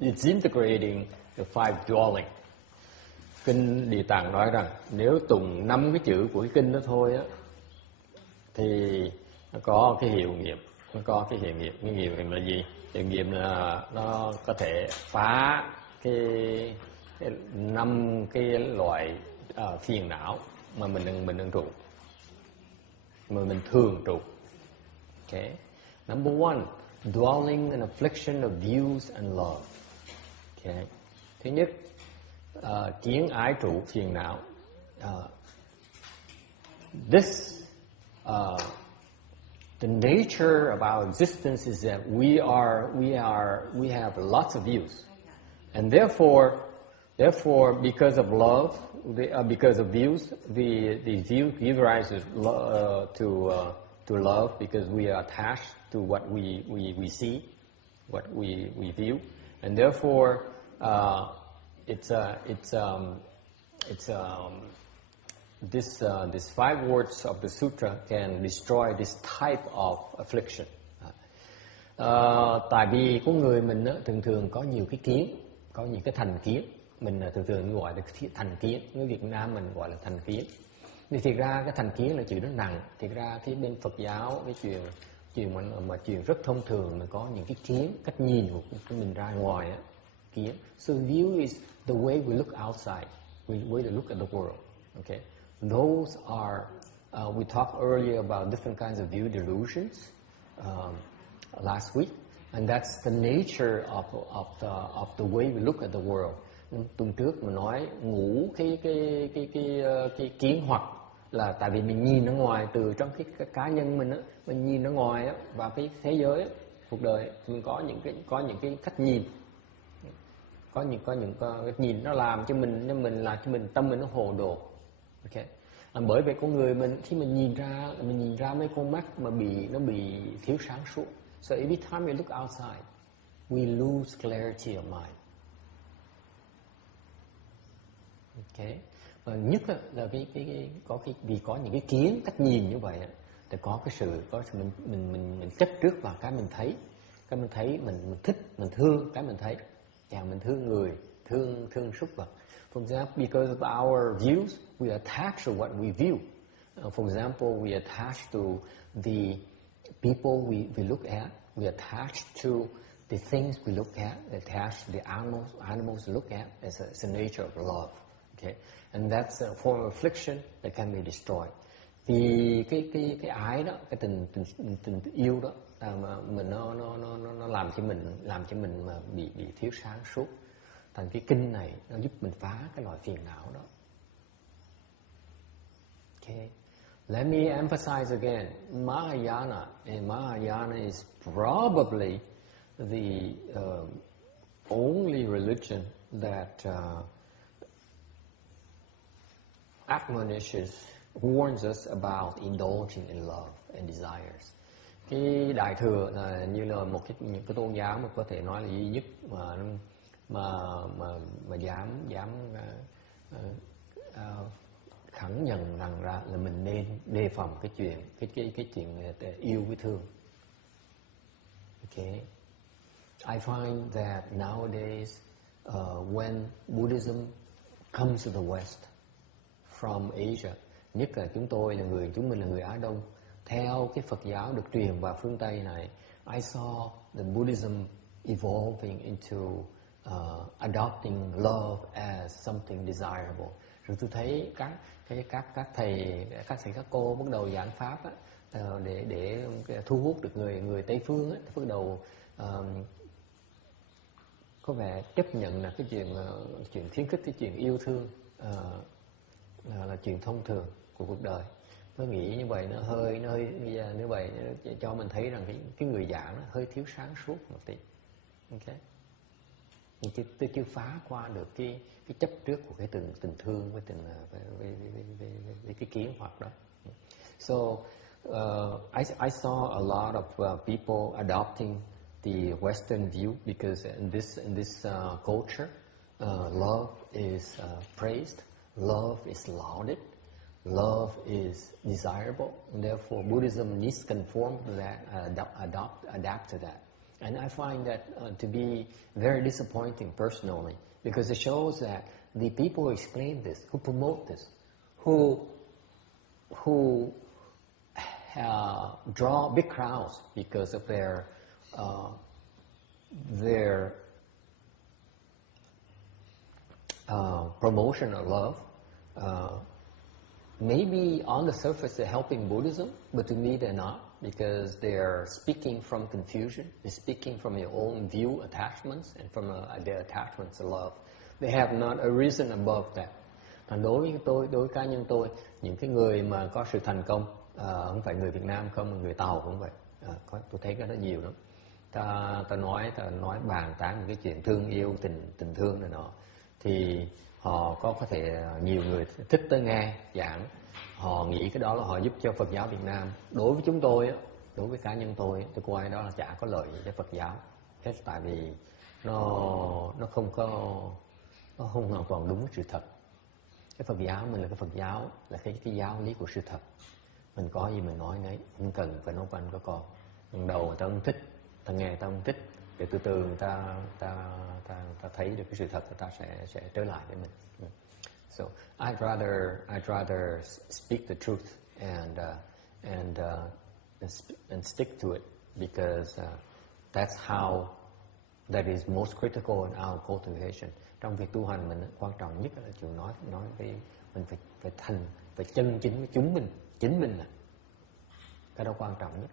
integrating the five dwelling. Kinh Địa Tạng nói rằng nếu tụng 5 cái chữ của cái kinh đó thôi á, thì nó có cái hiệu nghiệm. Nó có cái hiệu nghiệm. Cái hiệu nghiệm là gì? Hiệu nghiệm là nó có thể phá cái 5 cái loại phiền não mà mình đang trụ, mà mình thường trụ. Okay. Number one, dwelling and affliction of views and love. Okay. Thứ nhất, kiến ái trụ phiền não. The nature of our existence is that we have lots of views, and therefore, because of love, because of views, the view give rise to love, because we are attached to what we see, what we view, and therefore, these 5 words of the sutra can destroy this type of affliction. Tại vì con người mình thường có nhiều cái kiến, có những cái thành kiến. Mình thường gọi là thành kiến, người Việt Nam mình gọi là thành kiến. Thì thiệt ra cái thành kiến là chuyện nó nặng. Thiệt ra cái bên Phật giáo, cái chuyện rất thông thường, mình có những cái kiến, cách nhìn của mình ra ngoài á, kiến. So view is the way we look outside, the way to look at the world. Okay, those are we talked earlier about different kinds of view delusions last week, and that's the nature of the way we look at the world. Tuần trước mình nói ngủ cái kiến hoặc là tại vì mình nhìn ở ngoài, từ trong cái cá nhân mình á, mình nhìn ở ngoài á, và cái thế giới á, cuộc đời mình có những cái cách nhìn, có những cái nhìn nó làm cho mình tâm mình nó hồ đồ. Okay. Bởi vậy con người mình khi mình nhìn ra mấy con mắt mà nó bị thiếu sáng suốt. So every time we look outside, we lose clarity of mind. Okay. Và nhất là vì có những cái kiến, cách nhìn như vậy thì có mình chấp trước vào cái mình thấy, mình thích, mình thương cái mình thấy, mình thương người, thương súc vật. For example, because of our views, we attach to what we view. For example, we attach to the people we look at, we attach to the things we look at, attach to the animals we look at. It's a nature of love. Okay, and that's a form of affliction that can be destroyed. Vì cái ái đó, cái tình yêu đó, mình nó làm cho mình mà bị thiếu sáng suốt. Thành cái kinh này nó giúp mình phá cái loại phiền não đó. Okay, let me emphasize again, Mahayana is probably the only religion that admonishes, warns us about indulging in love and desires. Cái Đại Thừa là như là những cái tôn giáo mà có thể nói là duy nhất mà dám khẳng nhận rằng là mình nên đề phòng cái chuyện yêu với thương. Okay, I find that nowadays when Buddhism comes to the West from Asia, nhất là chúng mình là người Á Đông, theo cái Phật giáo được truyền vào phương Tây này, I saw the Buddhism evolving into adopting love as something desirable. Rồi tôi thấy các thầy các cô bắt đầu giảng pháp á, để thu hút được người Tây phương á, bắt đầu có vẻ chấp nhận là cái chuyện khuyến khích cái chuyện yêu thương là chuyện thông thường của cuộc đời. Tôi nghĩ như vậy nó hơi như vậy cho mình thấy rằng cái người giảng nó hơi thiếu sáng suốt một tí. Okay. Tôi chưa phá qua được cái chấp trước của cái tình thương với cái kiến hoặc đó. So I saw a lot of people adopting the Western view because in this culture, love is praised, love is lauded, love is desirable, and therefore Buddhism needs to conform to that, adapt to that. And I find that to be very disappointing personally, because it shows that the people who explain this, who promote this, who draw big crowds because of their promotion of love, maybe on the surface they're helping Buddhism, but to me they're not, because they're speaking from confusion, they're speaking from their own view attachments and from their attachments of love. They have not arisen above that. Còn đối với tôi, cá nhân tôi, những cái người mà có sự thành công, không phải người Việt Nam không, mà người Tàu cũng vậy, tôi thấy cái đó nhiều lắm. Ta nói bàn tán những cái chuyện thương yêu, tình thương này nọ, thì họ có thể nhiều người thích tới nghe giảng, họ nghĩ cái đó là họ giúp cho Phật giáo Việt Nam. Đối với chúng tôi, đối với cá nhân tôi coi đó là chả có lợi cho Phật giáo hết, tại vì nó không hoàn toàn đúng với sự thật. Cái Phật giáo mình là cái Phật giáo, là cái giáo lý của sự thật. Mình có gì mình nói nấy, không cần phải nói quanh có con. Lần đầu người ta không thích, ta nghe ta không thích, để từ từ người ta thấy được cái sự thật, người ta sẽ trở lại với mình. So I'd rather speak the truth and stick to it, because that is most critical in our cultivation. Trong việc tu hành mình, quan trọng nhất là chịu nói với mình, phải chân chính với chính mình là cái đó quan trọng nhất.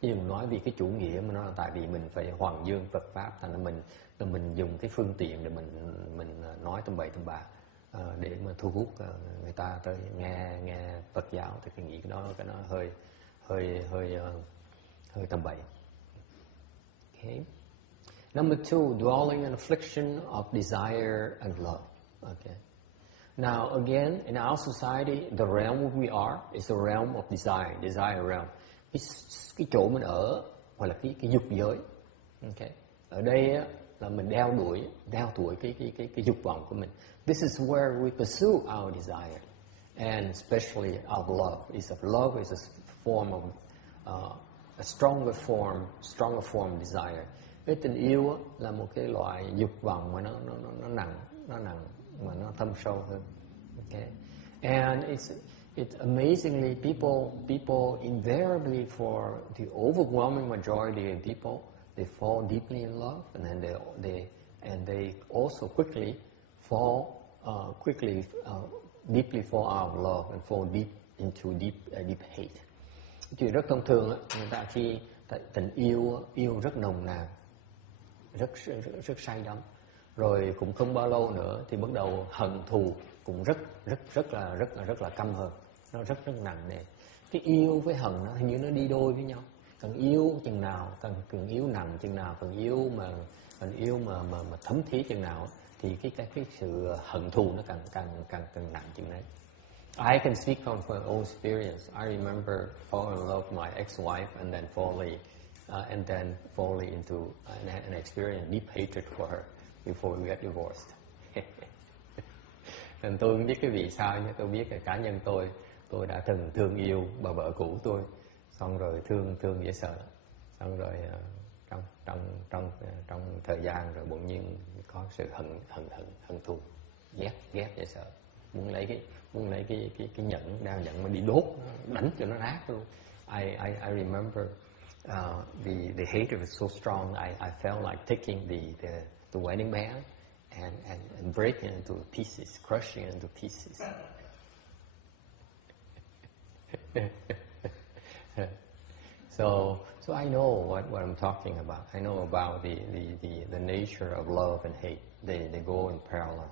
Chứ đừng nói vì cái chủ nghĩa mà nó là tại vì mình phải hoàng dương Phật pháp, thành là mình dùng cái phương tiện để mình nói tầm bậy tầm bạ để mà thu hút người ta tới nghe Phật giáo, thì tôi nghĩ cái nó hơi tầm bậy. Okay. Number 2, dwelling in affliction of desire and love. Okay. Now again, in our society, the realm where we are is a realm of desire realm. Cái chỗ mình ở gọi là cái dục giới. Okay. Ở đây á, là mình đeo đuổi cái dục vọng của mình. This is where we pursue our desire, and especially our love. Love is a form of a stronger form of desire. Cái tình yêu á, là một cái loại dục vọng mà nó nặng mà nó thâm sâu hơn. Okay. And it's amazingly people invariably, for the overwhelming majority of people, they fall deeply in love, and then they also quickly deeply fall out of love and fall deep into deep hate. Chuyện rất thông thường á, người ta khi tình yêu rất nồng nàn, rất say đắm, rồi cũng không bao lâu nữa thì bắt đầu hận thù cũng rất là căm hờn, nó rất nặng nề. Cái yêu với hận nó hình như nó đi đôi với nhau. Càng yêu chừng nào, càng yêu nặng chừng nào, càng yêu mà thấm thía chừng nào, thì cái sự hận thù nó càng nặng chừng đấy. I can speak from my own experience. I remember falling in love with my ex-wife and then falling into an experience deep hatred for her before we got divorced. Nên tôi không biết cái vì sao, nhưng tôi biết là cá nhân tôi đã từng thương yêu bà vợ cũ tôi, xong rồi thương dễ sợ, xong rồi trong thời gian rồi bỗng nhiên có sự hận thù, ghét dễ sợ, muốn lấy cái nhẫn đao nhẫn mà đi đốt, đánh cho nó nát luôn. I remember the hatred was so strong. I felt like taking the wedding band and breaking into pieces, crushing into pieces. So I know what I'm talking about. I know about the nature of love and hate. They go in parallel.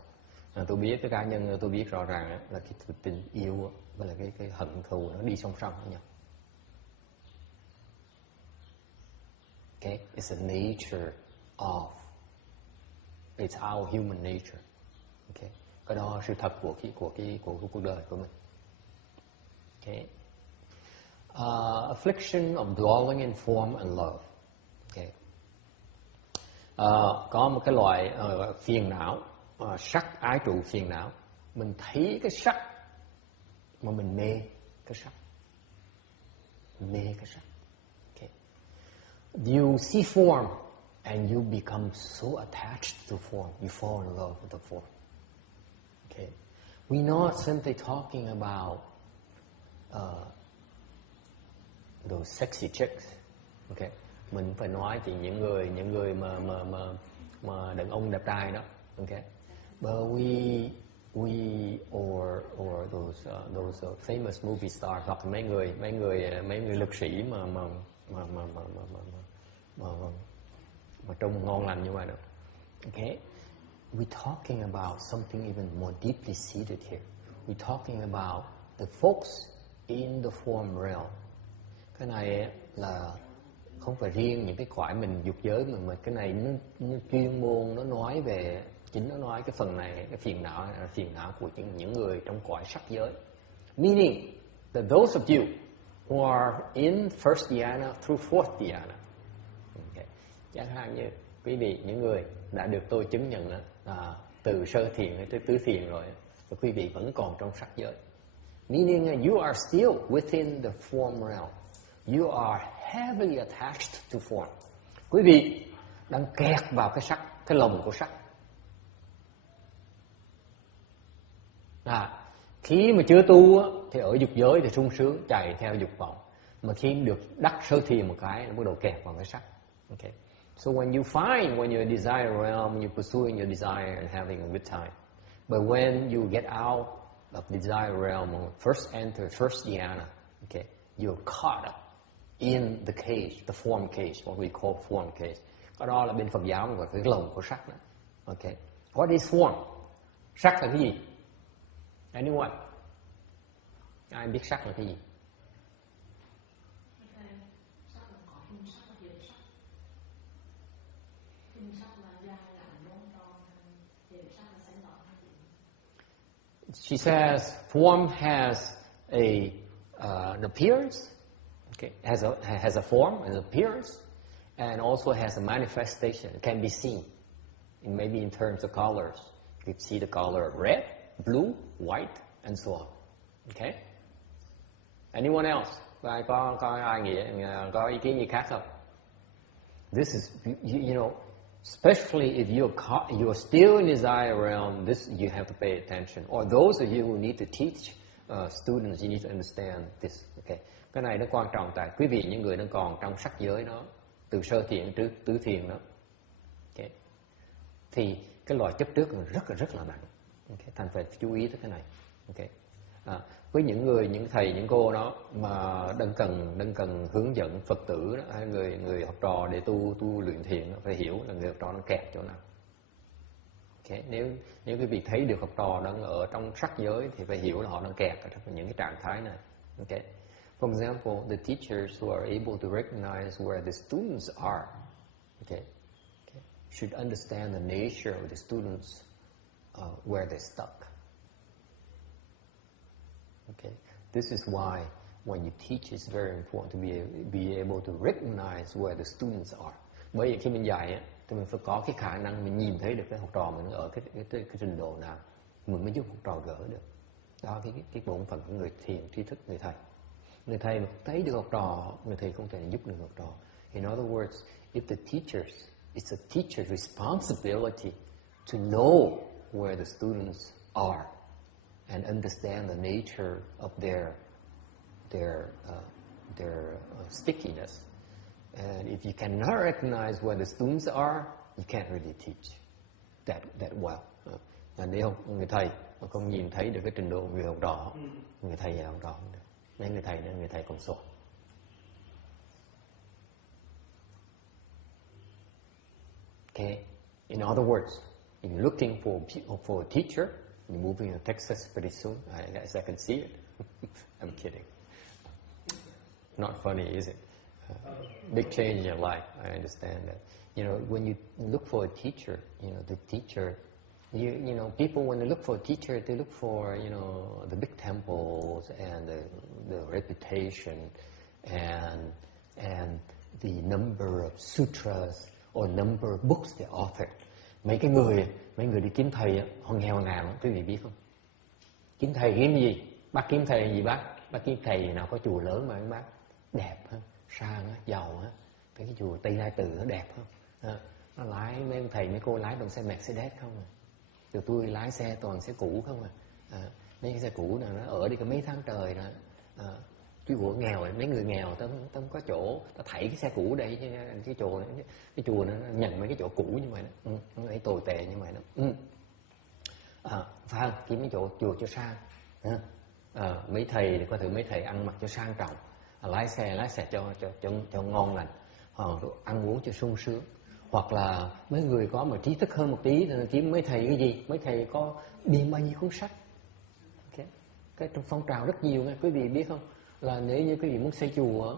Tôi biết, cái cá nhân tôi biết rõ ràng là cái tình yêu và là cái hận thù nó đi song song với nhau. Okay, it's the nature of, it's our human nature. Okay, cái đó sự thật của cuộc đời của mình. Okay. Affliction of dwelling in form and love. Okay. Có một cái loại phiền não, sắc ái trụ phiền não. Mình thấy cái sắc mà mình mê cái sắc. Okay. You see form and you become so attached to form, you fall in love with the form. Okay, we're not simply talking about those sexy chicks. Okay, mình phải nói chỉ những người mà đàn ông đẹp trai đó. Okay, but we or those famous movie stars, hoặc mấy người lực sĩ mà trông ngon lành như vậy đó. Okay, we're talking about something even more deeply seated here. We're talking about the folks in the form realm. Cái này là không phải riêng những cái cõi mình dục giới, mà cái này nó chuyên môn, nó nói về, chính nó nói cái phần này, cái phiền não của những người trong cõi sắc giới. Meaning that those of you who are in first dhyana through fourth dhyana. Okay. Chẳng hạn như quý vị, những người đã được tôi chứng nhận từ sơ thiền tới tứ thiền rồi, và quý vị vẫn còn trong sắc giới. Meaning you are still within the form realm. You are heavily attached to form. Quý vị đang kẹt vào cái sắc, cái lồng của sắc. Khi mà chưa tu thì ở dục giới thì sung sướng chạy theo dục vọng, mà khi được đắc sơ thiền một cái, nó bắt đầu kẹt vào cái sắc. Okay. So when you find, when you're in desire realm, you're pursuing your desire and having a good time. But when you get out of desire realm, first enter first dhyana, okay, you're caught up in the cage, the form cage, what we call form cage. Cái đó là bên Phật giáo gọi cái lồng của sắc đó. Okay. What is form? Sắc là cái gì? Anyone? Ai biết sắc là cái gì? She says form has an appearance, okay, has a form, an appearance, and also has a manifestation. It can be seen, maybe in terms of colors. You can see the color red, blue, white, and so on. Okay? Anyone else? Có ai có ý kiến gì khác không? This is, you know, especially if you're still in desire realm, this you have to pay attention. Or those of you who need to teach students, you need to understand this. Okay? Cái này nó quan trọng tại quý vị, những người đang còn trong sắc giới đó, từ sơ thiền trước tứ thiền đó. Okay? Thì cái loại chấp trước rất là nặng. Okay? Thành phải chú ý tới cái này. Okay? Với những thầy, những cô đó mà đang cần hướng dẫn Phật tử đó, hay người học trò để tu luyện thiền đó, phải hiểu là người học trò đang kẹt chỗ nào. Okay? Nếu quý vị thấy được học trò đang ở trong sắc giới thì phải hiểu là họ đang kẹt ở trong những cái trạng thái này. Okay? For example, the teachers who are able to recognize where the students are, okay, should understand the nature of the students where they're stuck. Okay, this is why when you teach, it's very important to be able to recognize where the students are. Bởi vì khi mình dạy thì mình phải có cái khả năng mình nhìn thấy được cái học trò mình ở cái trình độ nào, mình mới giúp học trò gỡ được. Đó cái bổn phận của người thiền, trí thức, người thầy. Người thầy mà thấy được học trò, người thầy không thể giúp được học trò. In other words, if the teachers, it's a teacher's responsibility to know where the students are and understand the nature of their stickiness. And if you cannot recognize where the students are, you can't really teach that well. Nếu người thầy mà không nhìn thấy được cái trình độ người học trò, người thầy và học trò không được. Nên người thầy còn sổ. Okay. In other words, if you're looking for a teacher, you're moving to Texas pretty soon. I guess I can see it. I'm kidding. Not funny, is it? Big change in your life. I understand that. You know, when you look for a teacher, you know, the teacher, you know, people when they look for a teacher, they look for, you know, the big temples and the reputation and the number of sutras or number of books they offer. Mấy người đi kiếm thầy họ nghèo nàn, quý vị biết không? Kiếm thầy kiếm gì? Bác kiếm thầy gì bác? Bác kiếm thầy nào có chùa lớn mà bác đẹp ha, sang á, giàu á, cái chùa Tây Lai Từ nó đẹp ha. Nó lái mấy ông thầy mấy cô lái bằng xe Mercedes không à. Tụi tôi lái xe toàn xe cũ không à. Mấy cái xe cũ nào nó ở đi cả mấy tháng trời rồi. Chứ của nghèo ấy, mấy người nghèo tao không có chỗ, tao thảy cái xe cũ đây cái chùa này, cái chùa nó nhận mấy cái chỗ cũ như vậy đó, nó thấy tồi tệ như vậy đó. Phải không? Kiếm mấy chỗ chùa cho sang. Mấy thầy thì có thử mấy thầy ăn mặc cho sang trọng, lái xe cho ngon lành, ăn uống cho sung sướng. Hoặc là mấy người có mà trí thức hơn một tí thì kiếm mấy thầy cái gì? Mấy thầy có biên bao nhiêu cuốn sách. Cái trong phong trào rất nhiều nha, quý vị biết không? Là nếu như quý vị muốn xây chùa,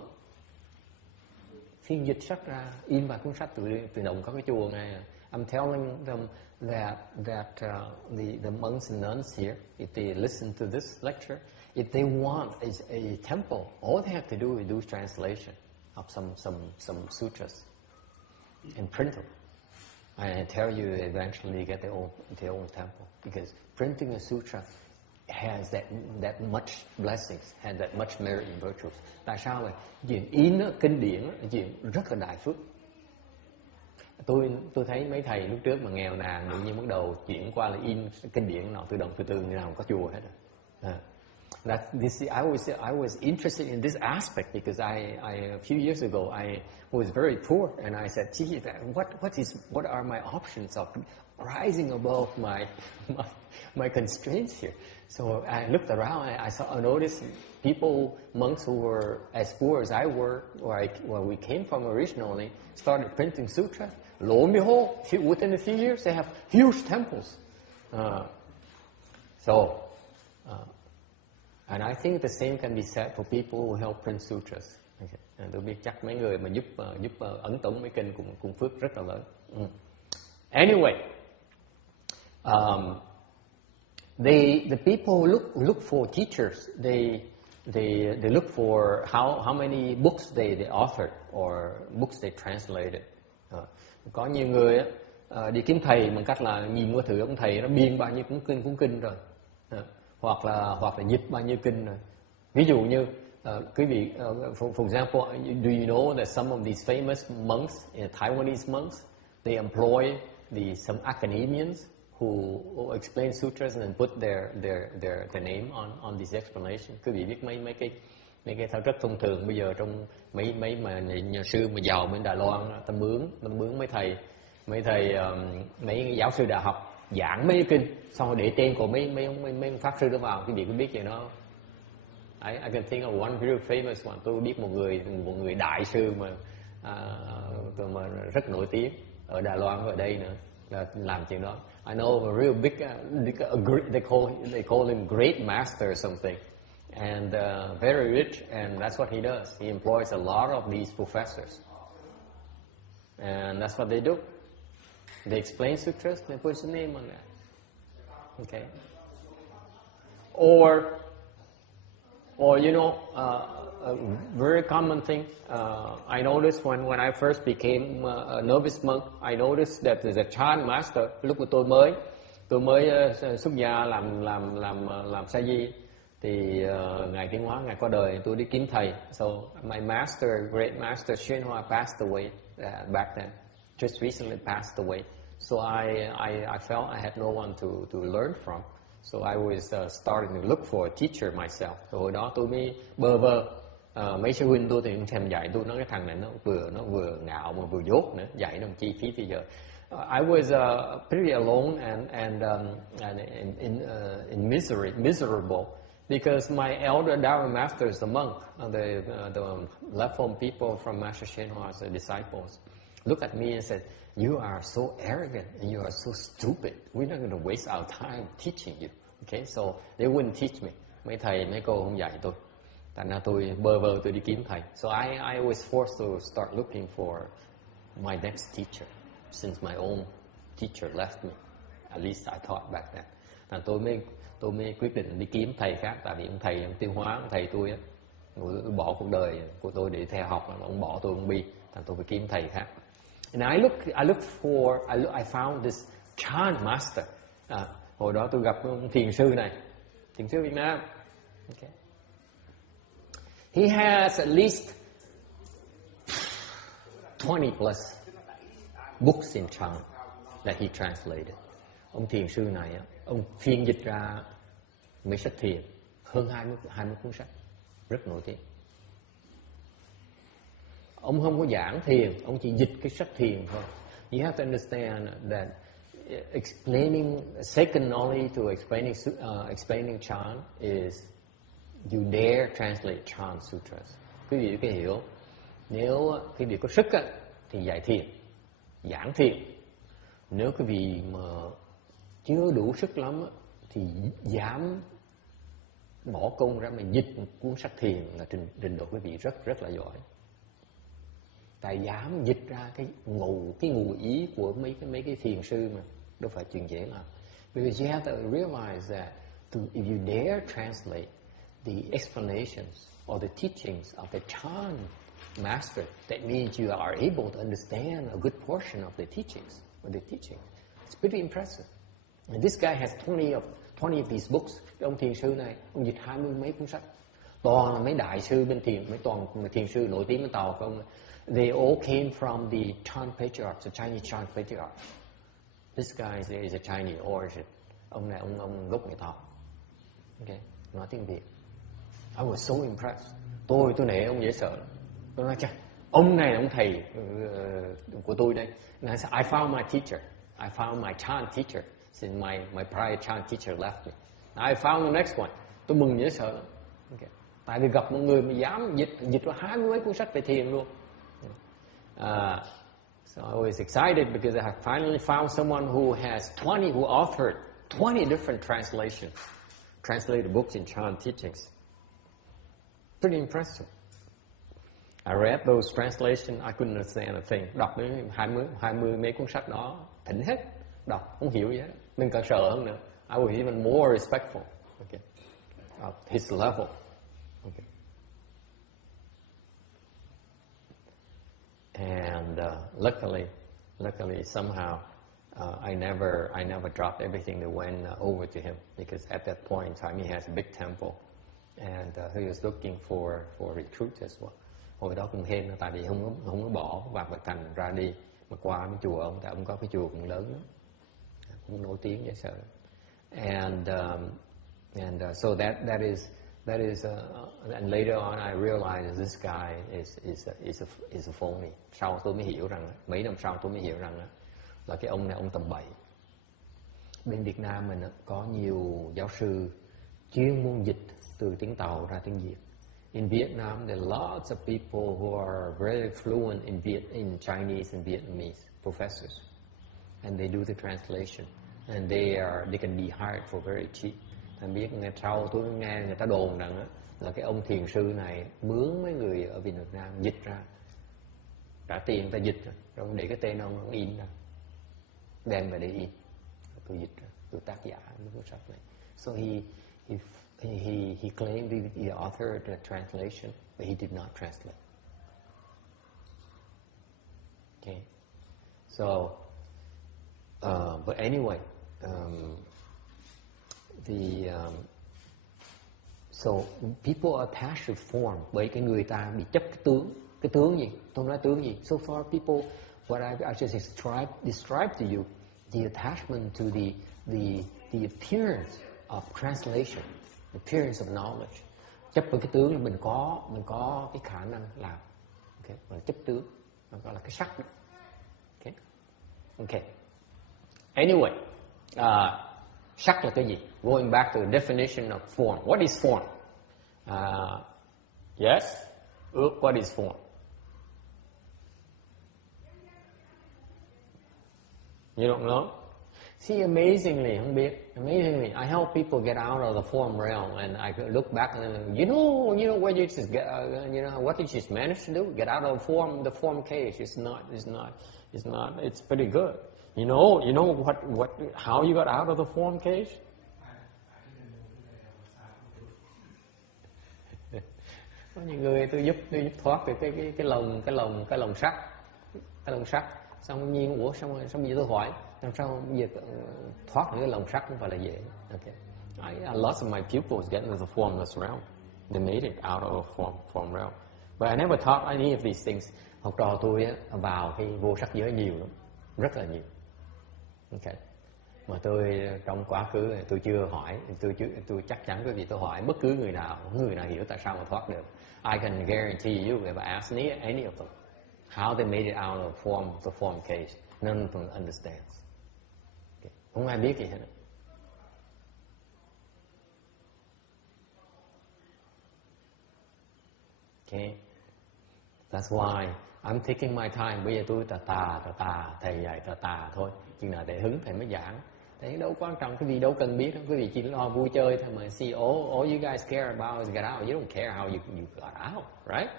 phiên dịch sách ra, in vài cuốn sách tự động có cái chùa này. I'm telling them that the monks and nuns here, if they listen to this lecture, if they want a temple, all they have to do is do translation of some sutras and print them. And I tell you, eventually get their own temple, because printing a sutra has that much blessings, has that much merit and virtues. Tại sao vậy? Chuyện in kinh điển là chuyện rất là đại phước. Tôi thấy mấy thầy lúc trước mà nghèo nàn, tự nhiên bắt đầu chuyển qua là in kinh điển nào tự động từ từ, nào có chùa hết rồi. I was interested in this aspect because a few years ago I was very poor, and I said, "Gee, what are my options of rising above my constraints here?" So I looked around. I noticed people, monks who were as poor as I were, where we came from originally, started printing sutras. Lo and behold, within a few years, they have huge temples. And I think the same can be said for people who help print sutras. Tôi biết chắc mấy người mà giúp ấn tống mấy kinh cũng phước rất là lớn. Anyway, the people look for teachers. They look for how many books they authored or books they translated. Có nhiều người đi kiếm thầy bằng cách là nhìn qua thử ông thầy nó biên bao nhiêu cuốn kinh rồi, hoặc là dịch bao nhiêu kinh rồi. Ví dụ như quý vị, for example, do you know that some of these famous monks, Taiwanese monks, they employ some academians who explain sutras and put their name on this explanation. Quý vị biết mấy cái thao rất thông thường bây giờ trong mấy mà nhà sư mà giàu bên Đài Loan, ta mướn mấy giáo sư đại học giảng mấy kinh, xong rồi để tên của mấy pháp sư đó vào. Quý vị có biết vậy đó? I can think of one very famous one. Tôi biết một người đại sư mà rất nổi tiếng ở Đài Loan và ở đây nữa là làm chuyện đó. I know a real big, they call him great master or something, and very rich, and that's what he does. He employs a lot of these professors, and that's what they do. They explain sutras, they put his name on that. Okay. Or you know, a very common thing I noticed when I first became a novice monk, I noticed that there's a chant master. Lúc mà tôi mới xuất gia làm sa di thì ngài Tiến Hóa ngài qua đời, tôi đi kiếm thầy. So my master, great master Xuyên Hoa passed away back then, just recently passed away. So I felt I had no one to learn from. So I was starting to look for a teacher myself. Rồi hồi đó tôi mới bơ vơ. Mấy sư huynh tôi thì cũng thèm dạy tôi, nói cái thằng này nó vừa ngạo mà vừa dốt nữa, dạy nó chi phí bây giờ. I was pretty alone and in miserable, because my elder Dharma master is the monk, the left home people from Master Shen Hua's disciples, look at me and said, "You are so arrogant and you are so stupid. We're not going to waste our time teaching you." Okay, so they wouldn't teach me. Mấy thầy mấy cô không dạy tôi. Thành ra tôi bơ vơ tôi đi kiếm thầy. So I was forced to start looking for my next teacher, since my own teacher left me. At least I thought back then. Thành tôi mới quyết định đi kiếm thầy khác, tại vì ông Tiêu Hóa, ông thầy tôi á, bỏ cuộc đời của tôi để theo học, ông bỏ tôi ông bi. Thành tôi phải kiếm thầy khác. And I found this chant master. Hồi đó tôi gặp ông thiền sư này, thiền sư Việt Nam. Okay. He has at least 20 plus books in chant that he translated. Ông thiền sư này ông phiên dịch ra mấy sách thiền, hơn 20 cuốn sách rất nổi tiếng. Ông không có giảng thiền, ông chỉ dịch cái sách thiền thôi. You have to understand that explaining, second only to explaining chant is you dare translate chant sutras. Quý vị có hiểu, nếu quý vị có sức thì dạy thiền, giảng thiền. Nếu quý vị mà chưa đủ sức lắm thì dám bỏ công ra mà dịch một cuốn sách thiền là trình độ quý vị rất là giỏi. Tại dám dịch ra cái ngụ ý của mấy cái thiền sư mà đâu phải chuyện dễ làm. Because you have to realize that if you dare translate the explanations or the teachings of the chant master, that means you are able to understand a good portion of the teachings. It's pretty impressive. And this guy has 20 of these books. Cái ông thiền sư này, ông dịch 20 mấy cuốn sách. Toàn là mấy đại sư bên thiền, toàn thiền sư nổi tiếng bên Tàu của ông. They all came from the chant patriarchs, the Chinese chant patriarchs. This guy is a Chinese origin. Ông này ông gốc người Tàu. Okay, nói tiếng Việt. I was so impressed. Tôi nể ông dễ sợ. Tôi nói chắc ông này là ông thầy của tôi đây. And I said, I found my teacher. I found my chant teacher. Since my prior chant teacher left me. I found the next one. Tôi mừng dễ sợ. Okay. Tại vì gặp một người mà dám dịch ra 20 mấy cuốn sách về thiền luôn. So I was excited because I finally found someone who authored 20 different translated books in chant teachings. Pretty impressive. I read those translations, I couldn't understand a thing. Đọc đến 20 mấy cuốn sách đó, thỉnh hết. Đọc, không hiểu gì hết. Nên càng sợ hơn nữa. I was even more respectful. Okay. Of his level. Okay. And luckily somehow I never dropped everything that went over to him, because at that point in time he has a big temple and he was looking for recruits as well. Hồi đó cũng hên, tại vì không có bỏ Vạn Vật Thành ra đi mà qua cái chùa ông, tại ông có cái chùa cũng lớn lắm, cũng nổi tiếng dễ sợ. And so that is and later on I realized this guy is a phony. Sau tôi mới hiểu rằng, mấy năm sau tôi mới hiểu rằng là cái ông này ông tầm bậy. Bên Việt Nam mình có nhiều giáo sư chuyên môn dịch từ tiếng Tàu ra tiếng Việt. In Vietnam, there are lots of people who are very fluent in Chinese and Vietnamese professors, and they do the translation, and they can be hired for very cheap. Thành biết ngày sau tôi nghe người ta đồn rằng là cái ông thiền sư này mướn mấy người ở Việt Nam dịch ra, trả tiền người ta dịch rồi để cái tên ông in ra, đem về để in, tôi dịch ra, tôi tác giả mấy cuốn sách này. So he claimed he authored the translation, but he did not translate. Okay, so but anyway. So people are attached to form, bởi cái người ta bị chấp cái tướng gì? Tôi nói tướng gì? So far people, what I just described to you, the attachment to the appearance of translation, the appearance of knowledge. Chấp vào cái tướng là mình có cái khả năng làm. Okay, là chấp tướng, nó gọi là cái sắc đó. Okay. Anyway, sắc là cái gì? Going back to the definition of form. What is form? Yes? What is form? You don't know? See, amazingly, không biết. Amazingly, I help people get out of the form realm, and I look back and you know what you just get, what you just managed to do? Get out of the form cage. It's pretty good. You know how you got out of the form cage? Có những người tôi giúp thoát được cái lồng sắt, xong nhiên xong bây giờ tôi hỏi làm sao bây giờ thoát được cái lồng sắt không phải là dễ. Okay. Lots of my pupils get into the formless realm. They made it out of form realm. But I never taught any of these things. Học trò tôi vào cái vô sắc giới nhiều lắm. rất là nhiều. Ok. Mà tôi trong quá khứ tôi chưa hỏi, tôi chắc chắn quý vị tôi hỏi bất cứ người nào hiểu tại sao mà thoát được. I can guarantee you if I ask any of them how they made it out of the form case, none of them understands. Okay. Không ai biết gì hết. Okay. That's why I'm taking my time. Bây giờ tôi tà thầy dạy tà thôi. Chừng nào để hứng thầy mới giảng. Thế đâu quan trọng, cái gì đâu cần biết. Quý vị chỉ lo vui chơi thôi mà. See, all you guys care about is get out. You don't care how you got out, right?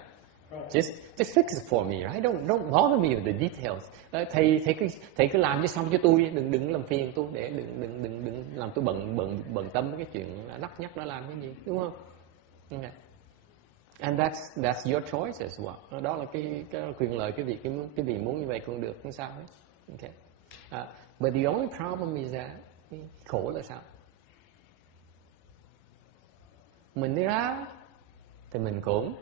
Just fix it for me, right? Don't bother me with the details. Thầy cứ làm cho xong cho tôi, đừng làm phiền tôi, để đừng làm tôi bận tâm cái chuyện lắc nhắc nó làm cái gì, đúng không? Okay. And that's your choice as well. Đó là cái quyền lợi cái vị muốn như vậy cũng được, không sao hết. Okay. But the only problem is that khổ là sao? Mình đi ra thì mình cũng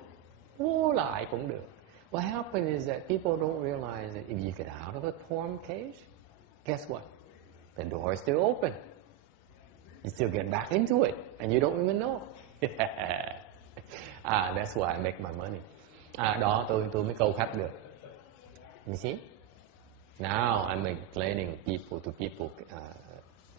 vô lại cũng được. What happens is that people don't realize that if you get out of the form cage, guess what? The door is still open. You still get back into it, and you don't even know. That's why I make my money. Đó tôi mới câu khách được. You see? Now I'm explaining to people.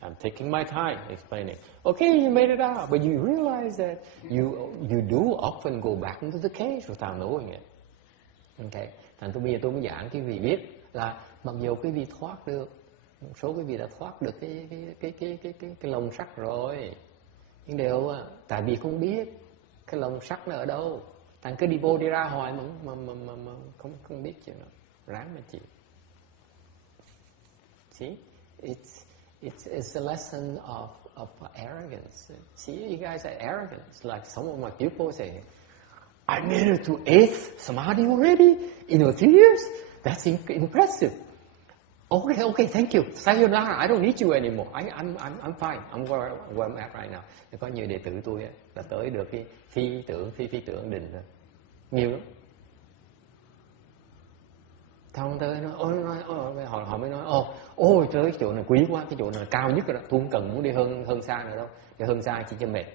I'm taking my time explaining. Okay, you made it out, but you realize that you do often go back into the cage without knowing it. Okay. Thành bây giờ tôi mới giảng quý vị biết là mặc dù quý vị thoát được, một số quý vị đã thoát được cái lồng sắt rồi, nhưng đều tại vì không biết cái lồng sắt nó ở đâu, thành cứ đi vô đi ra hoài mà không biết chuyện đó, ráng mà chịu. See, it's a lesson of arrogance. See, you guys are arrogant. Like some of my pupils say, I made it to 8th samadhi already in 2 years. That's impressive. Okay, thank you. Sayonara. I don't need you anymore. I'm fine. I'm where I'm at right now. Thì có nhiều đệ tử tôi là tới được cái phi tưởng định rồi. Nhiều lắm. Thông tới nó họ mới nói ôi trời ơi, chỗ này quý quá, cái chỗ này cao nhất rồi đó, tôi không cần muốn đi hơn xa nữa đâu, đi hơn xa chỉ cho mệt.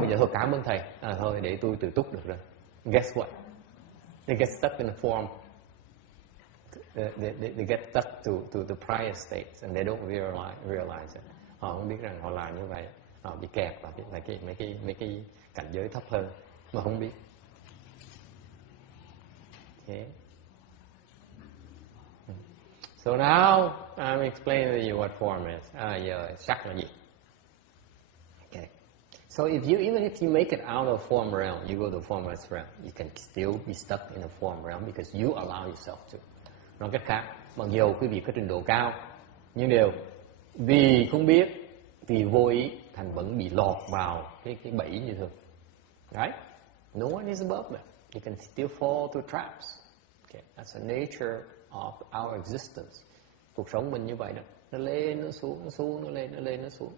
Bây giờ thôi cảm ơn thầy, thôi để tôi tự túc được rồi. Guess what? They get stuck in the form. They get stuck to the prior states and they don't realize it. Họ không biết rằng họ làm như vậy, họ bị kẹt vào mấy cái cảnh giới thấp hơn mà không biết. Okay. So now I'm explaining to you what form is. Giờ sắc là gì? Okay. So even if you make it out of form realm, you go to the formless realm, you can still be stuck in a form realm because you allow yourself to. Nói cách khác, mặc dù quý vị có trình độ cao, nhưng đều vì không biết, vì vô ý, thành vẫn bị lọt vào cái bẫy như thường. Right? No one is above that. You can still fall through traps. Okay. That's the nature of our existence. Cuộc sống mình như vậy đó, nó lên nó xuống, nó lên nó xuống,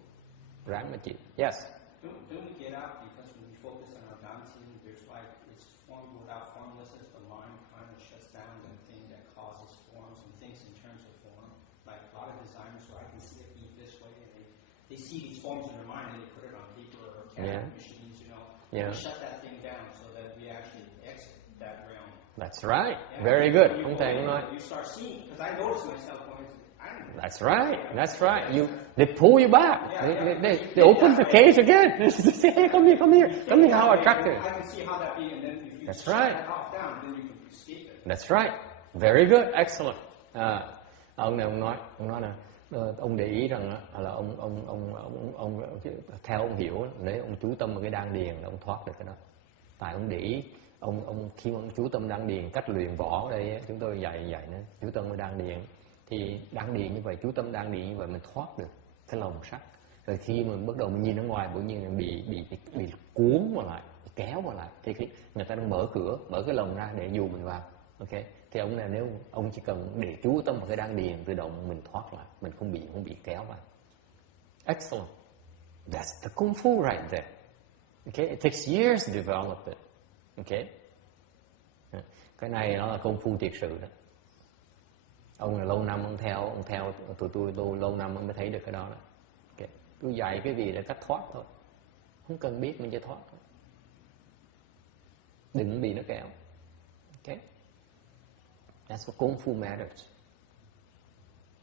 ráng mà chịu. Yes. Don't we get out because when we focus on our dancing, there's like it's form without formlessness, the mind kind of shuts down the thing that causes forms and thinks in terms of form. Like a lot of designers who I can see it eat this way, and they see these forms in their mind and they put it on paper or CAD machines, you know. Yeah. We shut that thing down so that we actually exit that realm. That's right. Very good. Không thể nói. You start seeing, because I notice myself going. That's right. They pull you back. They open the cage again. They say, hey, come here. How attractive. I can see how that being, and then if you That's shut right. that off down, then you can escape it. That's right. Very good. Excellent. Ông này ông nói là ông để ý rằng là ông theo ông hiểu, nếu ông chú tâm vào cái đan điền là ông thoát được cái đó. Tại ông để ý, ông khi ông chú tâm đan điền, cách luyện võ ở đây chúng tôi dạy nữa, chú tâm vào đan điền. Thì đan điền như vậy, chú tâm đan điền như vậy mình thoát được cái lồng sắt. Rồi khi mình bắt đầu mình nhìn ở ngoài, bỗng nhiên bị cuốn vào lại, bị kéo vào lại. Thì người ta đang mở cái lồng ra để dụ mình vào. Ok. Thì ông này nếu ông chỉ cần để chú tâm vào cái đan điền, tự động mình thoát lại, mình không bị kéo vào. Excellent. That's the kung fu right there. Okay. It takes years to develop it. Okay. Cái này nó là công phu thiệt sự đó. Ông là lâu năm ông theo tụi tôi lâu năm ông mới thấy được cái đó. Okay. Tôi dạy cái gì để cách thoát thôi, không cần biết mình chỉ thoát thôi. Đừng bị nó kéo. Okay. That's what Kung Fu matters.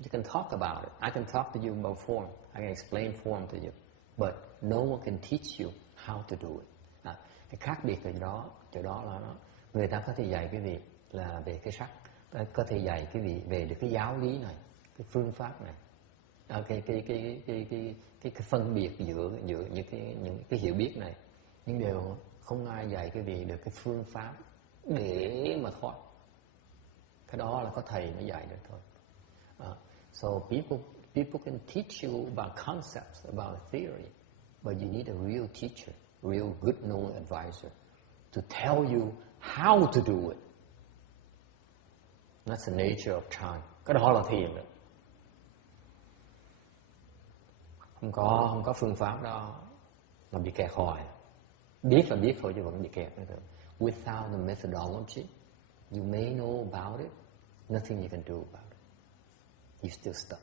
You can talk about it. I can talk to you about form. I can explain form to you. But no one can teach you how to do it. Cái khác biệt ở chỗ đó là người ta có thể dạy cái gì là về cái sắc, có thể dạy cái gì về được cái giáo lý này, cái phương pháp này, cái phân biệt giữa những cái hiểu biết này, nhưng đều không ai dạy cái gì được cái phương pháp để mà thoát. Cái đó là có thầy mới dạy được thôi. So people can teach you about concepts, about theory, but you need a real teacher, real good known advisor to tell you how to do it. That's the nature of time. Cái đó là thiền đó. Không có phương pháp đó mà bị kẹt hoài. Biết là biết thôi chứ vẫn bị kẹt nữa. Without the methodology, you may know about it, nothing you can do about it. You're still stuck.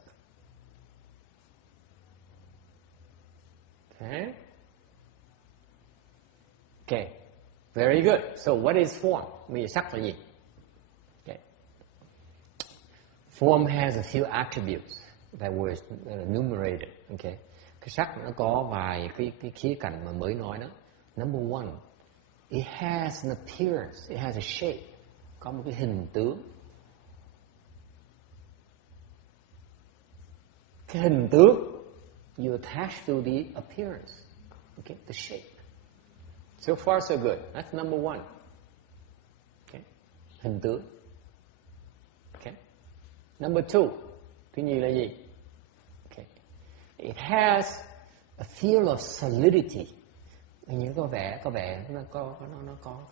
Okay. Very good. So what is form? Bây giờ sắc là gì? Okay. Form has a few attributes that were enumerated. Okay. Cái sắc nó có vài cái khía cạnh mà mới nói đó. Number one, it has an appearance, it has a shape. Có một cái hình tướng. Cái hình tướng, you attach to the appearance. Okay, the shape. So far so good. That's number one. Okay. Hình tướng. Okay. Number two. Thứ nhì là gì? Okay. It has a feel of solidity. Như có vẻ nó có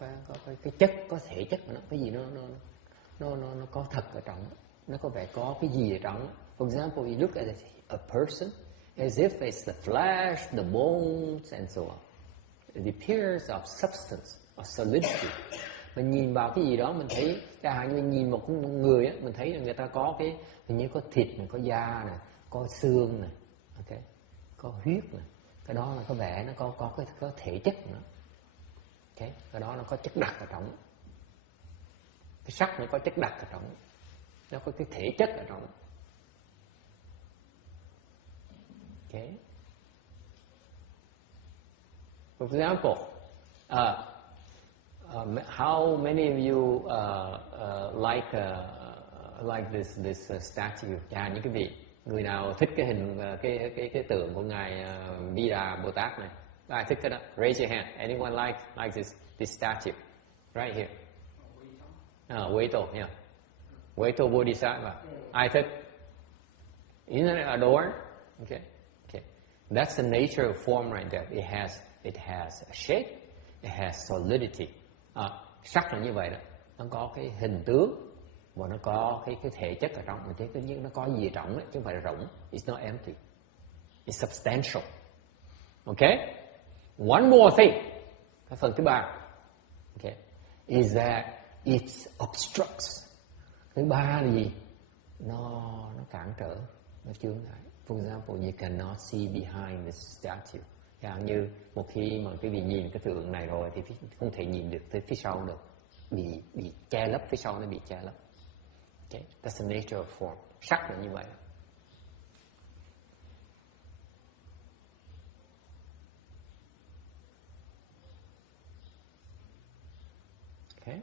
cái chất, có thể chất của nó, cái gì nó có thật ở trong đó. Nó có vẻ có cái gì ở trong đó. For example, you look at a person as if it's the flesh, the bones, and so on. The appearance of substance, of solidity. Mình nhìn vào cái gì đó, mình thấy, chẳng hạn như mình nhìn một người á, mình thấy là người ta có cái, hình như có thịt này, có da này, có xương này, okay, có huyết này. Cái đó là có vẻ nó có thể chất nữa. Okay, cái đó nó có chất đặc ở trong. Cái sắc nó có chất đặc ở trong. Nó có cái thể chất ở trong. Okay. For example, how many of you like this statue? Những cái vị người nào thích cái hình cái tượng của ngài Di Đà Bồ Tát này? Ai thích cái đó? Raise your hand. Anyone like this statue? Right here. Huayto, yeah. Huayto Bodhisattva. Ai thích? Isn't it adorned? Okay. That's the nature of form right there. It has a shape, it has solidity. Sắc là như vậy đó. Nó có cái hình tướng và nó có cái thể chất ở trong. Mình thấy cái nó có gì ở trong đấy, chứ không phải là rỗng. It's not empty. It's substantial. Okay? One more thing. Cái phần thứ ba. Okay. Is that it obstructs. Thứ ba là gì? Nó cản trở, nó chướng ngại. For example, you cannot see behind the statue. Chẳng như một khi mà quý vị nhìn cái tượng này rồi thì không thể nhìn được tới phía sau được, bị che lấp, phía sau nó bị che lấp. Okay? That's the nature of form. Sắc là như vậy. Okay?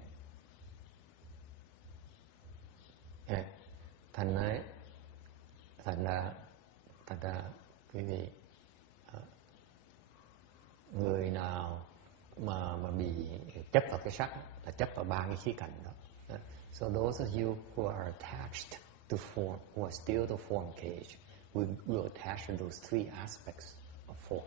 Yeah. Thành ra quý vị, người nào mà bị chấp vào cái sắc là chấp vào ba cái khía cạnh đó. So those of you who are attached to form, who are still the form cage, will attach to those three aspects of form.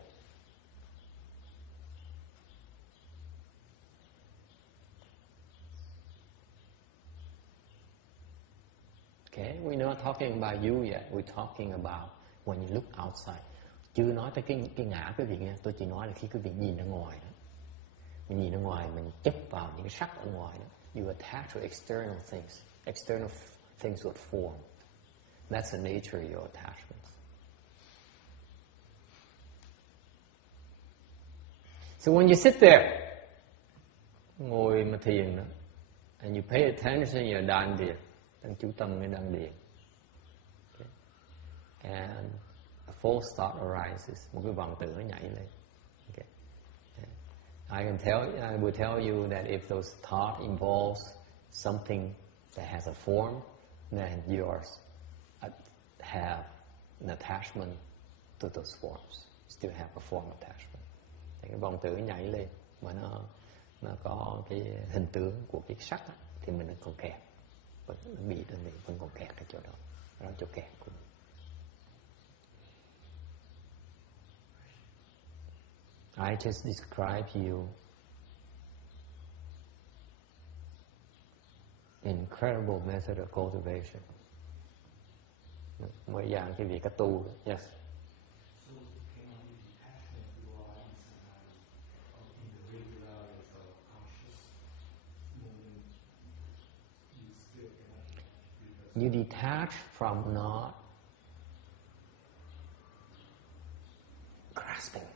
Okay, we're not talking about you yet. We're talking about when you look outside. Chưa nói tới cái ngã quý vị nghe. Tôi chỉ nói là khi quý vị nhìn ra ngoài đó. Mình nhìn ra ngoài, mình chấp vào những cái sắc ở ngoài đó. You attach to external things, external things would form. That's the nature of your attachments. So when you sit there, ngồi mà thiền đó, and you pay attention to your đan điền, đang chú tâm cái đan điền, okay. And a false thought arises, một cái vọng tưởng nó nhảy lên. Okay. I will tell you that if those thought involves something that has a form, then you have an attachment to those forms. Still have a form attachment. Thì cái vọng tưởng nhảy lên mà nó có cái hình tướng của cái sắc á, thì mình còn kẹt, vẫn bị vẫn còn kẹt ở chỗ đó, chỗ kẹt của mình. I just describe you incredible method of cultivation. Mới dạng cái việc cái tu. Yes. So cannot be detachment you are in the regular conscious movement. You still cannot. You detach from not grasping.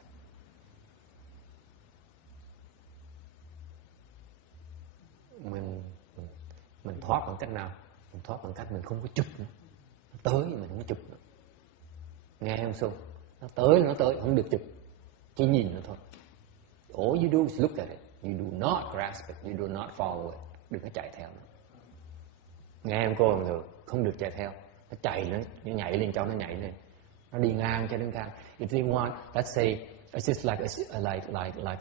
Mình thoát bằng cách nào? Mình thoát bằng cách mình không có chụp nữa. Nó tới mình không có chụp nữa. Nghe không Xuân? Nó tới, không được chụp. Chỉ nhìn nó thôi. All you do is look at it. You do not grasp it. You do not follow it. Đừng có chạy theo nó. Nghe không cô người? Không được chạy theo. Nó chạy nó nhảy lên cho nó nhảy lên. Nó đi ngang cho nó ngang. If they want, let's say, it's just like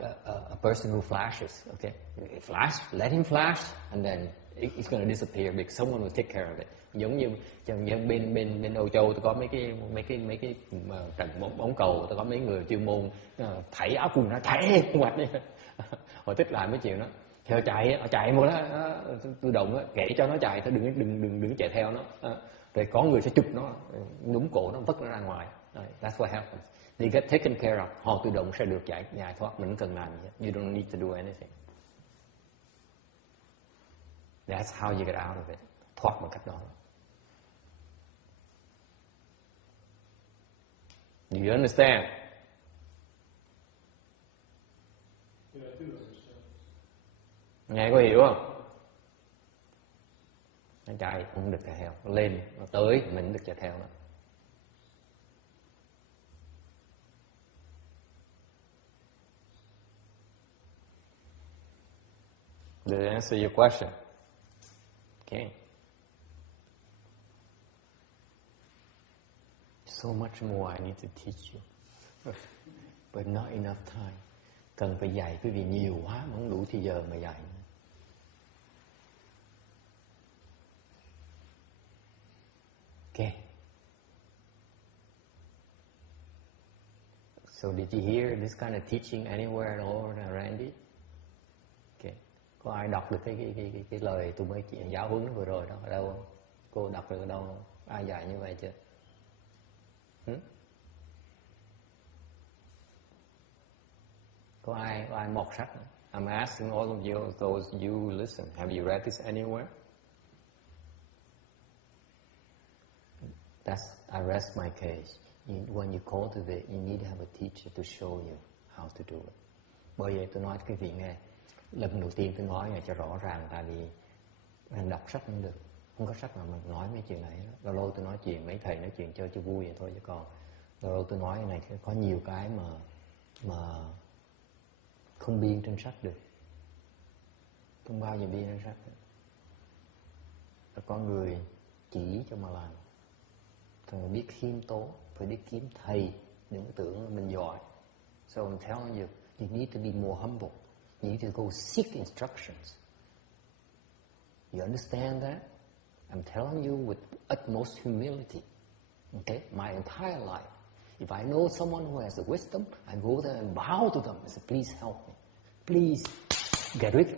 a person who flashes. Okay, flash, let him flash, and then it's going to disappear because someone will take care of it. Giống như bên Âu Châu, tôi có mấy cái trận bóng cầu, tôi có mấy người chuyên môn thảy áo quần nó chạy ngoặt đi. Họ thích làm mấy chuyện đó. Thì họ chạy một đó, tự động đó, kể cho nó chạy, thôi đừng chạy theo nó. Rồi có người sẽ chụp nó, núm cổ nó vứt nó ra ngoài. That's what happens. They get taken care of. Họ tự động sẽ được giải thoát. Mình không cần làm gì. You don't need to do anything. That's how you get out of it. Thoát bằng cách đó. Do you understand? Yeah, I do understand. Nghe có hiểu không? Nó chạy không được chạy theo. Nó lên, nó tới mình được chạy theo nó. Did I answer your question? Okay. So much more I need to teach you. But not enough time. Cần phải dạy quý vị nhiều quá mà không đủ thì giờ mà dạy. Okay. So did you hear this kind of teaching anywhere at all, Randy? Okay. Có ai đọc được cái lời tôi mới chuyện giáo huấn vừa rồi đó ở đâu không? Cô đọc được ở đâu không? Ai dạy như vậy chưa? Có ai mọt sách? I'm asking all of you, those you listen. Have you read this anywhere? I rest my case. When you cultivate, you need to have a teacher to show you how to do it. Bởi vậy tôi nói cho quý vị nghe. Lần đầu tiên tôi nói cho rõ ràng, tại vì mình đọc sách không được, không có sách nào mình nói mấy chuyện này. Lâu lâu tôi nói chuyện, mấy thầy nói chuyện chơi cho vui vậy thôi, chứ còn lâu lâu tôi nói cái này thì có nhiều cái mà không biên trên sách được, không bao giờ biên trên sách được. Có người chỉ cho mà làm. Thằng biết khiêm tốn, phải đi kiếm thầy, đừng tưởng mình giỏi. So I'm telling you, you need to be more humble. You need to go seek instructions. You understand that? I'm telling you with utmost humility. Okay? My entire life. If I know someone who has the wisdom, I go there and bow to them and say, please help me. Please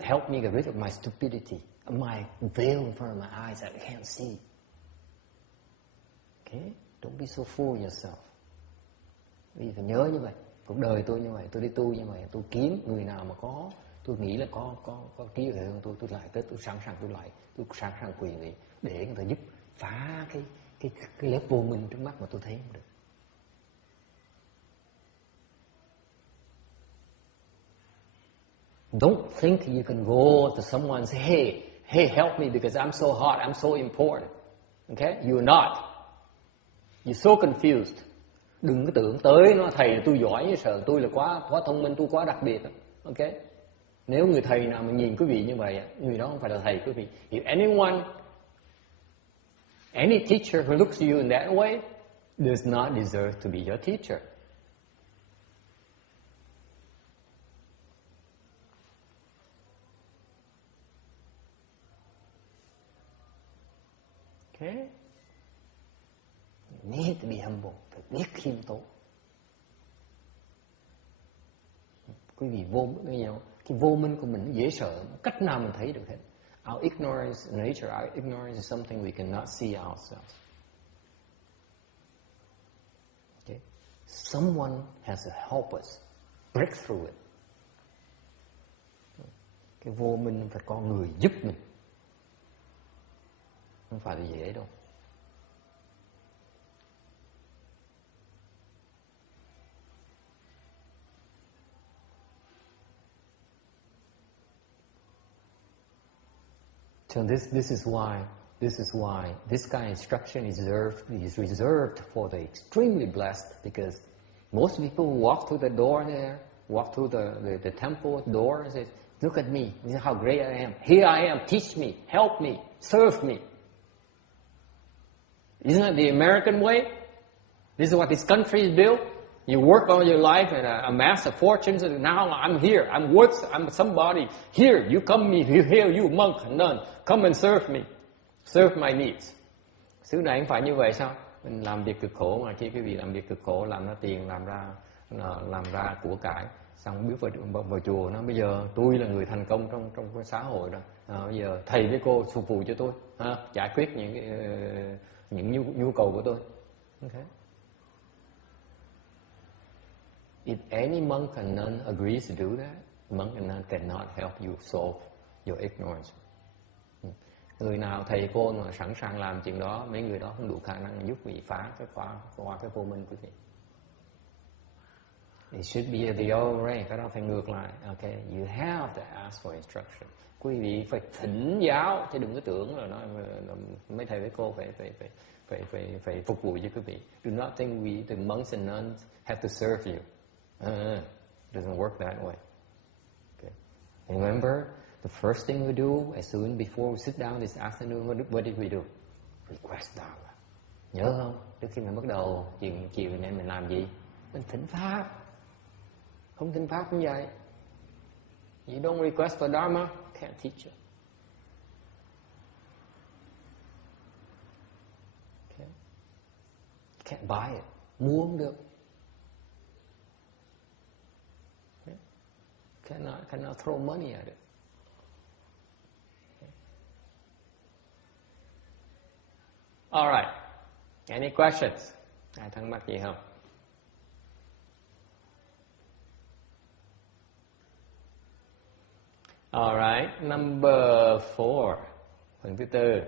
help me get rid of my stupidity, my veil in front of my eyes that I can't see. Okay? Don't be so full of yourself. Vì phải nhớ như vậy. Cuộc đời tôi như vậy, tôi đi tu như vậy, tôi kiếm người nào mà có, tôi nghĩ là có trí huệ hơn tôi lại tới, tôi sẵn sàng tôi sẵn sàng quỳ để người ta giúp phá cái lớp vô minh trước mắt mà tôi thấy không được. Don't think you can go to someone and say, hey, help me because I'm so hot, I'm so important. Okay? You're not. You're so confused. Đừng có tưởng tới nó thầy tôi giỏi, sợ tôi là quá thông minh, tôi quá đặc biệt. Okay? Nếu người thầy nào mà nhìn quý vị như vậy, người đó không phải là thầy quý vị. If any teacher who looks at you in that way does not deserve to be your teacher. Okay? You need to be humble, phải biết khiêm tốn. Quý vị cái vô minh của mình dễ sợ, cách nào mình thấy được hết. Our ignorance, nature, our ignorance is something we cannot see ourselves. Okay? Someone has to help us break through it. Cái vô minh phải có người giúp mình, không phải là dễ đâu. So this is why this kind of instruction is reserved for the extremely blessed, because most people who walk through the door there, walk through the temple door and say, look at me, this is how great I am. Here I am, teach me, help me, serve me. Isn't that the American way? This is what this country is built. You work all your life and amass a fortune, and now I'm here, I'm somebody. Here, you come me, here you monk, nun, come and serve me, serve my needs. Xứ này không phải như vậy sao? Mình làm việc cực khổ mà khi quý vị làm việc cực khổ, làm ra tiền, làm ra của cải, xong biết vào chùa nó bây giờ tôi là người thành công trong cái xã hội rồi. Bây giờ thầy với cô phục vụ cho tôi, giải quyết những nhu cầu của tôi. Okay. If any monk and nun agrees to do that, monk and nun cannot help you solve your ignorance. Người nào thầy cô mà sẵn sàng làm chuyện đó, mấy người đó không đủ khả năng giúp vị phá qua cái vô minh của vị. It should be the other way, cái đó phải ngược lại. Okay, you have to ask for instruction. Quý vị phải thỉnh giáo, chứ đừng có tưởng là mấy thầy với cô phải phục vụ cho quý vị. Do not think the monks and nuns have to serve you. It doesn't work that way. Okay. Remember, the first thing we do as soon before we sit down this afternoon, what did we do? Request Dharma. Nhớ không? Trước khi mình bắt đầu chiều nay mình làm gì? Mình thỉnh pháp. Không thỉnh pháp cũng vậy. You don't request for Dharma, can't teach you. Okay. Can't buy it. Mua không được. Cannot throw money at it. All right. Any questions? Ai thắc mắc gì không? All right. Number 4. Phần thứ 4.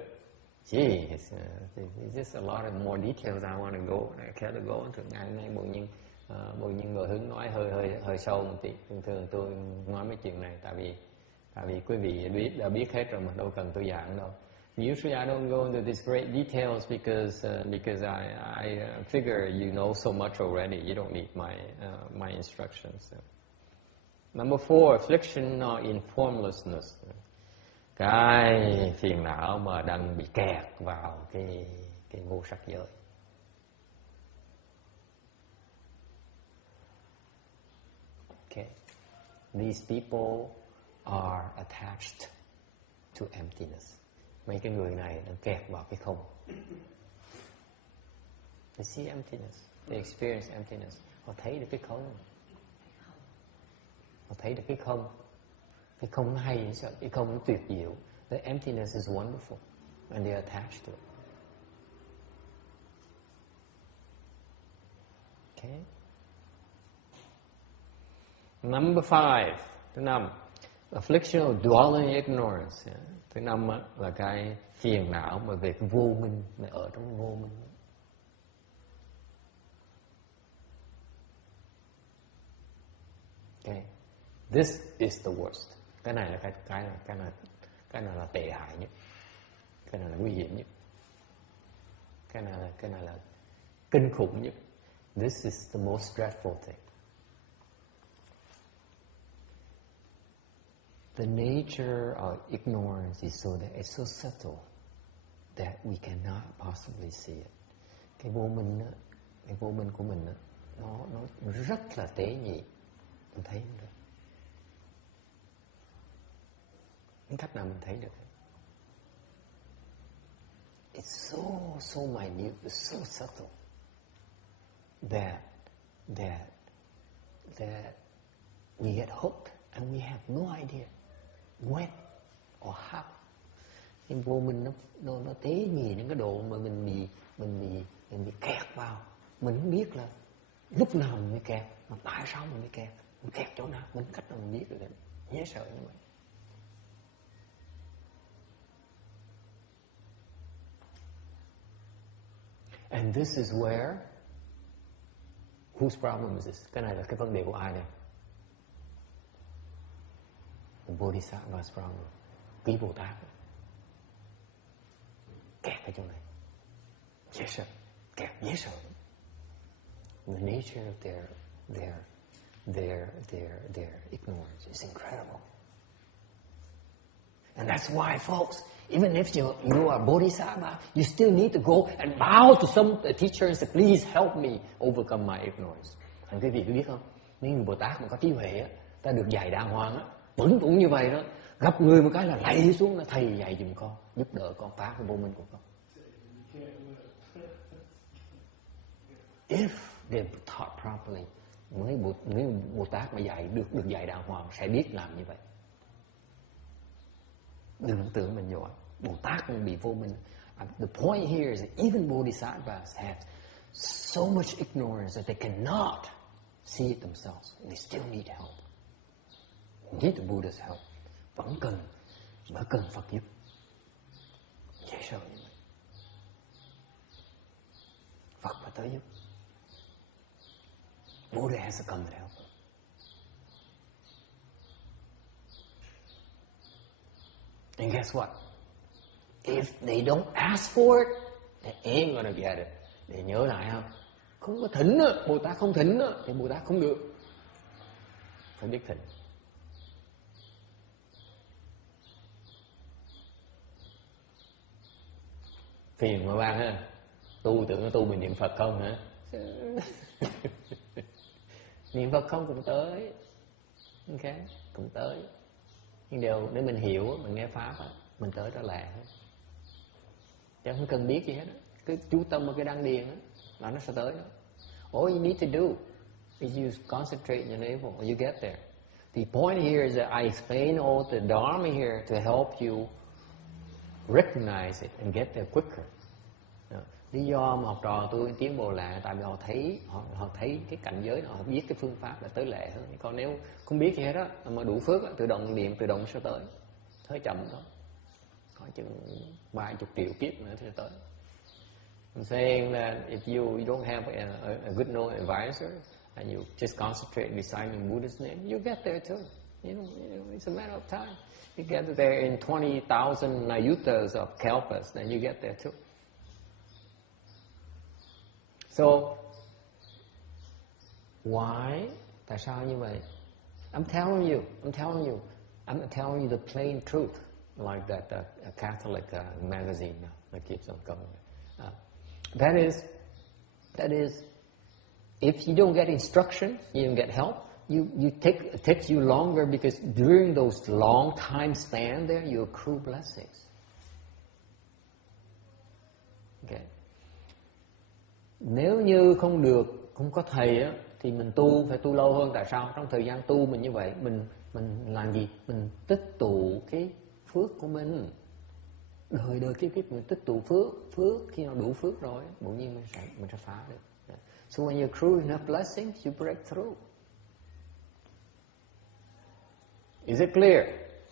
Gee, it's just a lot of more details I want to go. I can't go into ngày hôm nay bồ nhiên ngồi hứng nói hơi sâu một tí. Thường tôi nói mấy chuyện này tại vì quý vị đã biết hết rồi mà đâu cần tôi giảng đâu. Usually I don't go into these great details because I figure you know so much already. You don't need my instructions. So. Number 4, affliction or informlessness. Cái phiền não mà đang bị kẹt vào cái vô sắc giới. Okay. These people are attached to emptiness. Mấy cái người này đang kẹt vào cái không. They see emptiness. They experience emptiness. Họ thấy được cái không. Họ thấy được cái không. Cái không nó hay, cái không nó tuyệt diệu. The emptiness is wonderful. And they are attached to it. Okay. Number 5. Thứ 5. Affliction of dwelling ignorance. Thứ năm là cái phiền não mà về cái vô minh, mà ở trong vô minh. Okay. This is the worst. Cái này là cái này là tệ hại nhất. Cái này là nguy hiểm nhất. Cái này là kinh khủng nhất. This is the most dreadful thing. The nature of ignorance is it's so subtle that we cannot possibly see it. Cái vô minh của mình nó rất là tế nhị, mình thấy không được. Những cách nào mình thấy được? It's so minute, it's so subtle that we get hooked and we have no idea when or how. Nhưng vô minh nó tế nhị đến cái độ mà mình bị kẹt vào, mình không biết là lúc nào mình mới kẹt, mà tại sao mình mới kẹt, mình kẹt chỗ nào, mình cách nào mình biết được. Dễ sợ như vậy. And this is where, whose problem is this? Cái này là cái vấn đề của ai đây? The Bodhisattva's problem. Quý Bồ Tát kẹt ở chỗ này, dễ sợ, kẹt dễ sợ. The nature of their ignorance is incredible. And that's why, folks, even if you are Bodhisattva, you still need to go and bow to some teacher and say, please help me overcome my ignorance. Thành quý vị có biết không? Những người Bồ Tát mà có trí huệ á, ta được dạy đàng hoàng á, vẫn cũng như vậy đó. Gặp người một cái là lạy xuống, là thầy dạy giùm con, giúp đỡ con phá cái vô minh của con. If they're taught properly, người Bồ Tát mà được dạy đàng hoàng sẽ biết làm như vậy. Đừng tưởng mình giỏi, Bồ Tát cũng bị vô minh. The point here is that even Bodhisattvas have so much ignorance that they cannot see it themselves. They still need help. Need the Buddha's help. Vẫn cần Phật giúp. Dễ sợ như vậy. Phật phải tới giúp. Buddha has to come and help them. And guess what? If they don't ask for it, they ain't gonna get it. Để nhớ lại không? Không có thỉnh nữa, Bồ Tát không thỉnh nữa, thì Bồ Tát không được. Phải biết thỉnh. Phiền mà ban ha, tu tưởng là tu mình niệm Phật không hả? Niệm Phật không cũng tới, ok, cũng tới. Nhưng điều để mình hiểu, mình nghe pháp, mình tới đó lẹ hết. Chứ không cần biết gì hết. Cứ chú tâm vào cái đăng điền là nó sẽ tới đó. All you need to do is you concentrate in your navel and you get there. The point here is that I explain all the Dharma here to help you recognize it and get there quicker. Lý do mà học trò tôi tiến bộ là tại vì họ thấy cái cảnh giới đó, họ biết cái phương pháp là tới lẹ hơn. Còn nếu không biết gì hết đó mà đủ phước tự động niệm tự động sẽ tới. Hơi chậm thôi. Có chừng vài chục triệu kiếp nữa thì sẽ tới. I'm saying that if you don't have a good known advisor and you just concentrate on reciting Buddha's name, you get there too. You know, it's a matter of time. You get there in 20,000 ayutas of kalpas, then you get there too. So, why? Tại sao như vậy? I'm telling you the plain truth, like that Catholic magazine that keeps on coming. That is, if you don't get instruction, you don't get help. It takes you longer because during those long time span there, you accrue blessings. Okay. Nếu như không có thầy á, thì mình phải tu lâu hơn. Tại sao? Trong thời gian tu mình như vậy, mình làm gì? Mình tích tụ cái phước của mình. Đời kiếp mình tích tụ phước khi nào đủ phước rồi, tự nhiên mình sẽ phá được. So when you accrue enough blessings, you break through. Is it clear?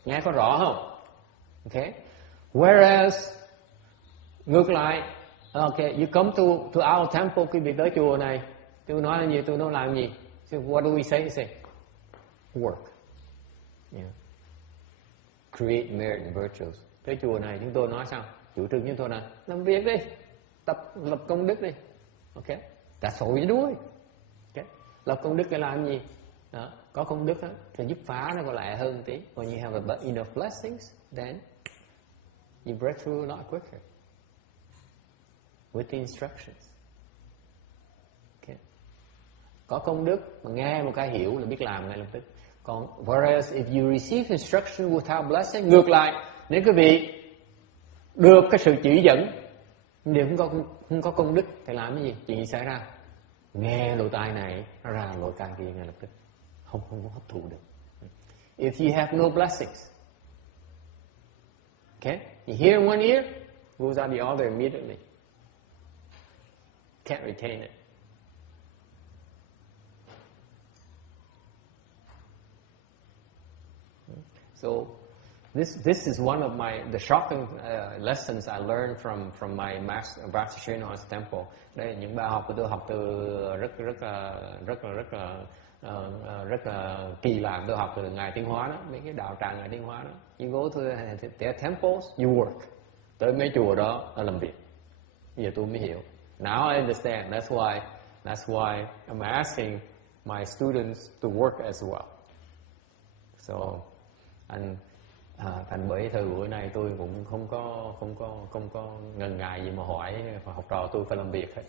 Nghe có rõ không? Okay. Whereas ngược lại, okay, you come to our temple, quý vị tới chùa này, tôi nói là gì? Tôi nói làm gì? So what do we say? Say work. Yeah. Create merit and virtues. Tới chùa này chúng tôi nói sao? Chủ trương chúng tôi là làm việc đi, lập công đức đi. Okay. That's all we do. Okay. Lập công đức để làm gì? Đó. Có công đức đó, thì giúp phá nó còn lẹ hơn tí. When you have enough blessings, then you break through a lot quicker with the instructions. Okay. Có công đức mà nghe một cái hiểu là biết làm ngay lập tức. Còn whereas if you receive instruction without blessing, ngược lại, nếu quý vị được cái sự chỉ dẫn nhưng không có công đức thì làm cái gì? Chuyện gì xảy ra? Nghe lỗ tai này nó ra lỗ tai kia ngay lập tức, không có hấp thụ được. If you have no blessings, okay, you hear in one ear, goes out the other immediately. Can't retain it. So this is one of the shocking lessons I learned from my master Srinath's temple. Đây là những bài học của tôi học từ rất là kỳ lạ. Tôi học từ ngài Tiến Hóa đó, mấy cái đạo tràng ngài Tiến Hóa đó. You go to their temples, you work. Tới mấy chùa đó là làm việc. Bây giờ tôi mới hiểu. Now I understand. That's why I'm asking my students to work as well. So thành bởi thời buổi này tôi cũng không có ngần ngại gì mà hỏi học trò tôi phải làm việc hết.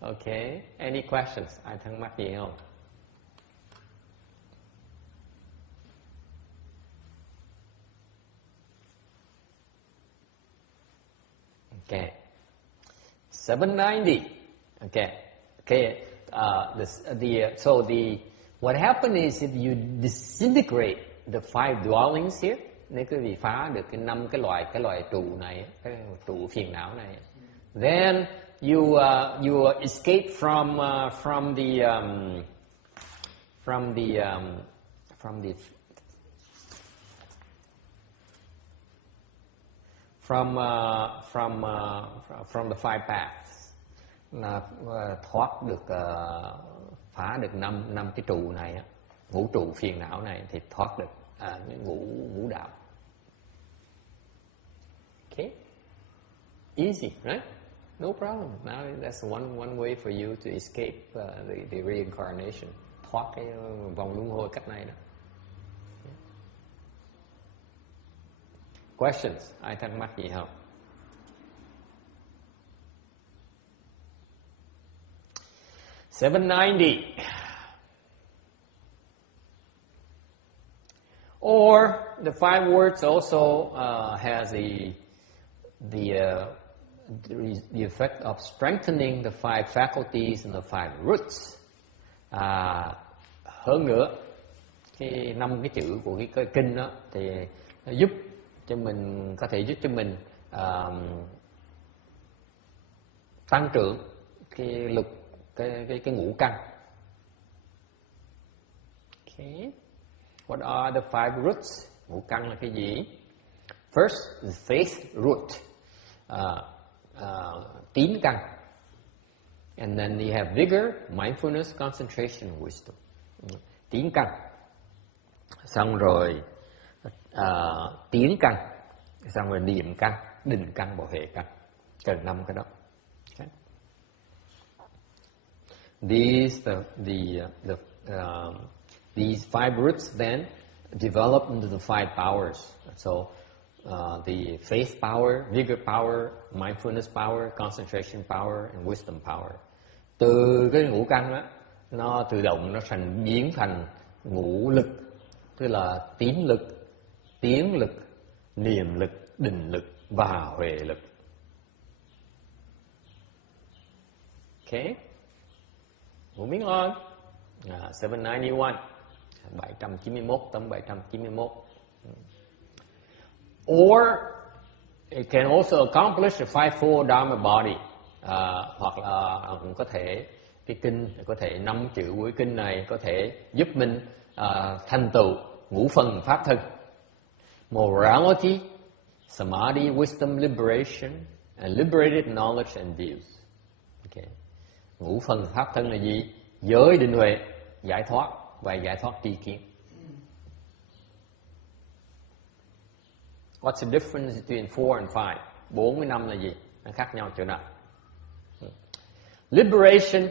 Okay, any questions? Ai thắc mắc gì không? Okay, 790. Okay. What happened is if you disintegrate the 5 dwellings here, nếu quý vị phá được cái 5 cái loại trụ này, cái trụ phiền não này, then you escape from the 5 paths, là thoát được phá được 5 cái trụ này á, ngũ trụ phiền não này thì thoát được ngũ đạo. Okay, easy, right? No problem. Now that's one way for you to escape the reincarnation, thoát cái vòng luân hồi cách này đó. Questions? Ai thắc mắc gì không? $790. Or the 5 words also has the effect of strengthening the 5 faculties and the 5 roots. Hơn nữa, cái 5 cái chữ của cái kinh đó thì nó giúp cho mình tăng trưởng cái lực, cái ngũ căn. Okay. What are the 5 roots? Ngũ căn là cái gì? First, the faith root, tín căn. And then you have vigor, mindfulness, concentration, and wisdom. Tín căn. Xong rồi tiến căn. Xong rồi niệm căn, định căn, bảo vệ căn. Cần 5 cái đó. Okay. These 5 roots then develop into the 5 powers. So the faith power, vigor power, mindfulness power, concentration power, and wisdom power. Từ cái ngũ căn đó, nó tự động nó biến thành ngũ lực, tức là tín lực, tiến lực, niệm lực, định lực và huệ lực. Okay. Moving on. 791. 791, tấm 791. Or it can also accomplish the 5-fold Dharma body. Hoặc là cũng có thể cái kinh, có thể 5 chữ cuối kinh này có thể giúp mình thành tựu ngũ phần pháp thân: morality, samadhi, wisdom, liberation, and liberated knowledge and views. Okay. Ngũ phần pháp thân là gì? Giới, định huệ, giải thoát và giải thoát tri kiến. What's the difference between 4 and 5? 4 với 5 là gì? Nó khác nhau chỗ nào? Liberation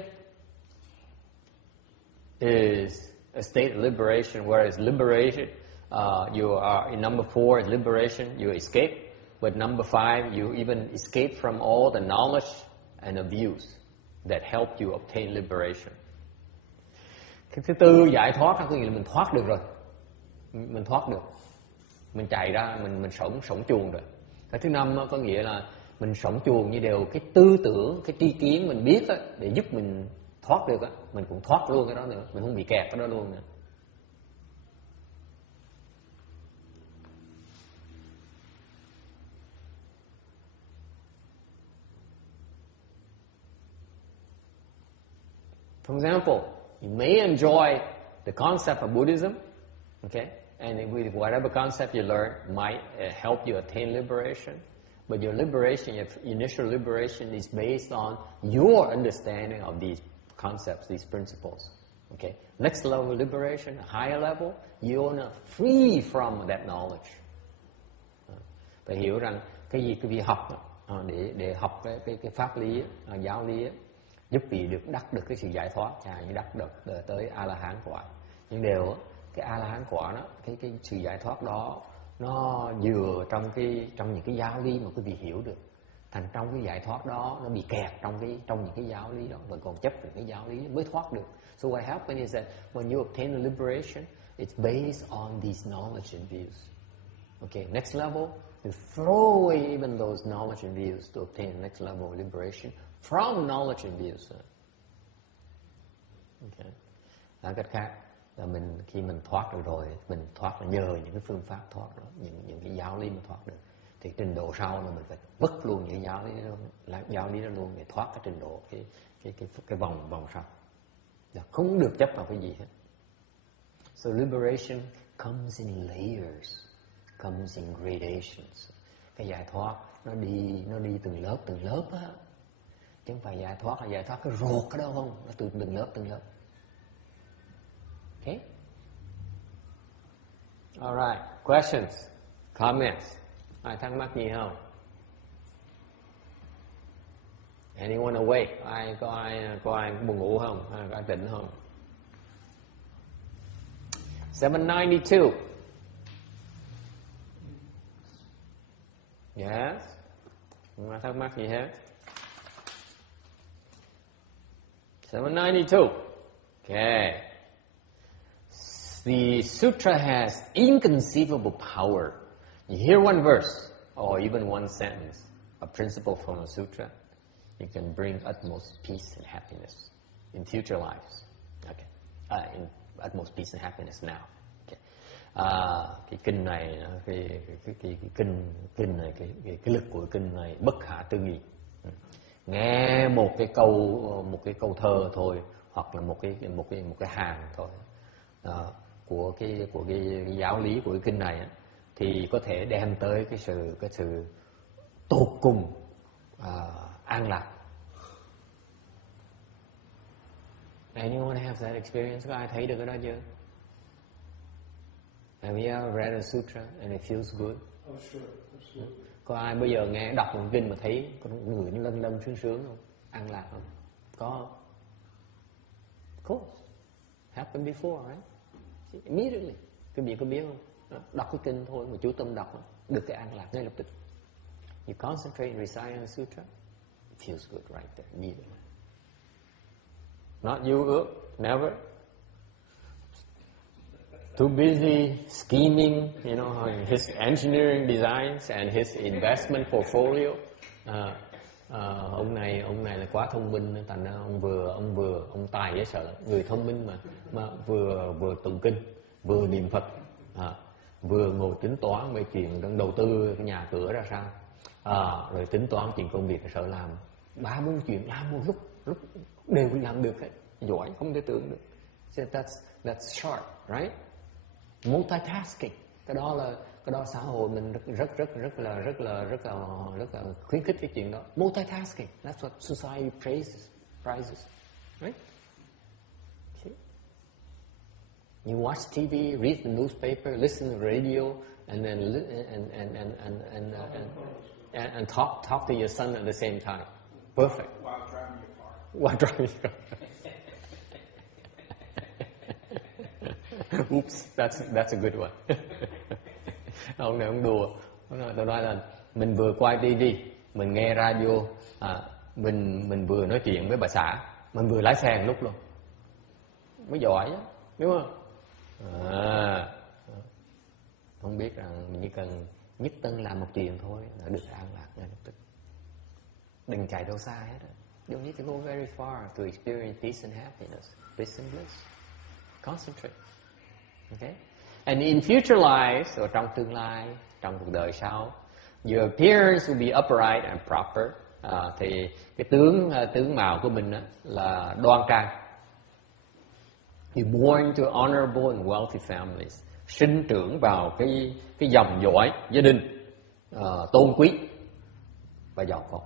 is a state of liberation, whereas liberation, you are in number 4 is liberation, you escape. But number 5, you even escape from all the knowledge and the views that help you obtain liberation. Cái thứ tư, giải thoát, có nghĩa là mình thoát được rồi, mình thoát được, mình chạy ra, mình sống chuồng rồi. Cái thứ năm có nghĩa là mình sống chuồng như đều cái tư tưởng, cái tri kiến mình biết á, để giúp mình thoát được á, mình cũng thoát luôn cái đó nữa, mình không bị kẹt cái đó luôn nữa. For example, you may enjoy the concept of Buddhism, okay, and with whatever concept you learn might help you attain liberation. But your liberation, your initial liberation, is based on your understanding of these concepts, these principles. Okay. Next level of liberation, a higher level, you're not free from that knowledge. Phải hiểu rằng cái việc học để học cái pháp lý, giáo lý, giúp vị được đắc được cái sự giải thoát, như đắc được tới A La Hán quả. Nhưng đều cái A La Hán quả đó, cái sự giải thoát đó, nó vừa trong những cái giáo lý mà quý vị hiểu được. Thành trong cái giải thoát đó nó bị kẹt trong những cái giáo lý đó, và còn chấp được cái giáo lý mới thoát được. So what happens is that when you obtain a liberation, it's based on these knowledge and views. Okay, next level, you throw away even those knowledge and views to obtain the next level of liberation from knowledge and views. Okay. Nói cách khác là khi mình thoát được rồi, mình thoát là nhờ những cái phương pháp thoát đó, những cái giáo lý mà thoát được. Thì trình độ sau là mình phải vứt luôn những giáo lý đó luôn để thoát cái trình độ cái vòng sau. Không được chấp vào cái gì hết. So liberation comes in layers, comes in gradations. Cái giải thoát nó đi từng lớp á. Chứ không phải giải thoát là giải thoát cái ruột cái đâu không, nó từ từng lớp. Okay? Alright, questions, comments. Ai thắc mắc gì không? Anyone awake? Có ai buồn ngủ không? Có ai tỉnh không? 792. Yes? Không ai thắc mắc gì hết? 792. Okay. The sutra has inconceivable power. You hear one verse or even one sentence, a principle from a sutra, you can bring utmost peace and happiness in future lives. Okay, in utmost peace and happiness now. Okay. Cái kinh này, cái kinh này, cái lực của kinh này bất khả tư nghị. Nghe một cái câu thơ thôi, hoặc là một cái hàng thôi của cái giáo lý của cái kinh này, thì có thể đem tới cái sự tột cùng an lạc. Anyone have that experience? Có ai thấy được cái đó chưa? Have you ever read a sutra and it feels good? Oh, sure, absolutely. Có ai bây giờ nghe đọc một kinh mà thấy con người nó lâng sướng không? An lạc không? Có không? Of course. Happened before, right? Immediately. Quý vị có biết không? Đọc cái kinh thôi mà chú tâm đọc được cái an lạc ngay lập tức. You concentrate and recite on the sutra, it feels good right there, immediately. Not you, never. Too busy scheming, his engineering designs and his investment portfolio. Ông này là quá thông minh, thành ra ông tài dễ sợ. Người thông minh mà vừa tụng kinh, vừa niệm Phật, vừa ngồi tính toán về chuyện đầu tư cái nhà cửa ra sao, rồi tính toán chuyện công việc sợ làm 3-4 chuyện làm một lúc đều làm được hết, giỏi không thể tưởng được. So that's short, right? Multitasking, cái đó xã hội mình rất là khuyến khích cái chuyện đó. Multitasking, that's what society prizes, right? Okay. You watch TV, read the newspaper, listen to the radio, and then and talk to your son at the same time. Perfect. While driving your car. Oops, that's a good one. Ông này ông đùa. Tôi nói là mình vừa quay TV, mình nghe radio, mình vừa nói chuyện với bà xã, mình vừa lái xe một lúc luôn. Mới giỏi á, đúng không? Không biết rằng mình chỉ cần nhất tâm làm một chuyện thôi là được an lạc ngay lập tức. Đừng chạy đâu xa hết. You don't need to go very far to experience peace and happiness, peace and bliss. Concentrate. Okay? And in future lives, or trong tương lai, trong cuộc đời sau, your appearance will be upright and proper. Thì cái tướng mạo của mình là đoan trang. You're born to honorable and wealthy families. Sinh trưởng vào cái dòng dõi gia đình tôn quý và giàu có.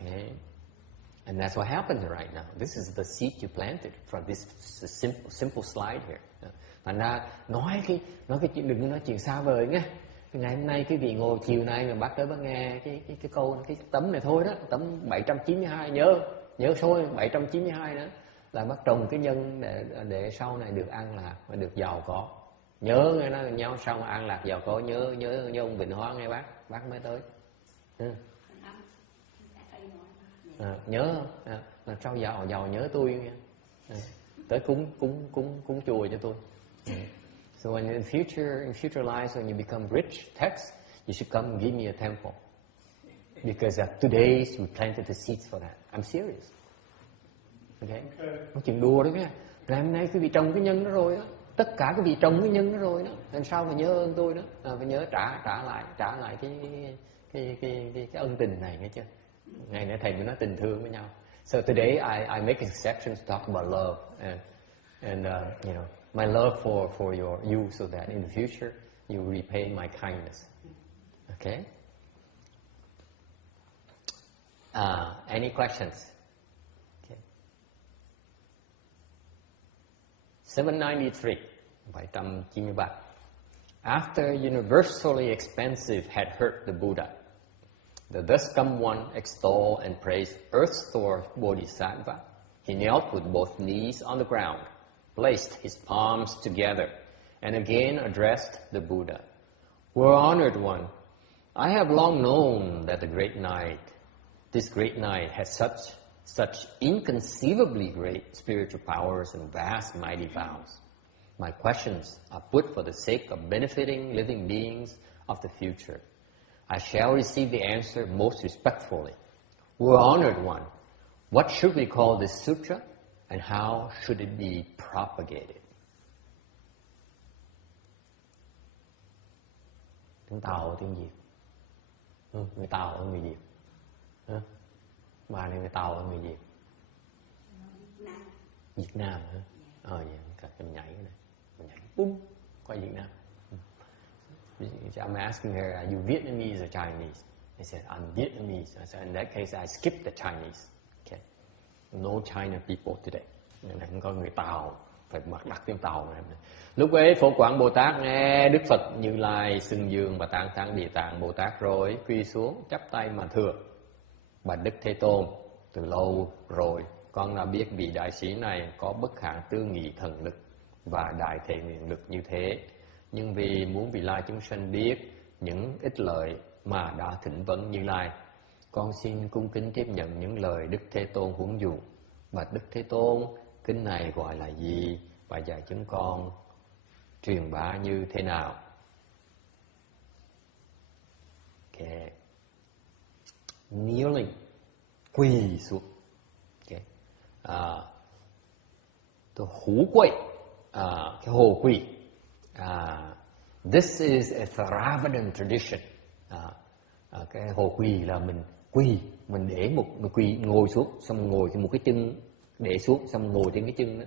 Okay. And that's what happens right now. This is the seed you planted from this simple slide here. Thành ra nói cái chuyện, đừng nói chuyện xa vời nghe. Ngày hôm nay quý vị ngồi chiều nay mà bác tới bác nghe cái câu, cái tấm này thôi đó, tấm 792, nhớ số 792 đó là bác trồng cái nhân để sau này được an lạc và được giàu có. Nhớ nghe nói nhau sau mà an lạc giàu có, nhớ ông Bình Hóa nghe bác mới tới. Nhớ không? Là sau giàu nhớ tôi nghe. Tới cúng chùa cho tôi. So in future lives, when you become rich, text, you should come and give me a temple. Because today we planted the seeds for that. I'm serious. Okay? Nói chuyện đùa đấy nghe. Ngày hôm nay quý vị trồng cái nhân đó rồi đó. Tất cả quý vị trồng cái nhân đó rồi đó. Làm sao mà nhớ ơn tôi đó? Phải nhớ trả lại cái ân tình này nghe chưa? Ngày nay thầy mới nói tình thương với nhau. So today I make an exception to talk about love and you know, my love for you so that in the future you repay my kindness. Okay? Any questions? Okay. 793. 793. After universally expensive had hurt the Buddha, the thus come one extol and praise Earth Store Bodhisattva. He knelt with both knees on the ground, placed his palms together, and again addressed the Buddha. Well honored one, I have long known that this great knight has such inconceivably great spiritual powers and vast mighty vows. My questions are put for the sake of benefiting living beings of the future. I shall receive the answer most respectfully. Well honored one, what should we call this sutra and how should it be propagated? Tiếng Tàu, tiếng Việt. Người Tàu hay người Việt? Bà này người Tàu hay người Việt? Việt Nam hả? Vậy mình nhảy cái này. Mình nhảy, bum, qua Việt Nam. I'm asking her, are you Vietnamese or Chinese? I said, I'm Vietnamese. I said, in that case, I skipped the Chinese. Okay. No China people today. Nên không có người Tàu, phải đặt tiếng Tàu này. Lúc ấy Phổ Quảng Bồ Tát nghe Đức Phật Như Lai xưng dương và tán thán Địa Tạng Bồ Tát rồi quy xuống chắp tay mà thưa: Bạch Đức Thế Tôn, từ lâu rồi con đã biết vị đại sĩ này có bất hạn tư nghị thần lực và đại thể nguyện lực như thế. Nhưng vì muốn vị lai chúng sanh biết những ích lợi mà đã thỉnh vấn Như Lai, con xin cung kính tiếp nhận những lời Đức Thế Tôn huấn dụ. Bạch Đức Thế Tôn, kinh này gọi là gì và dạy chúng con truyền bá như thế nào? Okay. Kneeling, quỳ xuống. Okay. Hủ quậy, cái hồ quỳ. This is a Theravadan tradition. Cái hồ quỳ là mình quỳ, mình để một quỳ ngồi xuống, xong ngồi một cái chân để xuống, xong ngồi trên cái chân đó.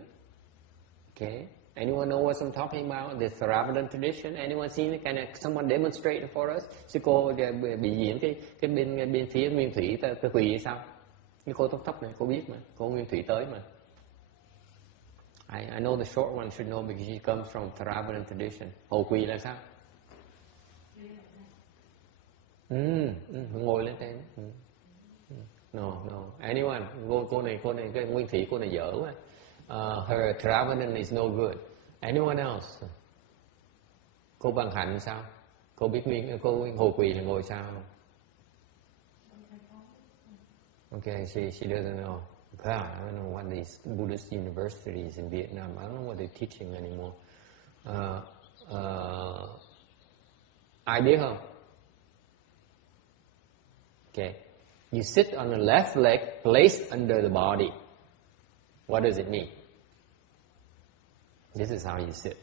Okay. Anyone know what I'm talking about? The Theravada tradition. Anyone seen it? Can someone demonstrate it for us? Sư cô bị diễn cái bên phía Nguyên Thủy ta quỳ hay sao? Cái cô tóc này cô biết mà, cô Nguyên Thủy tới mà. I know the short one should know because she comes from Theravada tradition. Hồ quỳ là sao? Ngồi lên trên. No. Anyone? Cô này cái Nguyên Thủy cô này dở quá. Her Theravada is no good. Anyone else? Cô Bằng Hạnh sao? Cô biết cô hồ quỳ là ngồi sao? Okay, she doesn't know. God, I don't know what these Buddhist universities in Vietnam, I don't know what they're teaching anymore. Ai biết không? Okay. You sit on the left leg placed under the body. What does it mean? This is how you sit.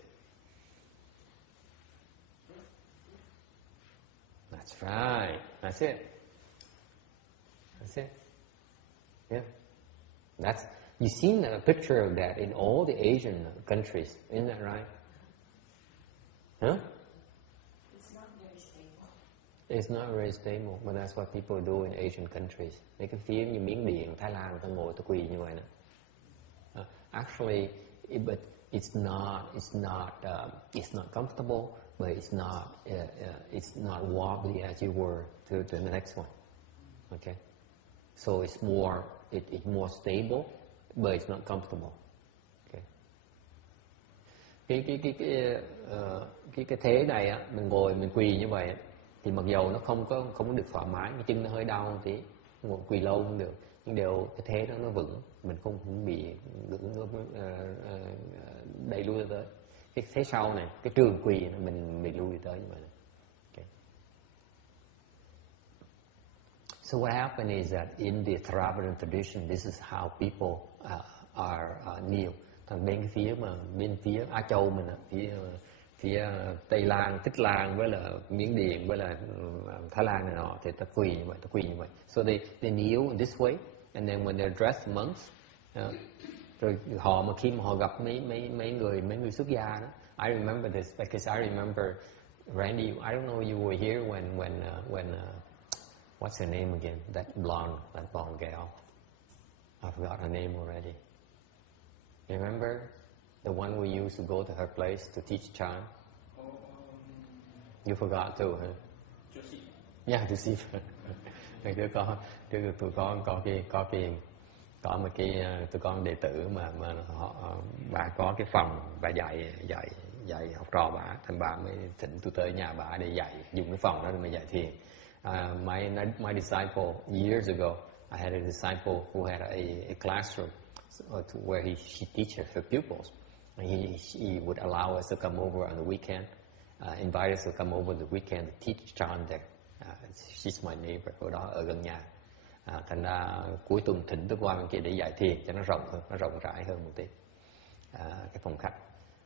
That's right. That's it. That's it. Yeah. You've seen a picture of that in all the Asian countries, isn't that right? Huh? It's not very stable. It's not very stable, but that's what people do in Asian countries. Mấy cái phim như Miến Điện, Thái Lan, ta ngồi ta quỳ như vậy nè. Actually, but it's not comfortable, but it's not wobbly as you were to the next one. Okay, so it's more stable, but it's not comfortable. Okay. Cái thế này á, mình ngồi mình quỳ như vậy thì mặc dầu nó không có được thoải mái, cái chân nó hơi đau một tí, ngồi quỳ lâu không được, nhưng đều cái thế đó nó vững, mình không bị đẩy lui tới. Cái thế sau này, cái trường quỳ mình lui tới như vậy. Okay. So what happened is that in the Theravada tradition, this is how people are kneel. Thằng bên phía Á Châu mình, phía Tây Lan, Tích Lan với là Miến Điện với là Thái Lan này nọ thì ta quỳ như vậy. So they kneel in this way, and then when they're dressed monks, rồi khi mà họ gặp mấy người xuất gia đó. I remember this because I remember Randy. I don't know you were here when what's her name again? That blonde gal. I forgot her name already. You remember the one we used to go to her place to teach Chan? You forgot too, huh? Joseph. Yeah, Joseph. Tụi con có một cái tụi con đệ tử mà bà có cái phòng bà dạy học trò bà, thành bà mới thỉnh tôi tới nhà bà để dùng cái phòng đó để mà dạy thiền. My disciple years ago, I had a disciple who had a classroom where she teaches her pupils, and he would allow us to come over on the weekend, invite us to come over the weekend to teach Chan there. She's my neighbor, ở đó ở gần nhà. Thành ra cuối tuần thỉnh tôi qua bên kia để dạy thiền cho nó rộng hơn, nó rộng rãi hơn một tí. Cái phòng khách.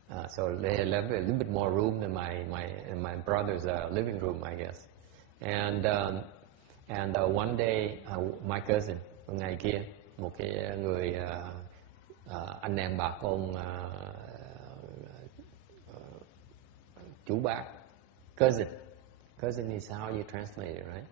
So they have a little bit more room than my brother's living room, I guess. And one day, my cousin, một ngày kia, một cái người anh em bà con, chú bác, cousin is how you translate it, right?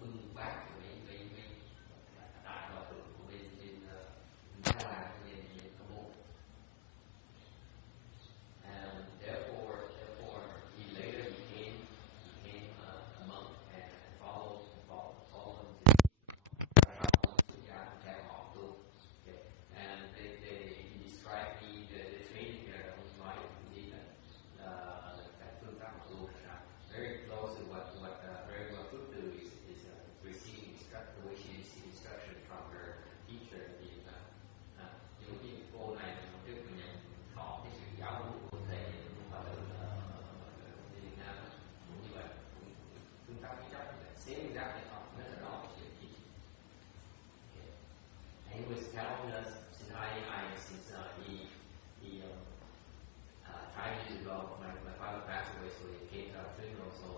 Bưng bát telling us since he tried years ago. My father passed away, so he came to our funeral. So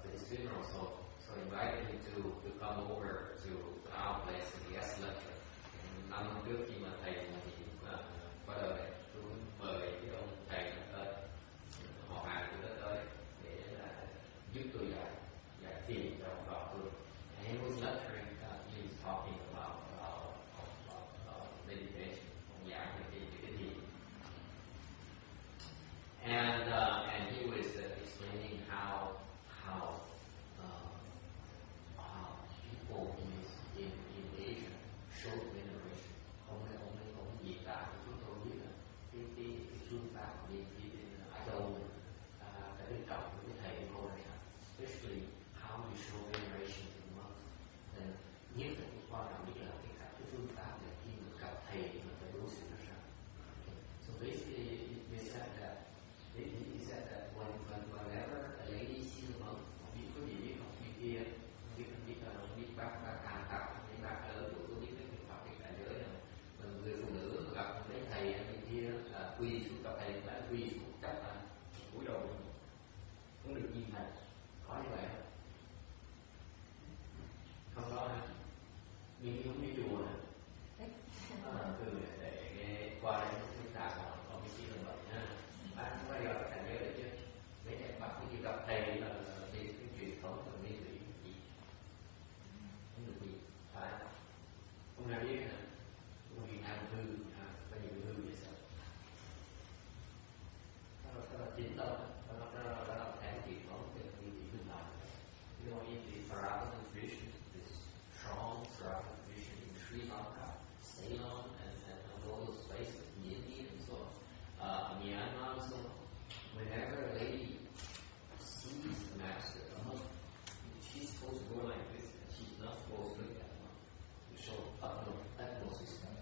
to his funeral, so invited him to come over to our place and guest lecture. Năm trước khi mà thầy qua đời, tôi mời cái ông thầy họ hàng của tôi tới để là giúp tôi giải thiền cho vợ tôi. And he was lecturing. He was talking about meditation, giảng về cái thiền. And he was explaining how people in Asia show veneration. Ông diễn tả cho chúng tôi biết là cái phương pháp niệm thiền ở đâu phải được trọng với cái thầy của tôi, especially how you show veneration to monks. And nhất là cái quan trọng nhất là cái phương pháp là khi mà gặp thầy mà phải đối xử ra sao. So basically, he said that whenever a lady sees a monk, biết có gì biết không, biết kia, biết bác hàng tập, biết bác lớn của tôi biết cái phương pháp cái cảnh giới này. Mà người phụ nữ mà gặp mấy thầy bên kia là quỳ xuống gặp thầy, phải quỳ xuống chấp là cúi đầu không được nhìn thầy, có như vậy không? Không có hả? Nhưng không đi chùa hả? Thường để nghe qua đây chúng ta còn biết gì là vậy ha. Bác cũng phải gặp cảnh giới đấy chứ. Mấy em bác cũng chỉ gặp thầy là về cái truyền thống và nguyên lý gì không được gì phải không ai biết hả? Không Việt Nam hư có nhiều hư vậy sao? Đó là chính đâu đó là theo truyền thống về nguyên lý hư lại. You know, in the Saravanan tradition, this strong Saravanan tradition in Sri Lanka, Ceylon, and all those places, India and so on, Myanmar and so on. Whenever a lady sees the master, a monk, she's supposed to go like this, and she's not supposed to look at the monk to show utmost respect.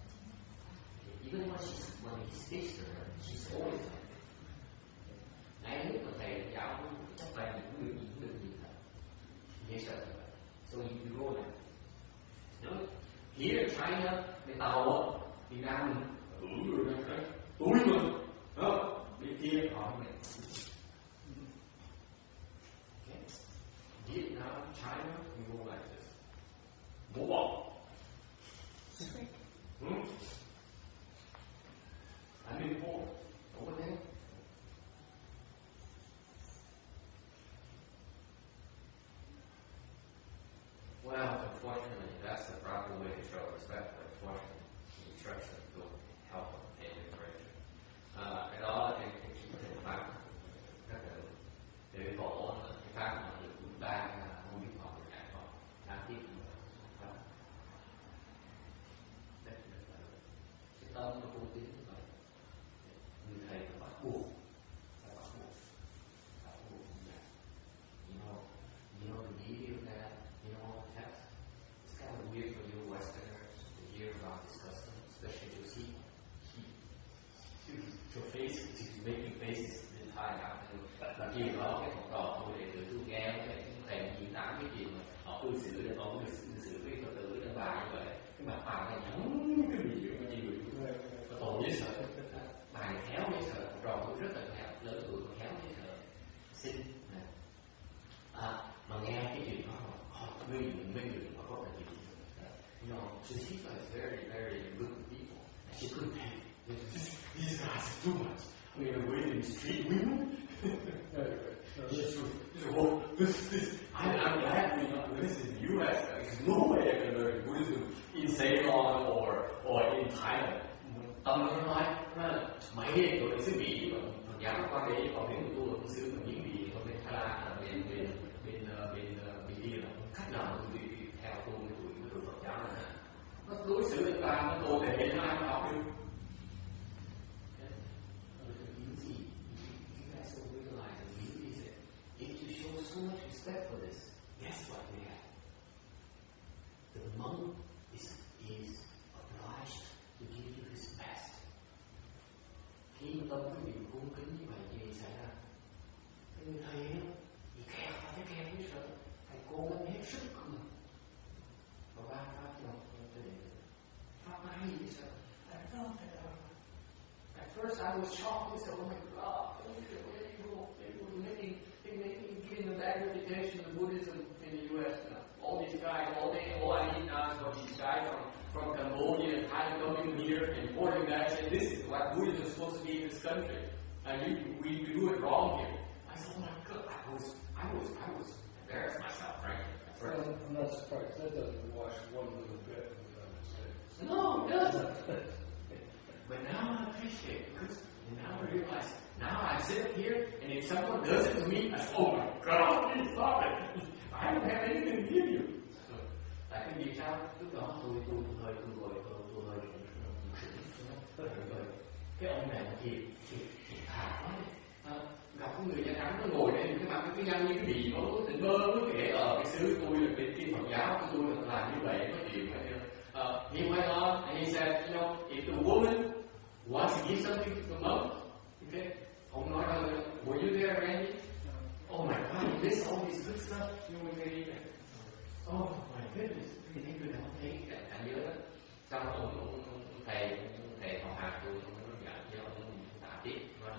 Even when he speaks to her, she's always like this. Ngay lúc mà thầy giáo chấp tay cũng được nhìn thầy. Dễ sợ như vậy. So you go like this. No? Here in China, cái tàu Việt Nam mình rồi đó, túi mình, đó, bên kia họ mình. Okay. Vietnam, China, we go like this. Mũ bọc. I'm in Paul. Over there. Well, unfortunately, that's the proper way to show respect, but unfortunately, the instructions don't help them pay the pressure. Cái đó là cái pháp rất là để khổ, cái pháp mà được chúng ta không biết học được giải thoát, đáng tiếc pháp rất là cái tâm nó vô tín như vậy. Người thầy phải bắt buộc như vậy. You know the meaning of that, text. It's kind of weird for you Westerners to hear about this custom, especially to see your face, making faces the entire afternoon. Và khi đó cái học trò tôi để từ tôi nghe cái thầy diễn tả cái chuyện mà họ cư xử để có cư xử với Phật tử đàn bà như vậy, cái mặt bà này nhắm cái gì mà nhiều và tội dễ sợ, bài khéo dễ sợ, học trò tôi rất là khéo, lớn tuổi mà khéo dễ sợ, xinh. Mà nghe cái chuyện đó họ mình họ có là gì? So Shiva is very, very good with people. And she couldn't take it. These guys are too much. I mean, we're waiting in the street women. I'm glad we're not this in the US. There's no way I can learn Buddhism in Ceylon or in Thailand. Tâm nó nói mấy người xứ Mỹ mà dám qua đây họ biết một tu xứ mà những vị ở bên Thái Lan, bên kia là cách nào cũng bị theo tu cái tuổi Phật giáo này nó đối xử với ta nó tô tệ nó ai học được. You guys don't realize the beauty is it. If you show so much respect for this, guess what we have? The monk is obliged to give you his best. wrong here? I said, oh my God, I was embarrassed myself, frankly. At first. I'm not surprised. That doesn't wash one little bit without mistakes. No, it doesn't. But now I appreciate it because now I realize, now I sit up here and if someone does it to me, I say, oh my God, please stop it. I don't have anything to give you. Tại cái vì sao? Lúc đó tôi hơi cái ông này thì thả quá. Gặp cái người da trắng nó ngồi đây cái mặt cái răng như cái bì nó tỉnh bơ nó kể cái xứ tôi là cái Phật giáo của tôi là làm như vậy nói chuyện he went on and he said, you know, if the woman wants to give something to the monk, okay, ông nói rằng, were you there, Randy? Oh my God, you missed all this good stuff. Oh my goodness, cái người nào thấy cảnh nhớ đó. Xong ông thầy họ hàng tôi nó dặn cho ông tạ tiếp mà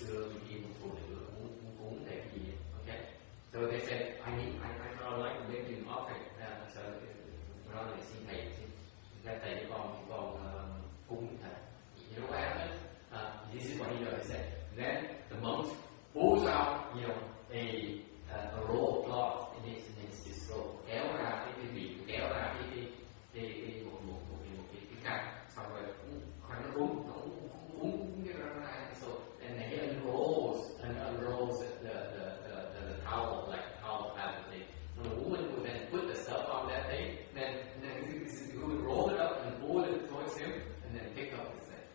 xưa khi một phụ nữ muốn cúng thầy cái gì, okay. So they said, I would like to make you an offering. So nói là xin thầy ra thầy cho con cúng thầy. You know what happened? This is what he does. He said, then the monk pulls out, you know, a roll of cloth in his throat, kéo ra cái bì, kéo ra cái cạnh, xong rồi khoan nó cúng cái ra. So and he unrolls the towel, like a towel kind of thing. And the woman would then put the stuff on that thing, then he would roll it up and pull it towards him, and then pick up his thing.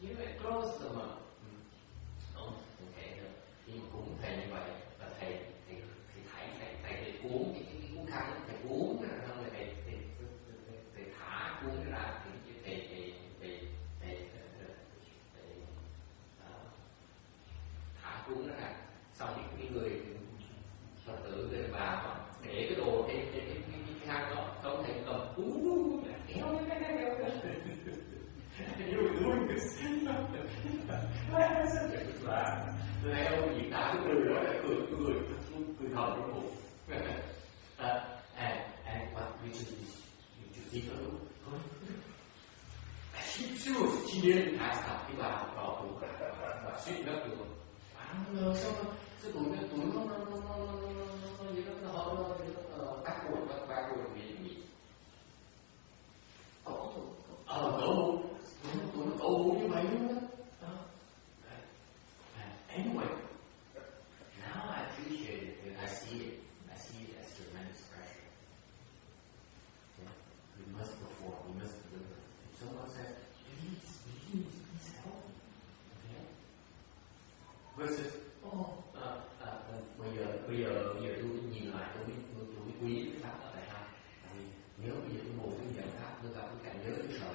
You know, it grows the monk. Khi mà cúng thầy như vậy là thầy cuốn cái cuốn khăn, thầy cuốn cái xong rồi thầy thả cuốn cái ra thì thầy thả cuốn nó ra, xong cái người Phật tử người bà để cái đồ cái khăn đó, xong thầy cầm kéo you were doing this. I said it was bad. Rồi ông diễn tả cái cười đó là cười thầm trong bụng. And what you think of it? She didn't ask how cái bà vào tủ và suýt mất được. Sao tụi nó như nó backward vì tụi nó cậu như vậy luôn đó. Anyway, now I appreciate it and I see it as tremendous pressure. Yeah? We must perform, we must deliver. If someone says, please help me. Okay? Versus, bây giờ tôi nhìn lại tôi mới quý cái pháp ở tại sao? Tại vì nếu bây giờ tôi ngồi tôi nhận pháp, tôi gặp cái cảnh nhớ tôi sợ,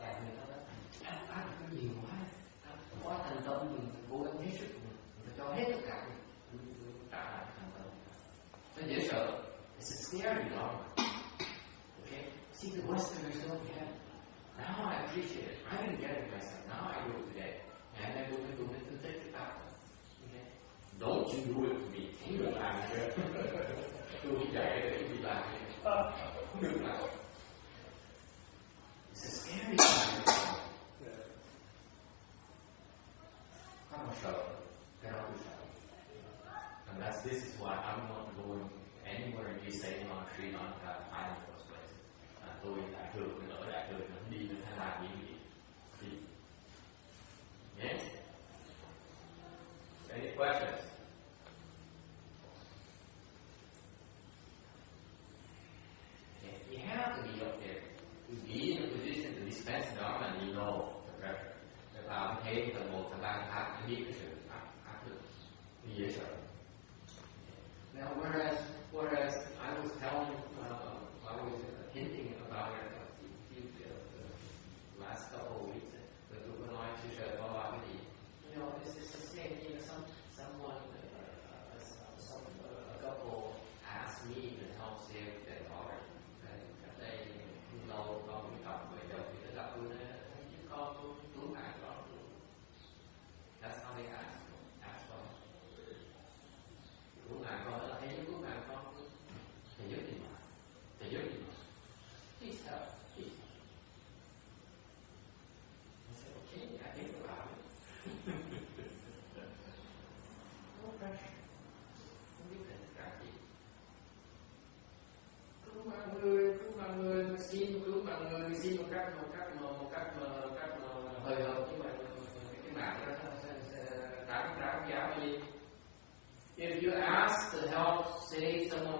tại vì người ta nói, pháp nó nhiều quá thành tâm mình cố gắng hết sức mình cho hết tất cả mình trả lại thành tâm. Nó dễ sợ. It's a scary dogma. Okay? See, the Westerners don't get it. Now I appreciate it. I didn't get it myself. Now I do it today. And I do it take it back. Okay? Don't you do it to me. Không được làm gì hết. Tôi đi dạy để đi làm gì. Không được làm. It's a scary dogma. Không sợ. Cái đó tôi sợ. And this is why I'm not going anywhere in East Asia on Sri Lanka, Thailand, those places. Tôi đại thường ở đại thường nó đi đến Thái Lan như vậy. Yes? Any questions?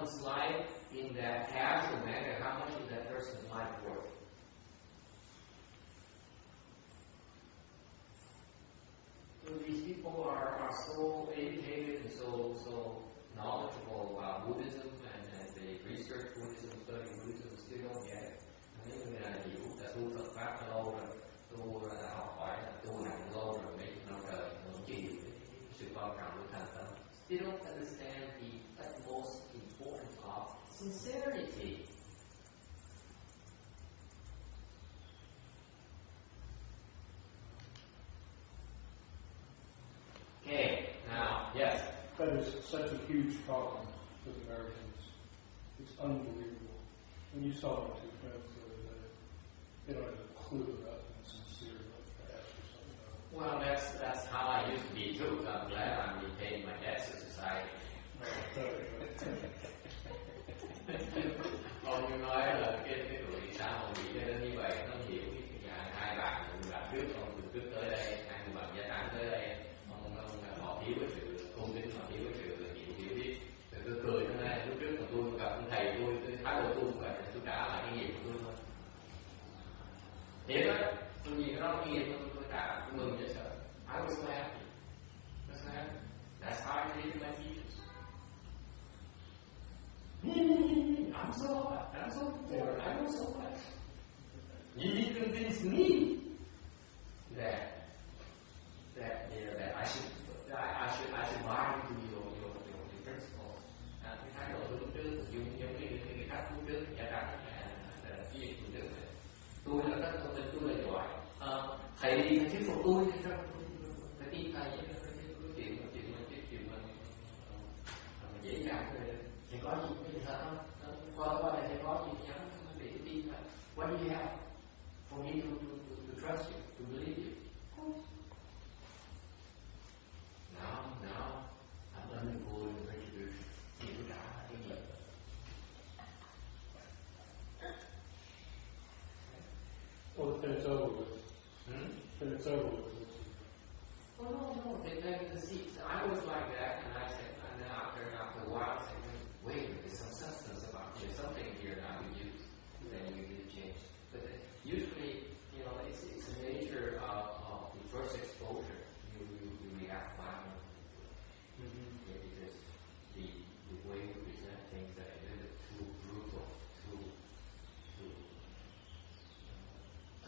someone's life in that casual manner, how much is that person's life worth? So these people are so educated and so knowledgeable about Buddhism and they research Buddhism, study Buddhism, still don't get it. Nếu người là hiểu là tu Phật pháp lâu rồi, tu là học hỏi, là tu hành lâu rồi, mấy chục năm trời, không chỉ hiểu sự quan trọng của thành tâm. They don't understand the utmost importance of sincerity. Okay, now, yes. That is such a huge problem with Americans. It's unbelievable. When you saw my two friends the other day, they don't have a clue about being sincere enough to ask for something else. Well, that's how I used to be too. I'm glad I'm repaying my debts to society. Ông nói là cái tuổi xã hội nghĩ đến như vậy, nó hiểu cái nhà hai bạn làm trước, ông từ trước tới đây, hai người bạn gia tăng tới đây, ông họ thiếu cái sự tôn kính, họ thiếu cái sự hiểu biết. Rồi tôi cười nó này, lúc trước mà tôi gặp ông thầy tôi thái độ tôi cũng vậy, tôi trả lại cái nghiệp của tôi thôi. Thiệt á, tôi nhìn cái đó cái nghiệp tôi trả, tôi mừng dễ sợ. I was so happy. That's how I treated my teachers. I'm so poor, I know so much. You need to convince me that I should buy into your principles. Cái thái độ lúc trước dùng cái cách lúc trước giả đặt là cái gì cũng được. Tôi là rất thông minh, tôi là giỏi. Thầy đi thuyết phục tôi phải tin thầy vậy là cái chuyện mà dễ dàng thôi. Thì có gì bây giờ không? Qua đây thì có gì nhắn để tin thầy. What do you have for me to trust you, to believe you? Of course. Now I'm undergoing retribution. Thì tôi trả cái gì? Well, then it's over with. Then it's over with. Oh no, they planted the seeds. I was like that, and I said, and then after a while, I said, wait, there's some substance about there's something here that I could use. Then you need to change. But usually, it's the nature of the first exposure. You react violently. Yeah, because the way we present things that are a little bit too brutal, too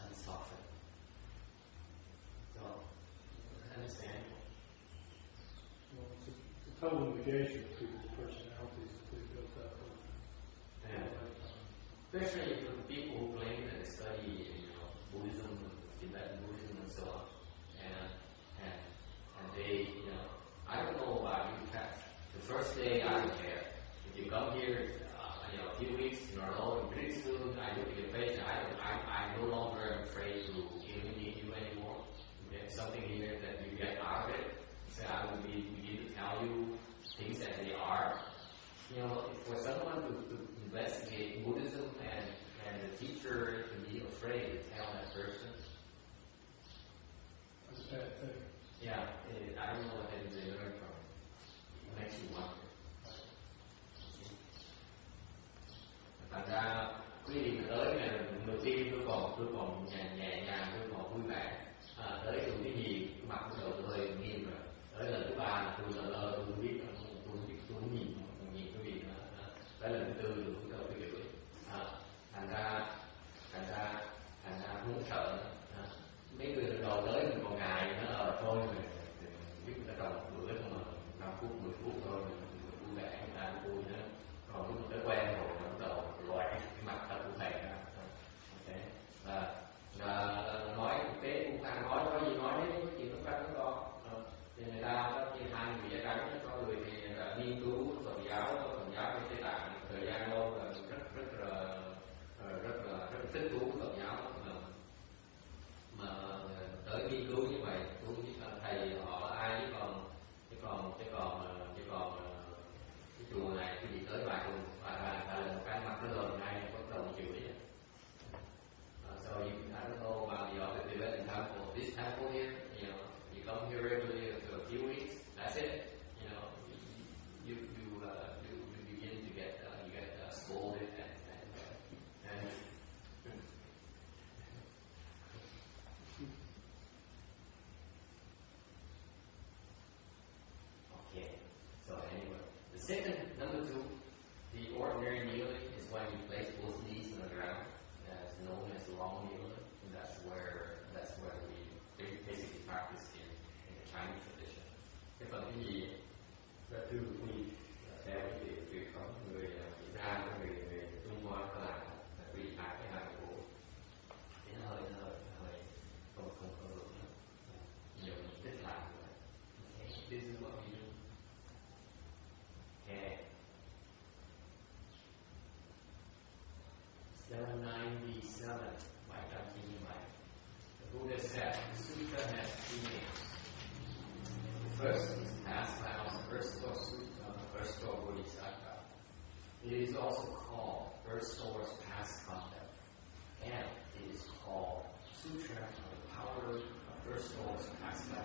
unsoftened. So, understandable. Well, it's a total negation of people's personalities that they've built up over Yeah. a lifetime. Especially for the people who claim that they study, Buddhism, Tibetan Buddhism, and so on, and they, I don't know about you, Kat. The first day I don't care. If you come here, a few weeks in a row, and pretty soon I look at your face, and I'm no longer afraid to humiliate you anymore. There's something here that you get out of it. So I will begin to tell you things that they is also called Earth Store Sutra, and it is called Sutra of the Power of Earth Store Sutra.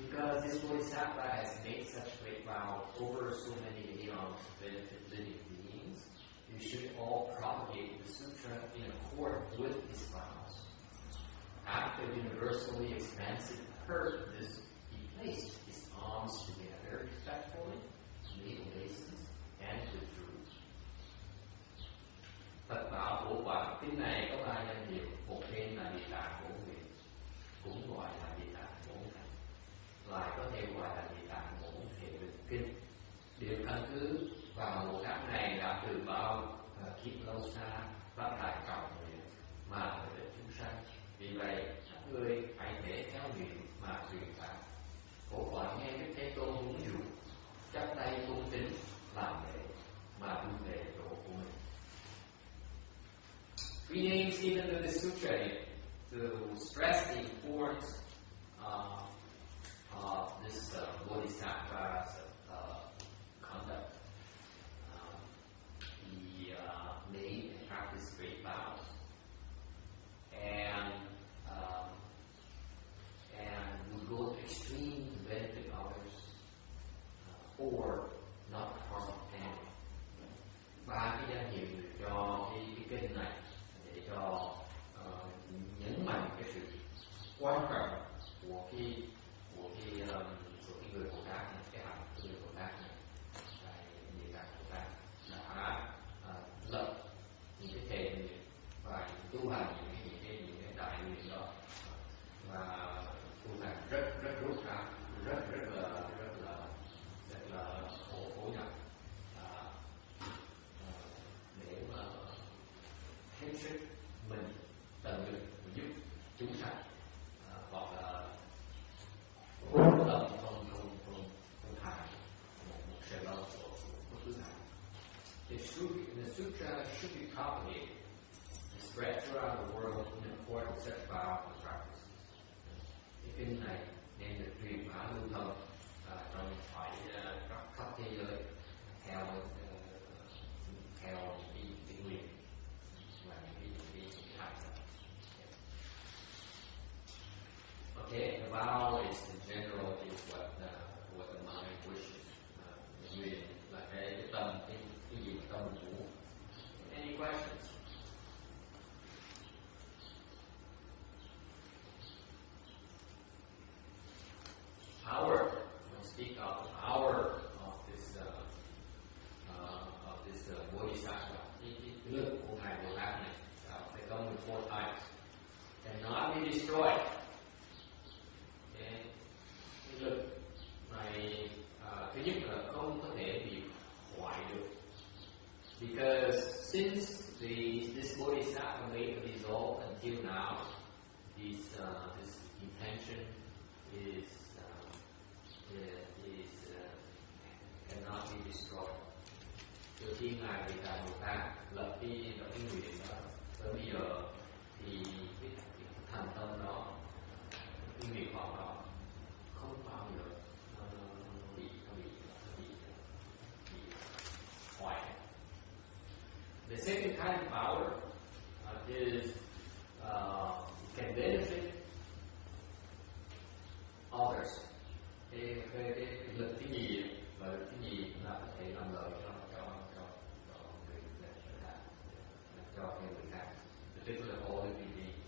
Because this Bodhisattva has made such great vow over so many eons to benefit living beings, you should all propagate the sutra in accord with his vows. After universally expansive purpose, he placed his arms together respectfully, made obeisance, and withdrew. Phật bảo phổ quán kinh này có ba danh hiệu, một tên là Địa Tạng Bổn Nguyện, cũng gọi là Địa Tạng Bổn Thành, lại có thể gọi là Địa Tạng Bổn Thể Lực Kinh. Điều căn cứ vào một pháp này đã từ bao kiếp lâu xa phát đại trọng nguyện mà lợi ích chúng sanh. Vì vậy các ngươi hãy để theo nguyện mà truyền pháp. Phổ quán nghe Đức Thế Tôn huấn dụ, chắp tay cung kính làm lễ mà vui về độ của mình. Three names given to the sutra to stress the importance of this bodhisattva's conduct. He made and practiced great vows, and would go to extreme to benefit others, or not harm anyone. Ba cái danh hiệu được cho cái kinh này để cho nhấn mạnh cái sự quan trọng của cái người Bồ Tát này, cái hạnh của người Bồ Tát này, tại Địa Tạng Bồ Tát đã lập những cái thệ nguyện và tu hành những cái đại nguyện đó, và tu hành rất rút ra, rất là khổ nhọc để mà hết sức mình tận lực giúp chúng sanh, hoặc là không hại một sự đau khổ của thứ hại. The sutra should be propagated and spread throughout the world in accordance with such vows and practices. Cái kinh này nên được truyền bá lưu thông trong phải khắp thế giới theo cái nguyện và những cái hạnh. Okay, the vow is in general is what the mind wishes. Nguyện là cái tâm, cái gì mà tâm muốn. Any questions? Power. When we speak of the power of this bodhisattva, cái lực của ngài Bồ Tát này, they come with 4 types. Cannot be destroyed. Okay. Cái lực này thứ nhất là không có thể bị hoại được. Because since this bodhisattva made a resolve until now, this intention cannot be destroyed. Từ khi ngài Địa Tạng Bồ Tát lập cái nguyện đó, tới bây giờ thì cái thành tâm đó, cái nguyện vọng đó không bao giờ bị hoại. The second kind of power is can benefit others. Cái lực cái gì và lực cái gì là có thể làm lợi cho người khác, cho cái người khác. Particularly all living beings.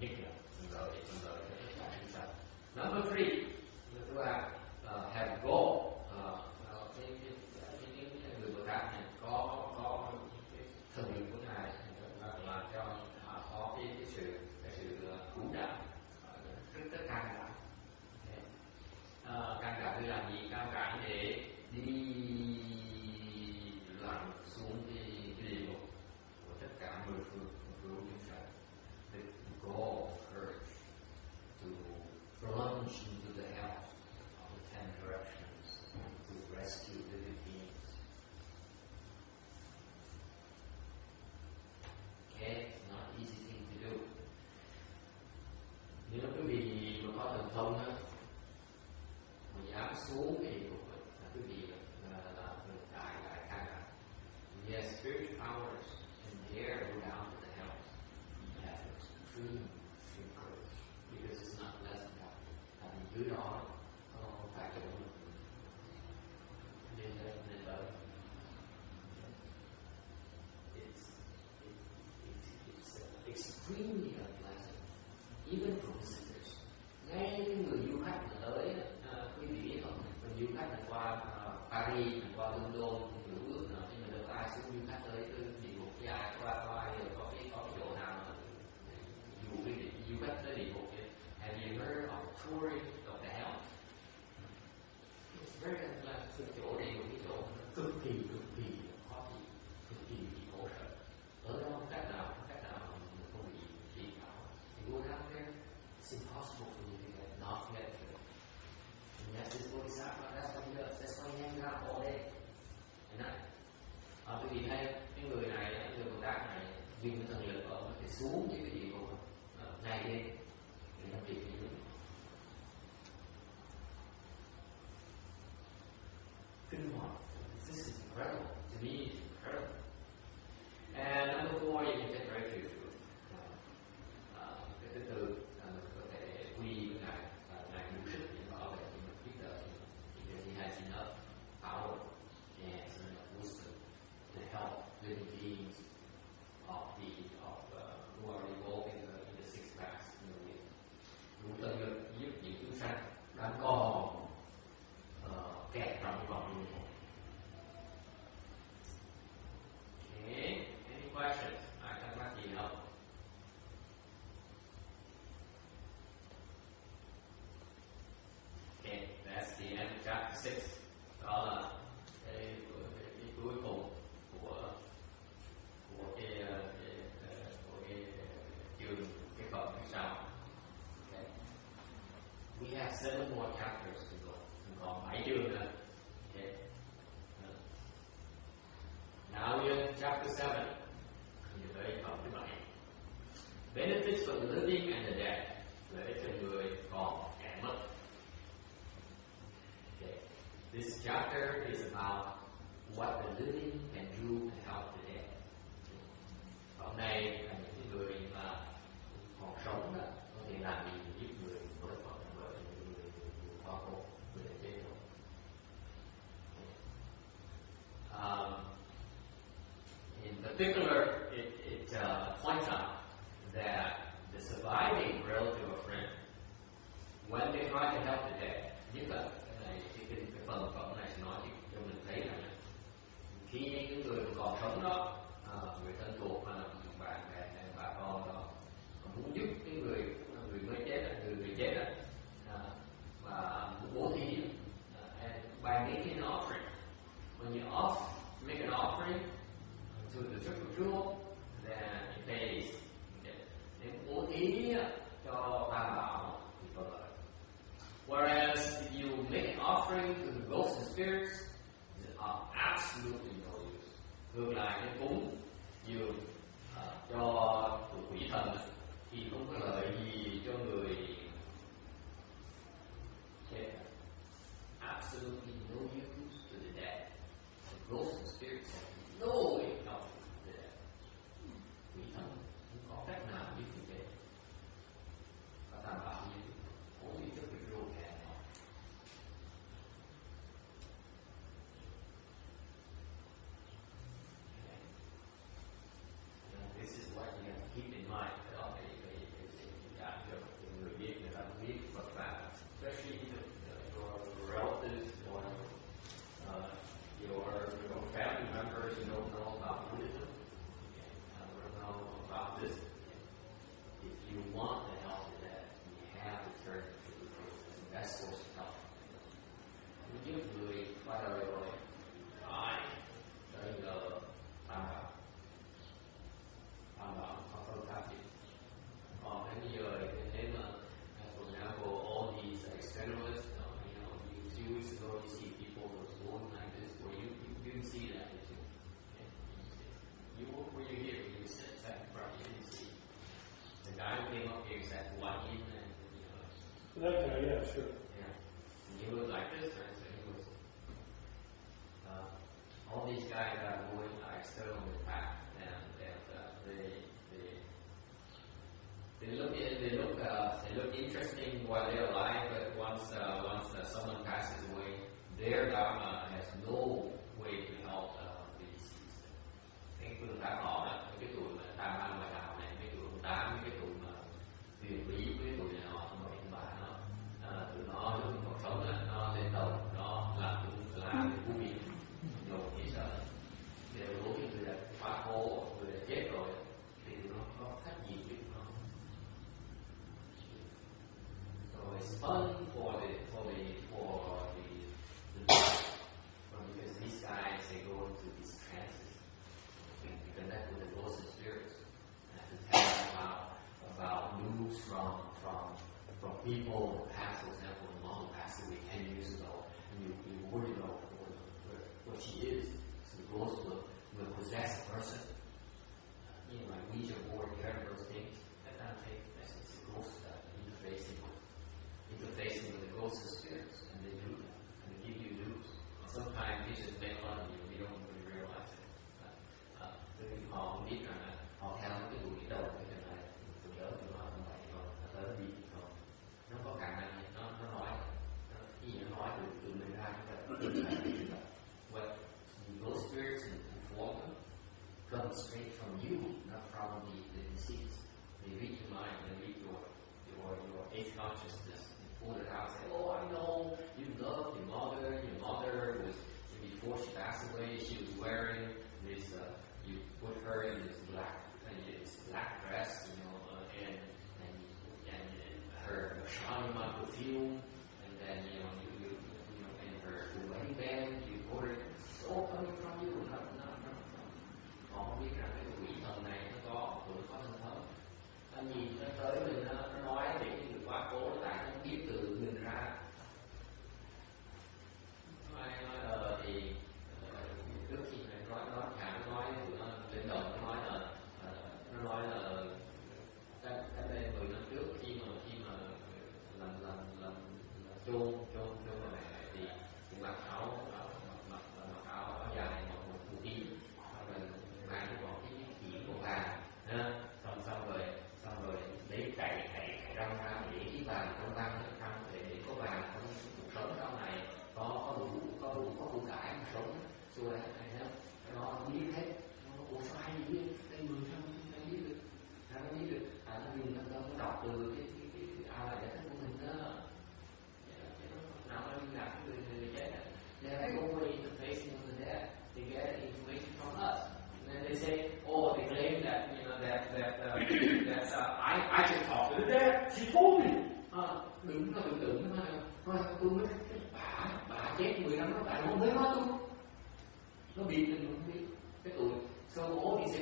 Nhất là làm lợi cho tất cả chúng sanh. Number 3, thứ ba, have goal. Cái người Bồ Tát này có particular, it points out that the surviving relative or friend, when they try to help the dead, nhất là cái phần phận này nói thì cho mình thấy rằng khi những người còn sống đó, người thân thuộc hay là bạn bè bà con đó muốn giúp cái người mới chết đó, người chết đó, và muốn bố thí, and by making an offering, when you make an offering to the circle jewel,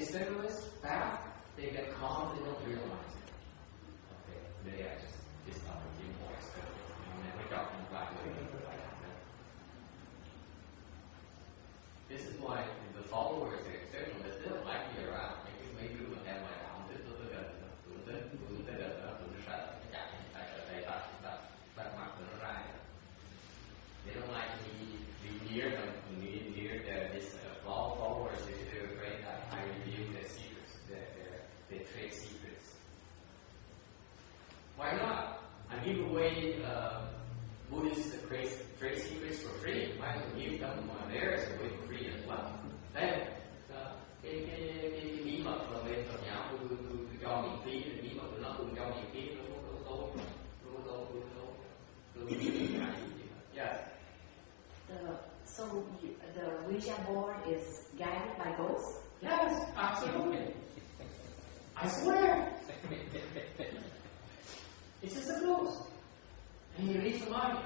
externalist path, they get calm, they don't realize it. Okay, they are just being more external. Never talking about it. This is why the followers, the externalists, they don't like me around. Mấy đứa mà theo ngoài đạo tới gần đó, tụi nó sợ cái chạy, tại sợ tay bắt mặt tụi nó ra. They don't like me be near them, near this followers. They're afraid that I reveal their secrets, their trade secrets. Why not? I give away Buddhist trade secrets for free. Why don't give them theirs away for free as well? Đây, cái bí mật mà bên Phật giáo tôi cho miễn phí, bí mật của nó tôi cho miễn phí, nó tốt. Yes. So the Ouija board is guided by ghosts? Yes, absolutely. I swear. It's just a ghost. And he reads the mind.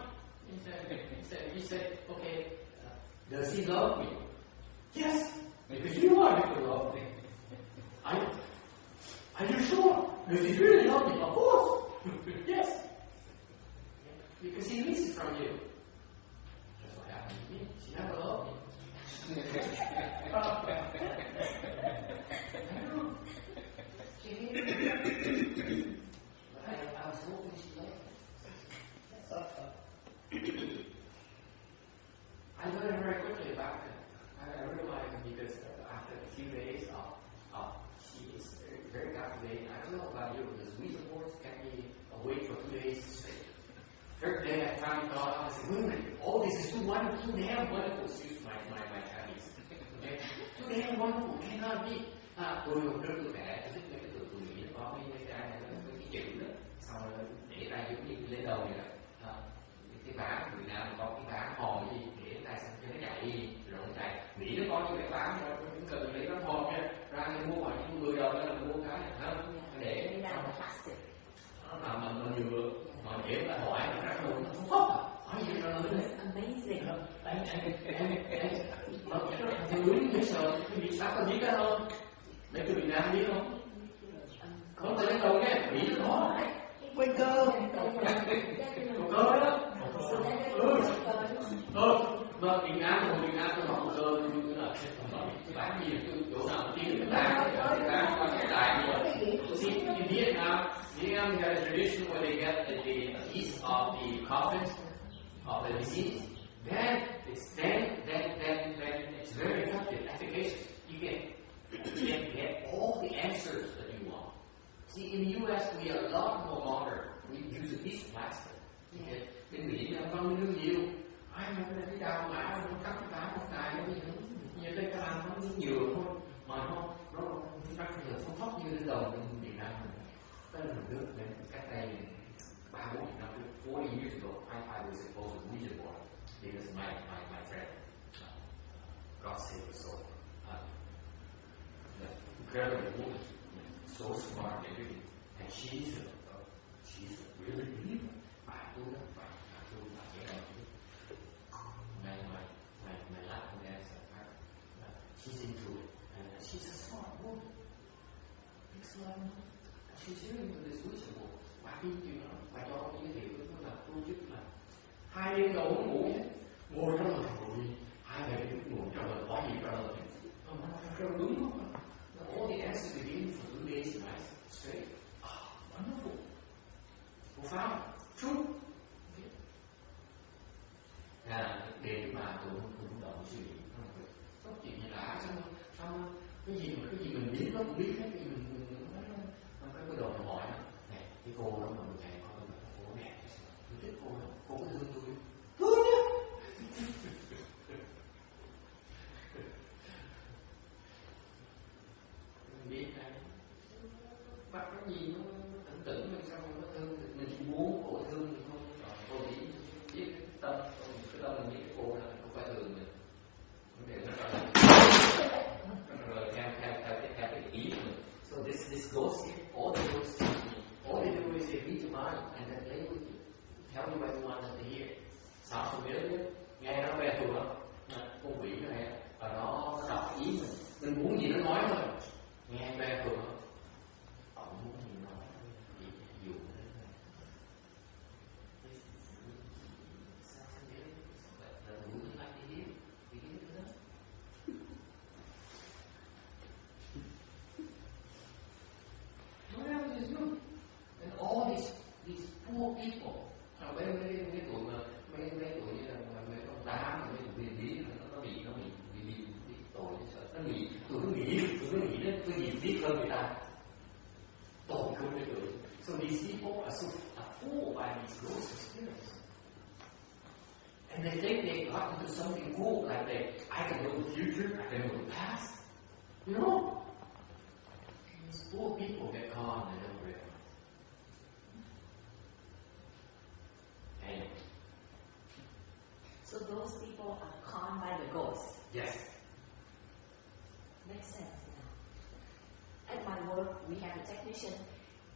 He said, okay, does he love me? Yes, because you are to love me. Are you sure? Does he really love me? Of course. Yes. Because he needs it from you. That's what happened to me. She never loved me. I know. She hated me. But I was hoping she loved me. I learned very quickly about it. I realized because after a few days she is very calculating. I don't know about you, because Ouija boards can be awake for 2 days straight. Third day I finally thought, I said, wait a minute, all this is too wonderful, too damn wonderful. Excuse my Chinese. Okay? Too damn wonderful, cannot be. Tôi rất là trẻ, tôi thích mấy cái từ tôi nghĩ nó có mấy cái chữ đó. Sau đó để ra giống như lấy đầu vậy đó. Cái ván người Nam có cái ván hòn gì để tay xong cho nó chạy rồi nó chạy. Mỹ nó có những cái ván đó, cũng cần lấy ván hòn nha. Ra cái mua khoảng những 10 đồng là mua cái này không? Để nó làm mà vừa mà dễ là hỏi nó ra luôn nó không khóc. Hỏi gì nó lên. Amazing. Mà tôi đúng dễ sợ, cái việc sao có biết đó không? Mấy người Việt Nam biết không? Không phải lấy đầu nha, Mỹ nó có. Quên cơ. Cơ đó. Vâng, Việt Nam tôi học cơ là bán gì chỗ nào tiếng người ta qua cái đại gì. See, in Vietnam they have a tradition where they get the piece of the coffin of the deceased. Then it's very effective, efficacious. You can get all the answers that you want. See, in the U.S. we are a lot more modern. We use a piece of plastic. Okay? Bên Mỹ là con nước nhiều. Ai mà cái đào mã nó cắt cái đá không tài nó gì nữa. Như đây ta làm nó nhựa thôi. Mà nó cắt cái nhựa phong như cái đầu Việt Nam mình. Đó là một nước đến cách đây 3-4 năm trước, 40 years ago, I was exposed to Ouija board because my friend, God save her soul, incredible woman, so smart and everything, and she's a really believer. Bà tôi là cái đồng chí. My last name she's into it, and she's a smart woman. Makes a lot of money. She's hearing to this Ouija board. Bà tin chuyện đó, bà cho con giới thiệu nó là tu chức là 2 đêm đầu nó ngủ nhé, ngồi trong là ngồi 2 ngày trước ngồi trong là có gì trong là nó đúng không? All the answers begin for 2 days night straight. Wonderful, profound, true. Để mà tôi cũng động suy nghĩ, có chuyện gì lạ xong cái gì mình biết nó cũng biết hết, cái gì mình cái đầu mình hỏi này, cái cô đó mà mình thầy coi tôi bảo cô đẹp, tôi thích cô đó, cô có thương tôi, thương nhá. Mình biết này, bắt cái gì nó tỉnh tỉnh mình xong rồi nó thương, mình chỉ muốn cổ thương mình không, cô chỉ biết cái tâm mình biết cái cô đó, không phải thương mình. Vấn đề nó rồi theo cái ý của mình. hơn người ta. Tội không biết được. So these people are fooled by these ghost experiences. And they think they got into something cool, like I can know the future, I can know the past. You know? These poor people get caught and they don't realize. Anyway. So those people are conned by the ghost. Yes. Makes sense now. At my work, we have a technician.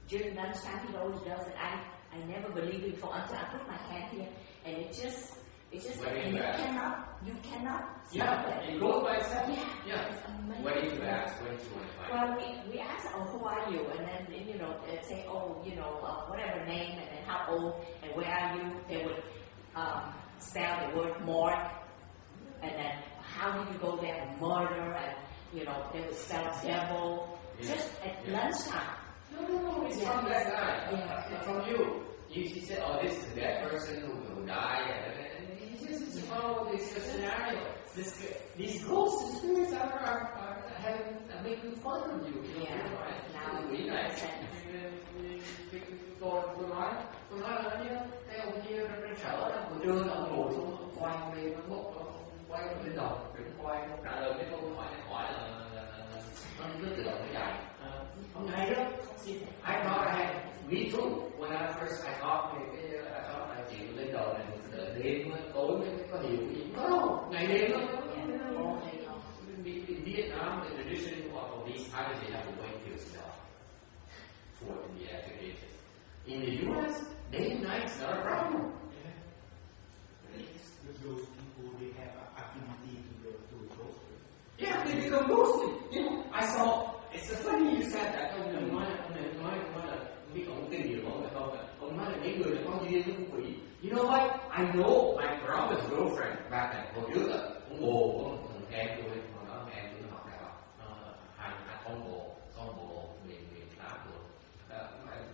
During lunchtime, he always does it. I never believed it before until I put my hand here, and it's just, and you cannot stop it. It goes by itself. Yeah. It's amazing. What did you ask? What did you want to find? Well, we ask, who are you? And then, they say, whatever name, and then how old, and where are you? They would spell the word morgue, and then how did you go there? Murder, and, they would spell devil. Yeah. Just at lunchtime. No, it's from that guy. It's from you. You said, this is that person who died, and it's just follow this scenario. These ghost spirits are making fun of you. Now we makes sense. Tôi nói là như cái ông kia trên sở đó, buổi trưa là ông ngồi xuống quay lên nó quay lên đầu, đừng quay trả lời cái câu hỏi là nó tự động nó dài. Hôm nay đó, I thought I had, me too. When I first I thought là chịu lên đầu này đêm tối mới có hiểu cái gì. No, ngày đêm đó. In Vietnam, the tradition of these times, they have to wait till it's dark for the activities. In the U.S., day and night is not a problem. With those people, they have an affinity to the ghost. Yeah, they become ghostly. I saw. It's so funny you said that. Ông nói là biết ông kinh nghiệm ông phải không? Ông nói là những người có duyên với quỷ. You know what? I know my brother's girlfriend back then. Hồi trước ông bồ của thằng em tôi, hồi đó em tôi học đại học, con bồ miền Nam rồi.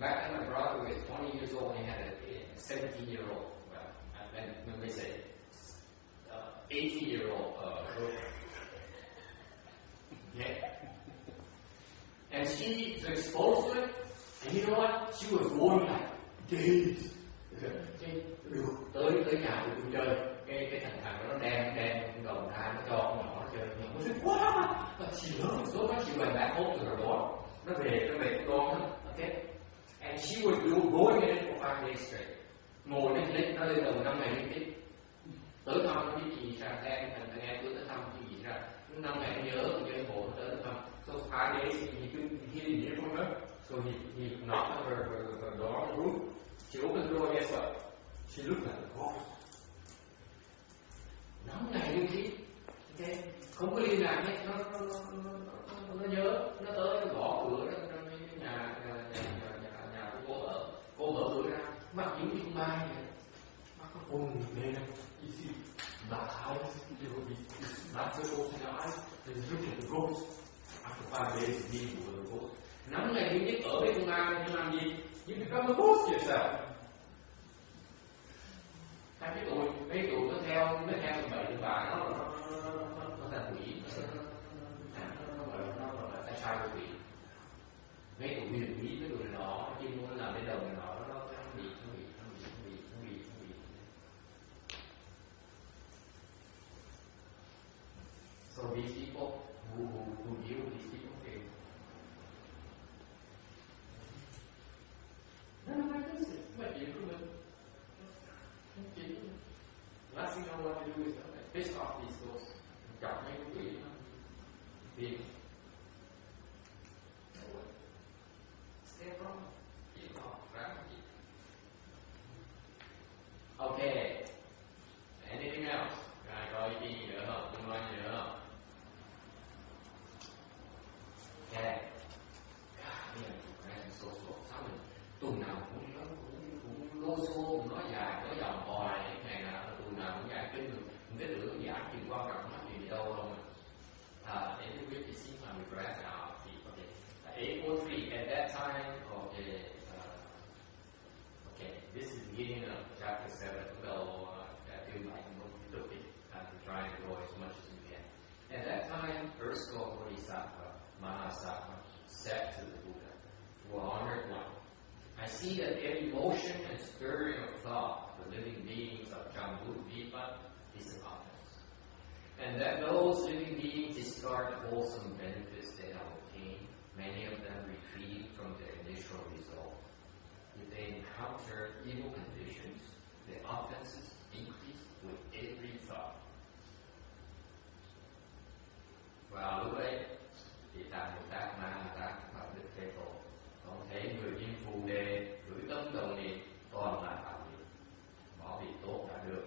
Back then my brother was 20 years old and he had a 17-year-old, and let me say, 18-year-old girlfriend. Okay. And she was exposed to it, and you know what? She was going like days. Tới nhà tôi chơi, cái thằng nó đem đồng ra nó cho con nhỏ nó chơi. Nó nói wow, she loves so much. She went back home to her dorm. Nó về cái dorm đó, okay. And she was going in it for 5 days straight. Ngồi nó lên đầu 5 ngày liên tiếp. Tới thăm nó biết gì ra, thằng em tôi tới thăm cái gì ra. 5 ngày nó nhớ, chơi bộ nó tới thăm. So 5 days he didn't hear from her. So he knocked on her door, the room. She opened the door, guess what? She looked like a ghost. 5 ngày liên tiếp. Okay. Không có liên lạc hết, nó nhớ, nó tới nó gõ cửa đó, trong cái nhà của cô ở. Cô mở cửa ra, mắt giống như con mai vậy. Mắt nó ôn lên. You see, black eyes, black circles in the eyes, and he's looking at the ghost. After 5 days of being with the ghost. 5 ngày liên tiếp ở với con ma thì làm gì? You become a ghost yourself. Mấy tụi nó theo bậy từ bà nó là quỷ, nó gọi là tại sao quỷ. Mấy tụi huyền bí, mấy tụi này nọ, chuyên môn làm bên đầu này nọ, nó bị. So these people who deal with these people, okay. No, I think every motion and stirring of thought for living beings of Jambudvipa is an offense. And that those living beings discard wholesome benefits they have obtained, many of them retreat from their initial result. If they encounter evil conditions, their offenses increase with every thought. Và lúc ấy thì tại Bồ Tát Ma Tát Phật Đức Thế Tôn không thấy người viên phù đề gửi tâm đồng niệm toàn là phạm niệm, bỏ việc tốt đã được,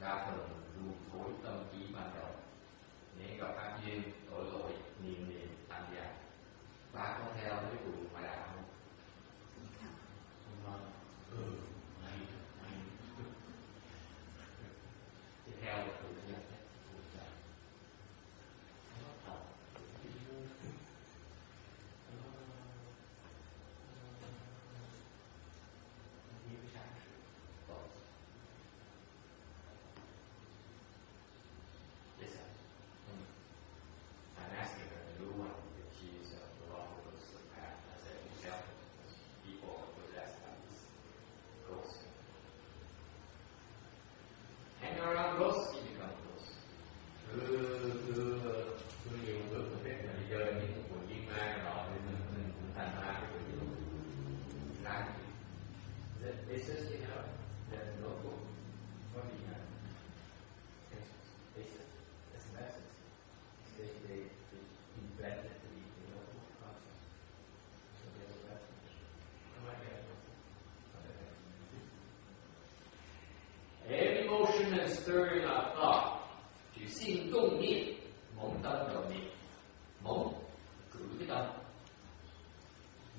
đa phần luôn thối tâm trí ban đầu. Nếu gặp ác duyên, tội lỗi, niệm niệm tăng dài. Và có theo với cùng ngoại đạo không? Tiếp theo là tự nhiên. Yes, sir. I'm asking her, the new one, if she's belong to this path. I said, example, people would ask about this ghost. Hang around ghosts, you become ghost. Cứ nhiều người không biết là đi chơi những cuộc viên ma đó thì mình cũng thành ra cái cuộc viên ma. This is, you know, the notebook. What do you have? Basis. That's the message. They invented the notebook concept. So there's a message. Every motion and stirring of thought, chỉ xin công niệm, mộng tâm đồng niệm, mộng cử cái tâm,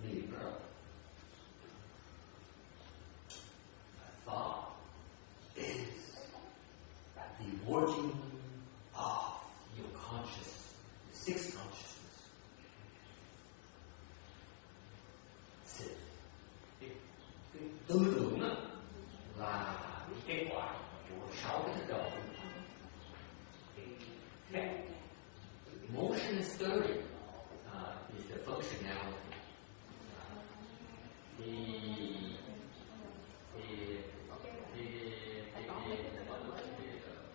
niệm rồi. Thought is the working of your consciousness, the sixth consciousness. Cái tư tưởng đó là cái kết quả của 6 cái thức đầu. Motion and stirring is the functionality.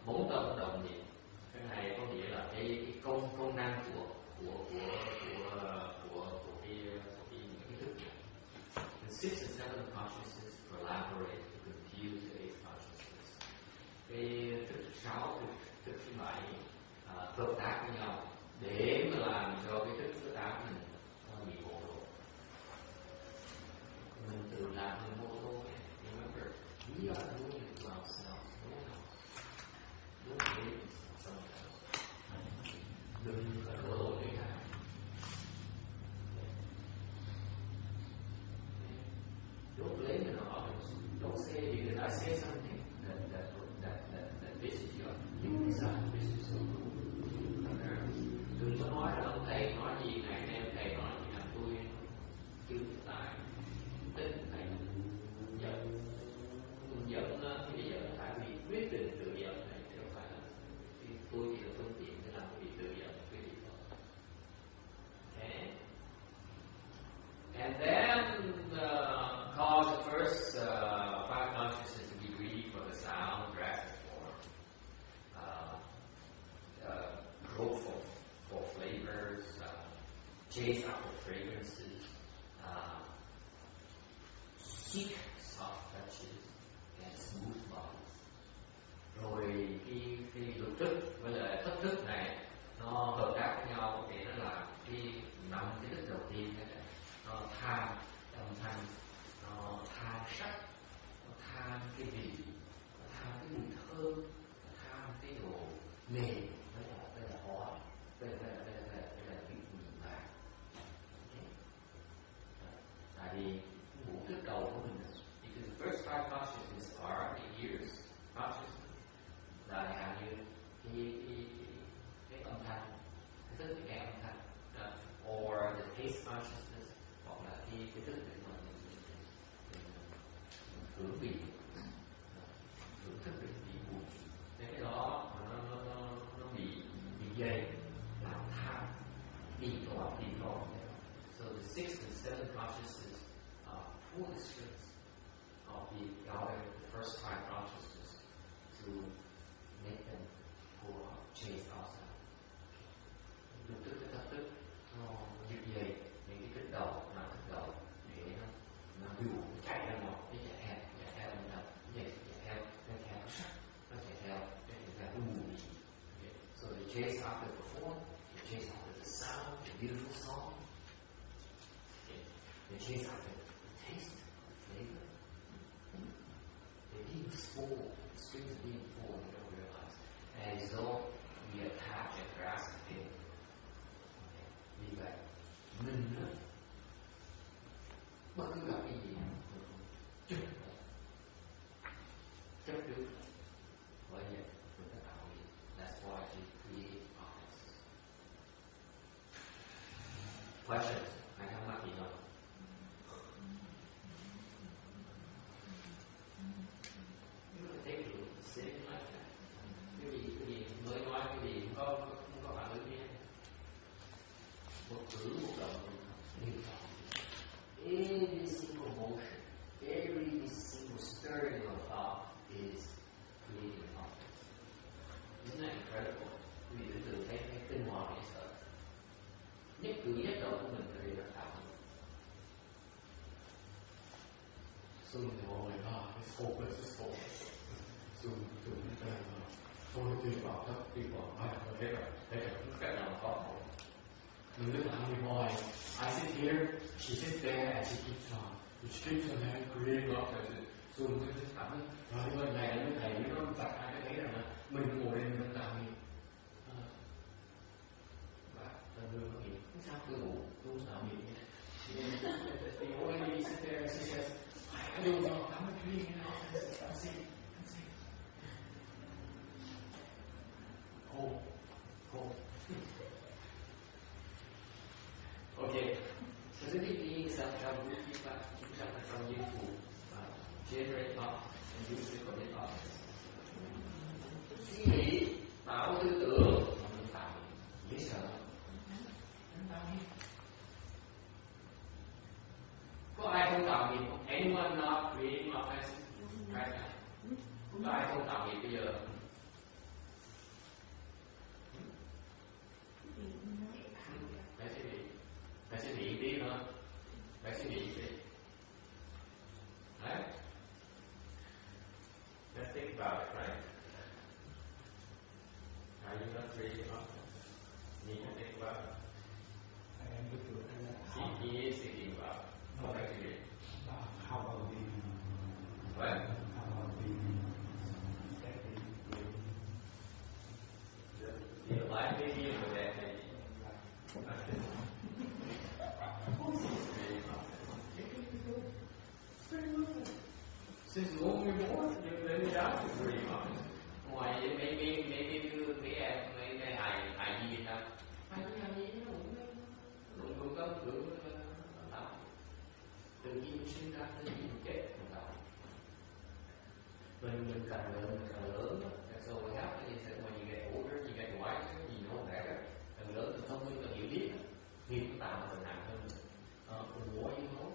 Bốn tâm đồng niệm, cái này có nghĩa là cái công năng của những cái thức. The sixth and seventh consciousness collaborate to confuse the eighth consciousness. Cái thức 6, thức thứ 7 hợp tác với nhau để mà làm cho cái thức thứ 8 mình bị mô tô. Mình tự làm mình mô tô nhé. Remember, we are doing it to ourselves. No one else. Don't blame someone else. Đừng có đổ lỗi người khác. Don't blame it on others. Don't say because I say something that this is your. You decide this is so good. Đừng có nói là ông thầy nói gì ngày nay ông thầy nói gì làm tôi chưa tại tính thầy giận. Giận cái giận tại vì quyết định tự giận này chứ không phải là tôi chỉ là phương tiện để làm cái việc tự giận cái gì thôi. Okay. And then cause the first 5 consciousness to be greedy for the sound, grasp form, growth for flavors, chase after fragrances, seek soft touches and smooth bodies. Rồi cái lục thức với lại thất thức này nó hợp tác với nhau để nó làm cái 5 cái thức đầu tiên này. Nó tham âm thanh, nó tham sắc, nó tham cái vị, nó tham cái mùi thơm, nó tham cái đồ mềm, đây là hoa, đây là cái mùi vàng. Tại vì ngũ thức đầu của mình, because the first 5 consciousness are the ears consciousness, là hàm như cái âm thanh, cái thức để nghe âm thanh, or the taste consciousness, hoặc là cái thức để mà mình hưởng vị, hưởng thức vị mùi. Cái đó nó bị dày, làm tham, đi đỏ. So the sixth and seventh consciousness pull the strings chase after the form, they chase after the sound, the beautiful song. They chase after the taste, the flavor. They're being full, the strings are being full, you don't realize. And as though we attach and grasp it. Vì vậy, mình đó, bất cứ gặp cái gì chấp trước. Bởi vậy, mình phải tạo nghiệp. That's why we create objects. Questions? Ai thắc mắc gì không? You want to take a look, sitting like that. Cái gì mới nói, cái gì không có phản ứng gì hết. Một cử, một động, đều tạo. Every single motion, every single stirring of thought is creating an object. Isn't that incredible? Quý vị tưởng thấy cái tinh hoa này sợ. Nhất cử nhất động của mình phải được tạo. So oh my God, it's hopeless, it's hopeless. So tôi vào thấp, đi vào ai có thế rồi, tất cả nào có khổ. Mình cứ làm như hoài. I sit here, she sits there, and she keeps on. She keeps on creating objects. So mình cứ cảm thấy, rồi bên này là thầy nó vạch ai cái thấy rằng là mình ngồi đây mình tạo nghiệp. Và lần lượt nó nghĩ, sao tôi ngủ, tôi không tạo nghiệp nhé. The old lady sits there and she says, I don't know, I'm not creating an object. I'm saying. Cool. Okay. Specific beings that have root from you to generate objects and use it for the objects. Suy nghĩ, tạo tư tưởng, mình tạo dễ sợ. Mình tạo nghiệp. Có ai không tạo nghiệp không? Anyone not creating objects right now? Có ai không tạo nghiệp bây giờ? Phải suy nghĩ tí nữa. Phải suy nghĩ tí. Right? Let's think about it, right? Are you not creating objects? Need to think about it. He is thinking about it. What actually? How about baby? What? How about baby? The alive baby or the dead baby? Since the moment we're born, then we die to create objects. Ngoài mấy hài nhi ta, hài nhi nó cũng có tạo. Từ khi mình sinh ra tới khi mình chết mình tạo. Mình càng lớn and so what happens is that when you get older, you get wiser, you know better. Càng lớn càng thông minh, càng hiểu biết, nghiệp cũng tạo càng nặng hơn. The more you know,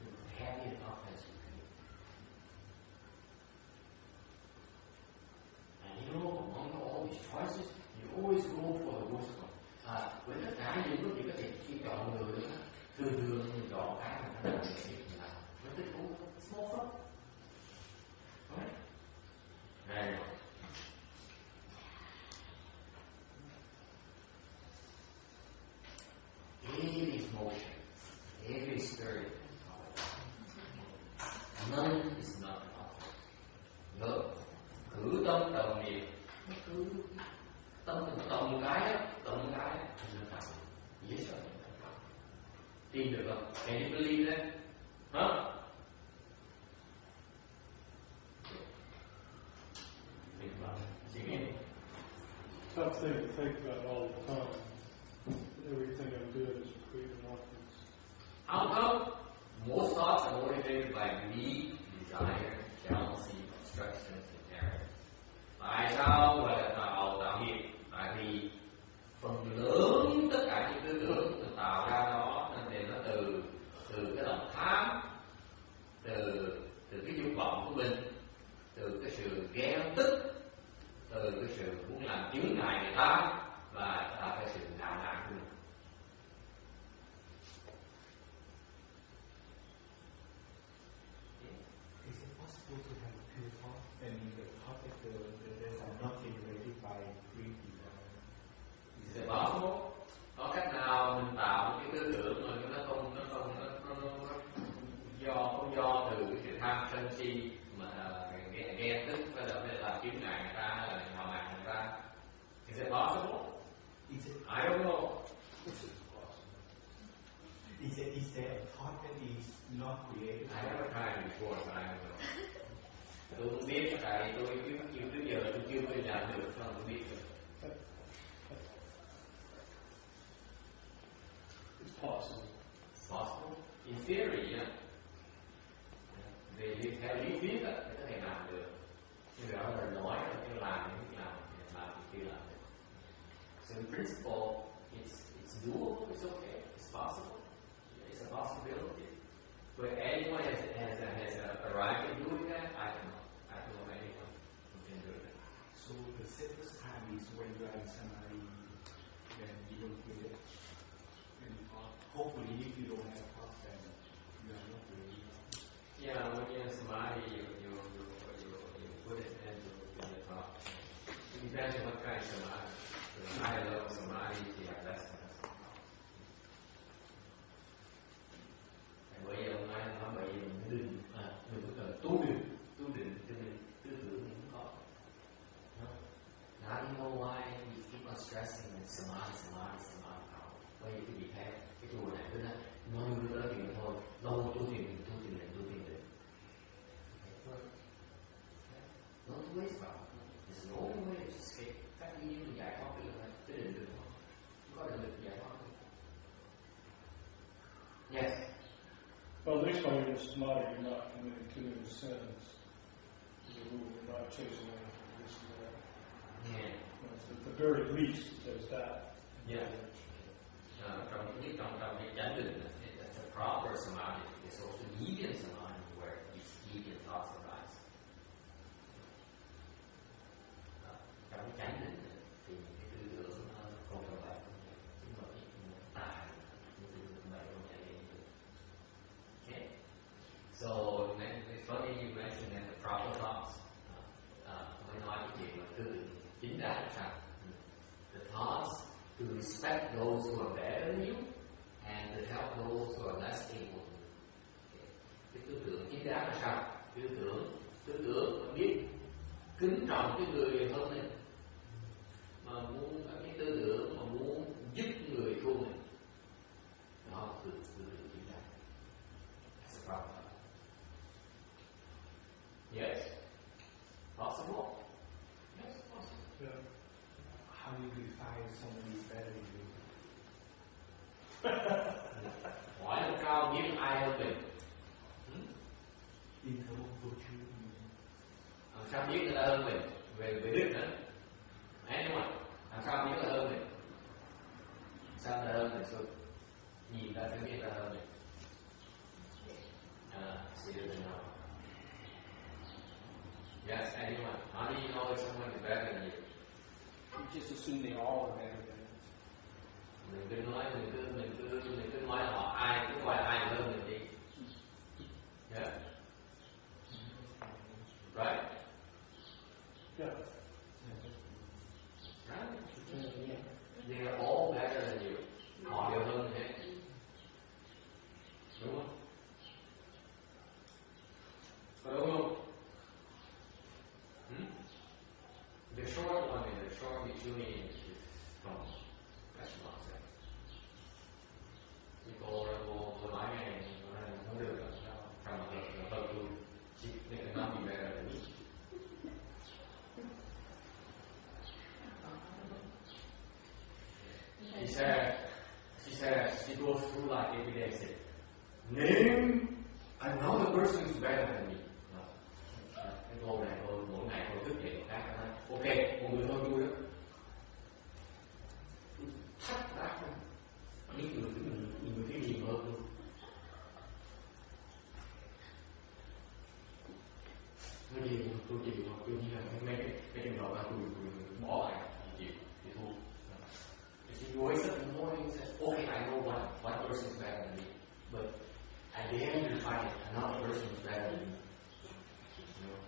the heavier the objects you create. And you know, among all these choices, you always go for the worst one. Với tất cả những lúc có thể khi chọn người nữa, thường mình chọn cái mà nó làm việc mình làm. Nó thích thú, small fun. Right? Very well. Every motion, every stirring is an object. None is not an object. Nhớ, cử tâm đồng niệm, cứ tâm mình động cái thì nó tạo dễ sợ. Tin được không? Can you believe that? Huh? Think about it. Suy nghĩ. Tough thing to think about all the time. Everything I'm doing is creating objects. How most thoughts are motivated by greed, desire, jealousy, obstructions, and error. Tại sao gọi là tạo nghiệp? Tại vì phần lớn tất cả những tư tưởng mình tạo ra đó nên nó từ cái lòng tham, từ cái dục vọng của mình, từ cái sự ghen tức, từ cái sự muốn làm chướng ngại người ta và possible. It's possible. In theory, yeah. Về theo lý thuyết á, thì có thể làm được. Nhưng đó là nói là cái làm thì chưa làm được. So in principle, it's doable, it's okay, it's possible, it's a possibility. But anyone has arrived at doing that, I don't know anyone who can do that. So the safest time is when you are in samadhi, then you don't feel it. And hopefully, if you don't have thoughts, then you are not really. Yeah, when you're in samadhi, you put it into the thought. It depends on what kind of samadhi. The high level samadhi, you have less and less thought. Bởi vì ông nói bởi vì mình có cần tu định cho nên tư tưởng mình không có. Now you know why we keep on stressing that samadhi power. Bởi vì cái gì thế, cái chùa này cứ nói nói chuyện thôi, lâu tu thiền định. No two ways about it. There's no only way to escape. Các đi như giải thoát cái định được không? Không có định được giải thoát được. Yes. Well, at least when you're in samadhi, you're not committing too many sins. You're not chasing anything, this and that. Yeah. At the very least, there's that. Yeah. Trong cái chánh định, it's a proper samadhi. It's also deviant samadhi where these deviant thoughts arise. Trong cái chánh định thì những cái tư tưởng không trong vậy không nhẹ, nhưng mà cái tài những tư tưởng vậy không nhẹ lên được. Okay. So it's funny you mentioned that the proper thoughts. Mới nói cái chuyện mà tư tưởng chính đáng là sao? The thoughts to respect those who are better than you and to help those who are less able to. Okay. Cái tư tưởng chính đáng là sao? Tư tưởng biết kính trọng cái người hơn mình, mà muốn cái tư tưởng mà muốn giúp người thua mình, đó là tư tưởng chính đáng. That's a problem. Yes, possible. Yes, possible. Yeah. How do you define somebody is better than you? Hỏi làm sao biết ai hơn mình? In terms of virtue. Làm sao biết người ta hơn mình về đức nữa? Anyone? Làm sao biết là hơn mình? Sao người ta hơn mình xưa? Nhìn ta sẽ biết là hơn mình. See it now. Yes, anyone? How do you know if someone is better than you? You just assume they all are better than us. Mình cứ nói là họ ai cứ gọi ai hơn mình đi. Yeah. Right? Yeah. Right? They are all better than you. Họ đều hơn mình hết. Đúng không? Có đúng không? The short one is the short between is from that's not sense. Thì cô nói này không được rồi sao? Trong một hợp luôn. She cannot be better than me. She goes through like every day and says, name another person who's better than me. Cái cô này mỗi ngày cô thức dậy một cái nói, ok, một người hơn tôi đó. Thách đá không? Những người cái gì hơn tôi. Tôi chịu mà tôi như là mấy cái trường hợp là tôi bỏ lại thì thua. She wakes up in the morning and says, okay, I know one person is better than me, but at the end you find another person is better than me. You know?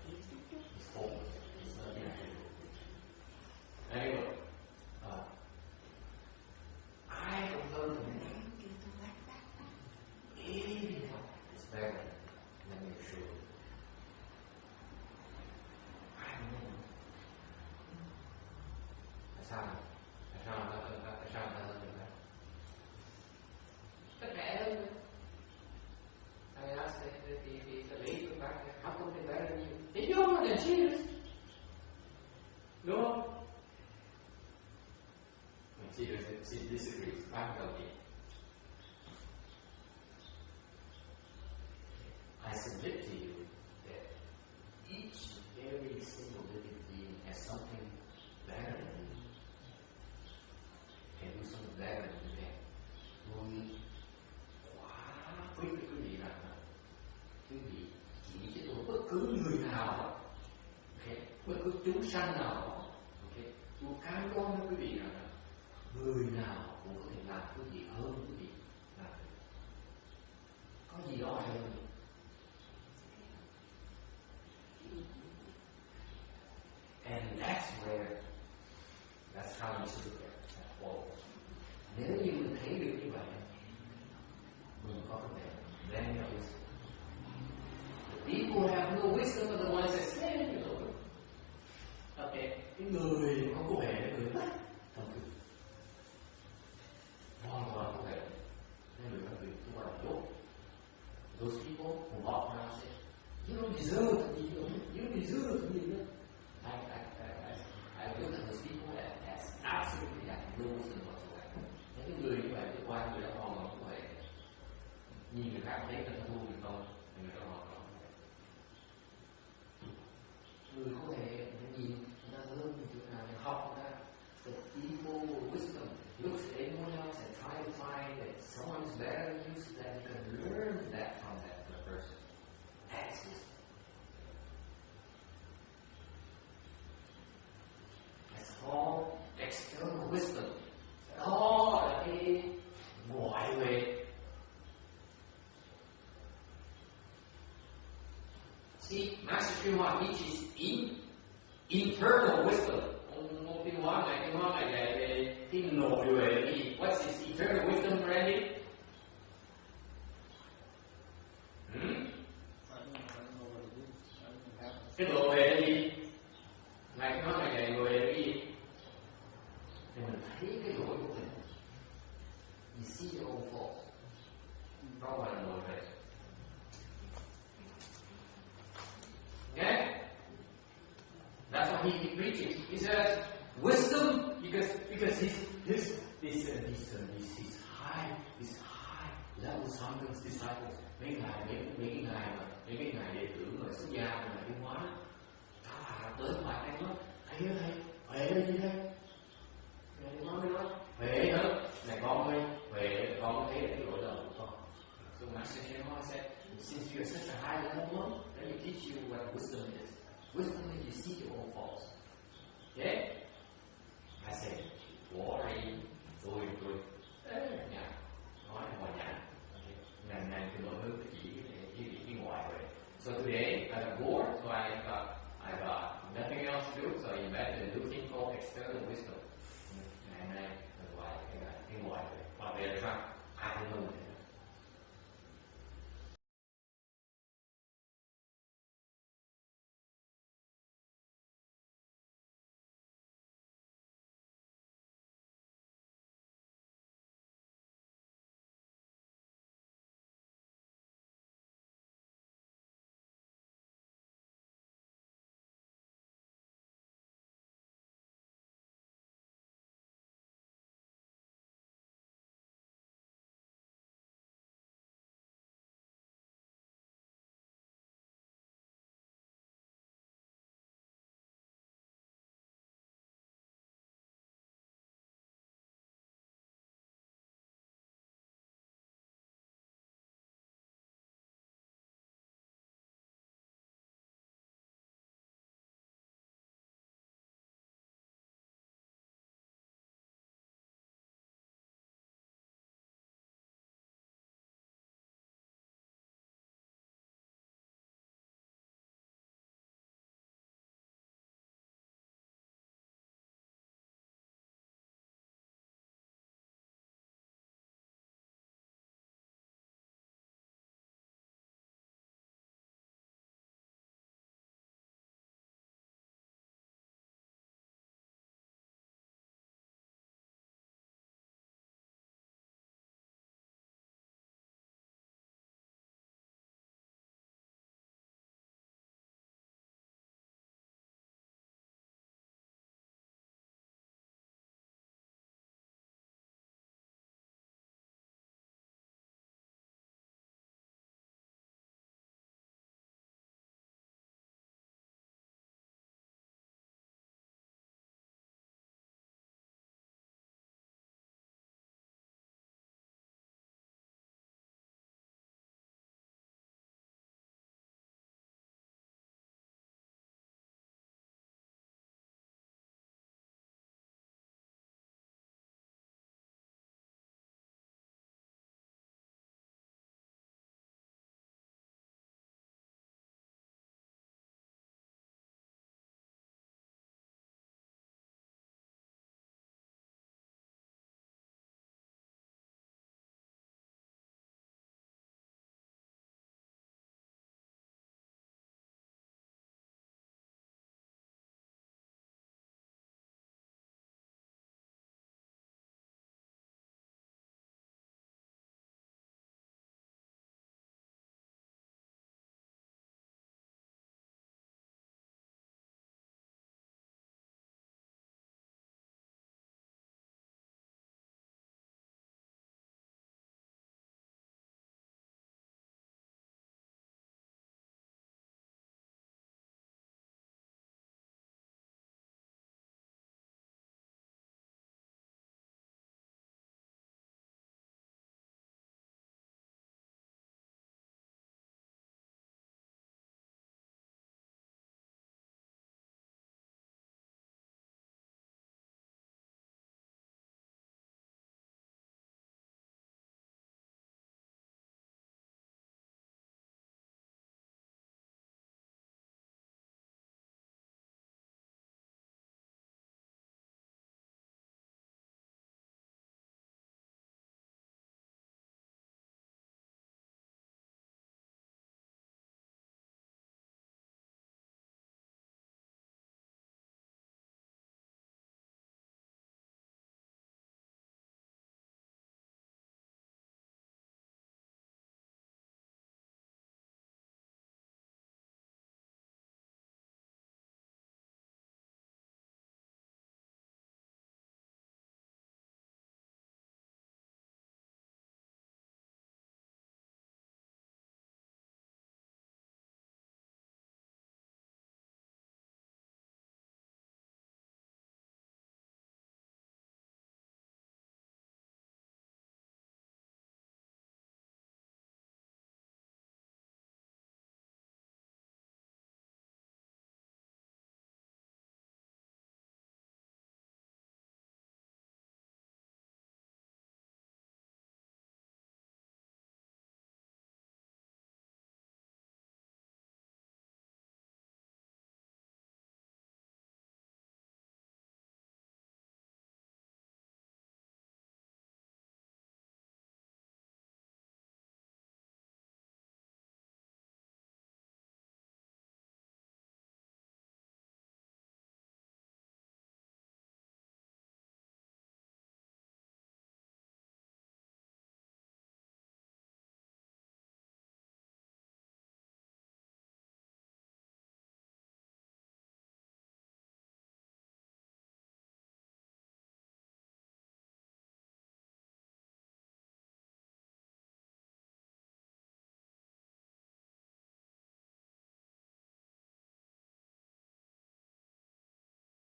chúng sanh nào đó. Ok, tôi cam đoan với quý vị rằng là người nào cũng có thể làm cái gì hơn quý vị làm. Có gì đó hay hơn. And that's how you should look at all. Nếu như mình thấy được như vậy, mình có thể then no wisdom. The people who have no wisdom are the ones that stand in the Lord. Okay, cái người không có huệ là người mất thông minh, hoàn toàn có huệ, nên người ta bị thu vào dốt. Those people who walk around and say, you don't deserve to be here. You don't deserve to be here. I look at those people as absolutely have no wisdom whatsoever. Những người như vậy, tôi quan người ta hoàn toàn có huệ. Nhìn người khác thấy người ta ngu người không, người ta hoàn toàn có huệ. Người có huệ, người nhìn người ta hơn chỗ nào, người học người ta. The people with wisdom looks at anyone else and try to find that someone is better than you so that you can learn that from that person. That's wisdom. That's all external wisdom. Đó là cái ngoại huệ. See, Master Sriwan teaches internal wisdom. Ông Tiên Hóa này dạy về cái nội huệ gì? What's his eternal wisdom, Randy? Cái nội huệ là gì? Ngài nói là dạy nội huệ là gì? Thì mình thấy cái lỗi của mình. You see your own fault. Đó gọi là nội huệ. Okay? That's what he preaches. He says wisdom because he's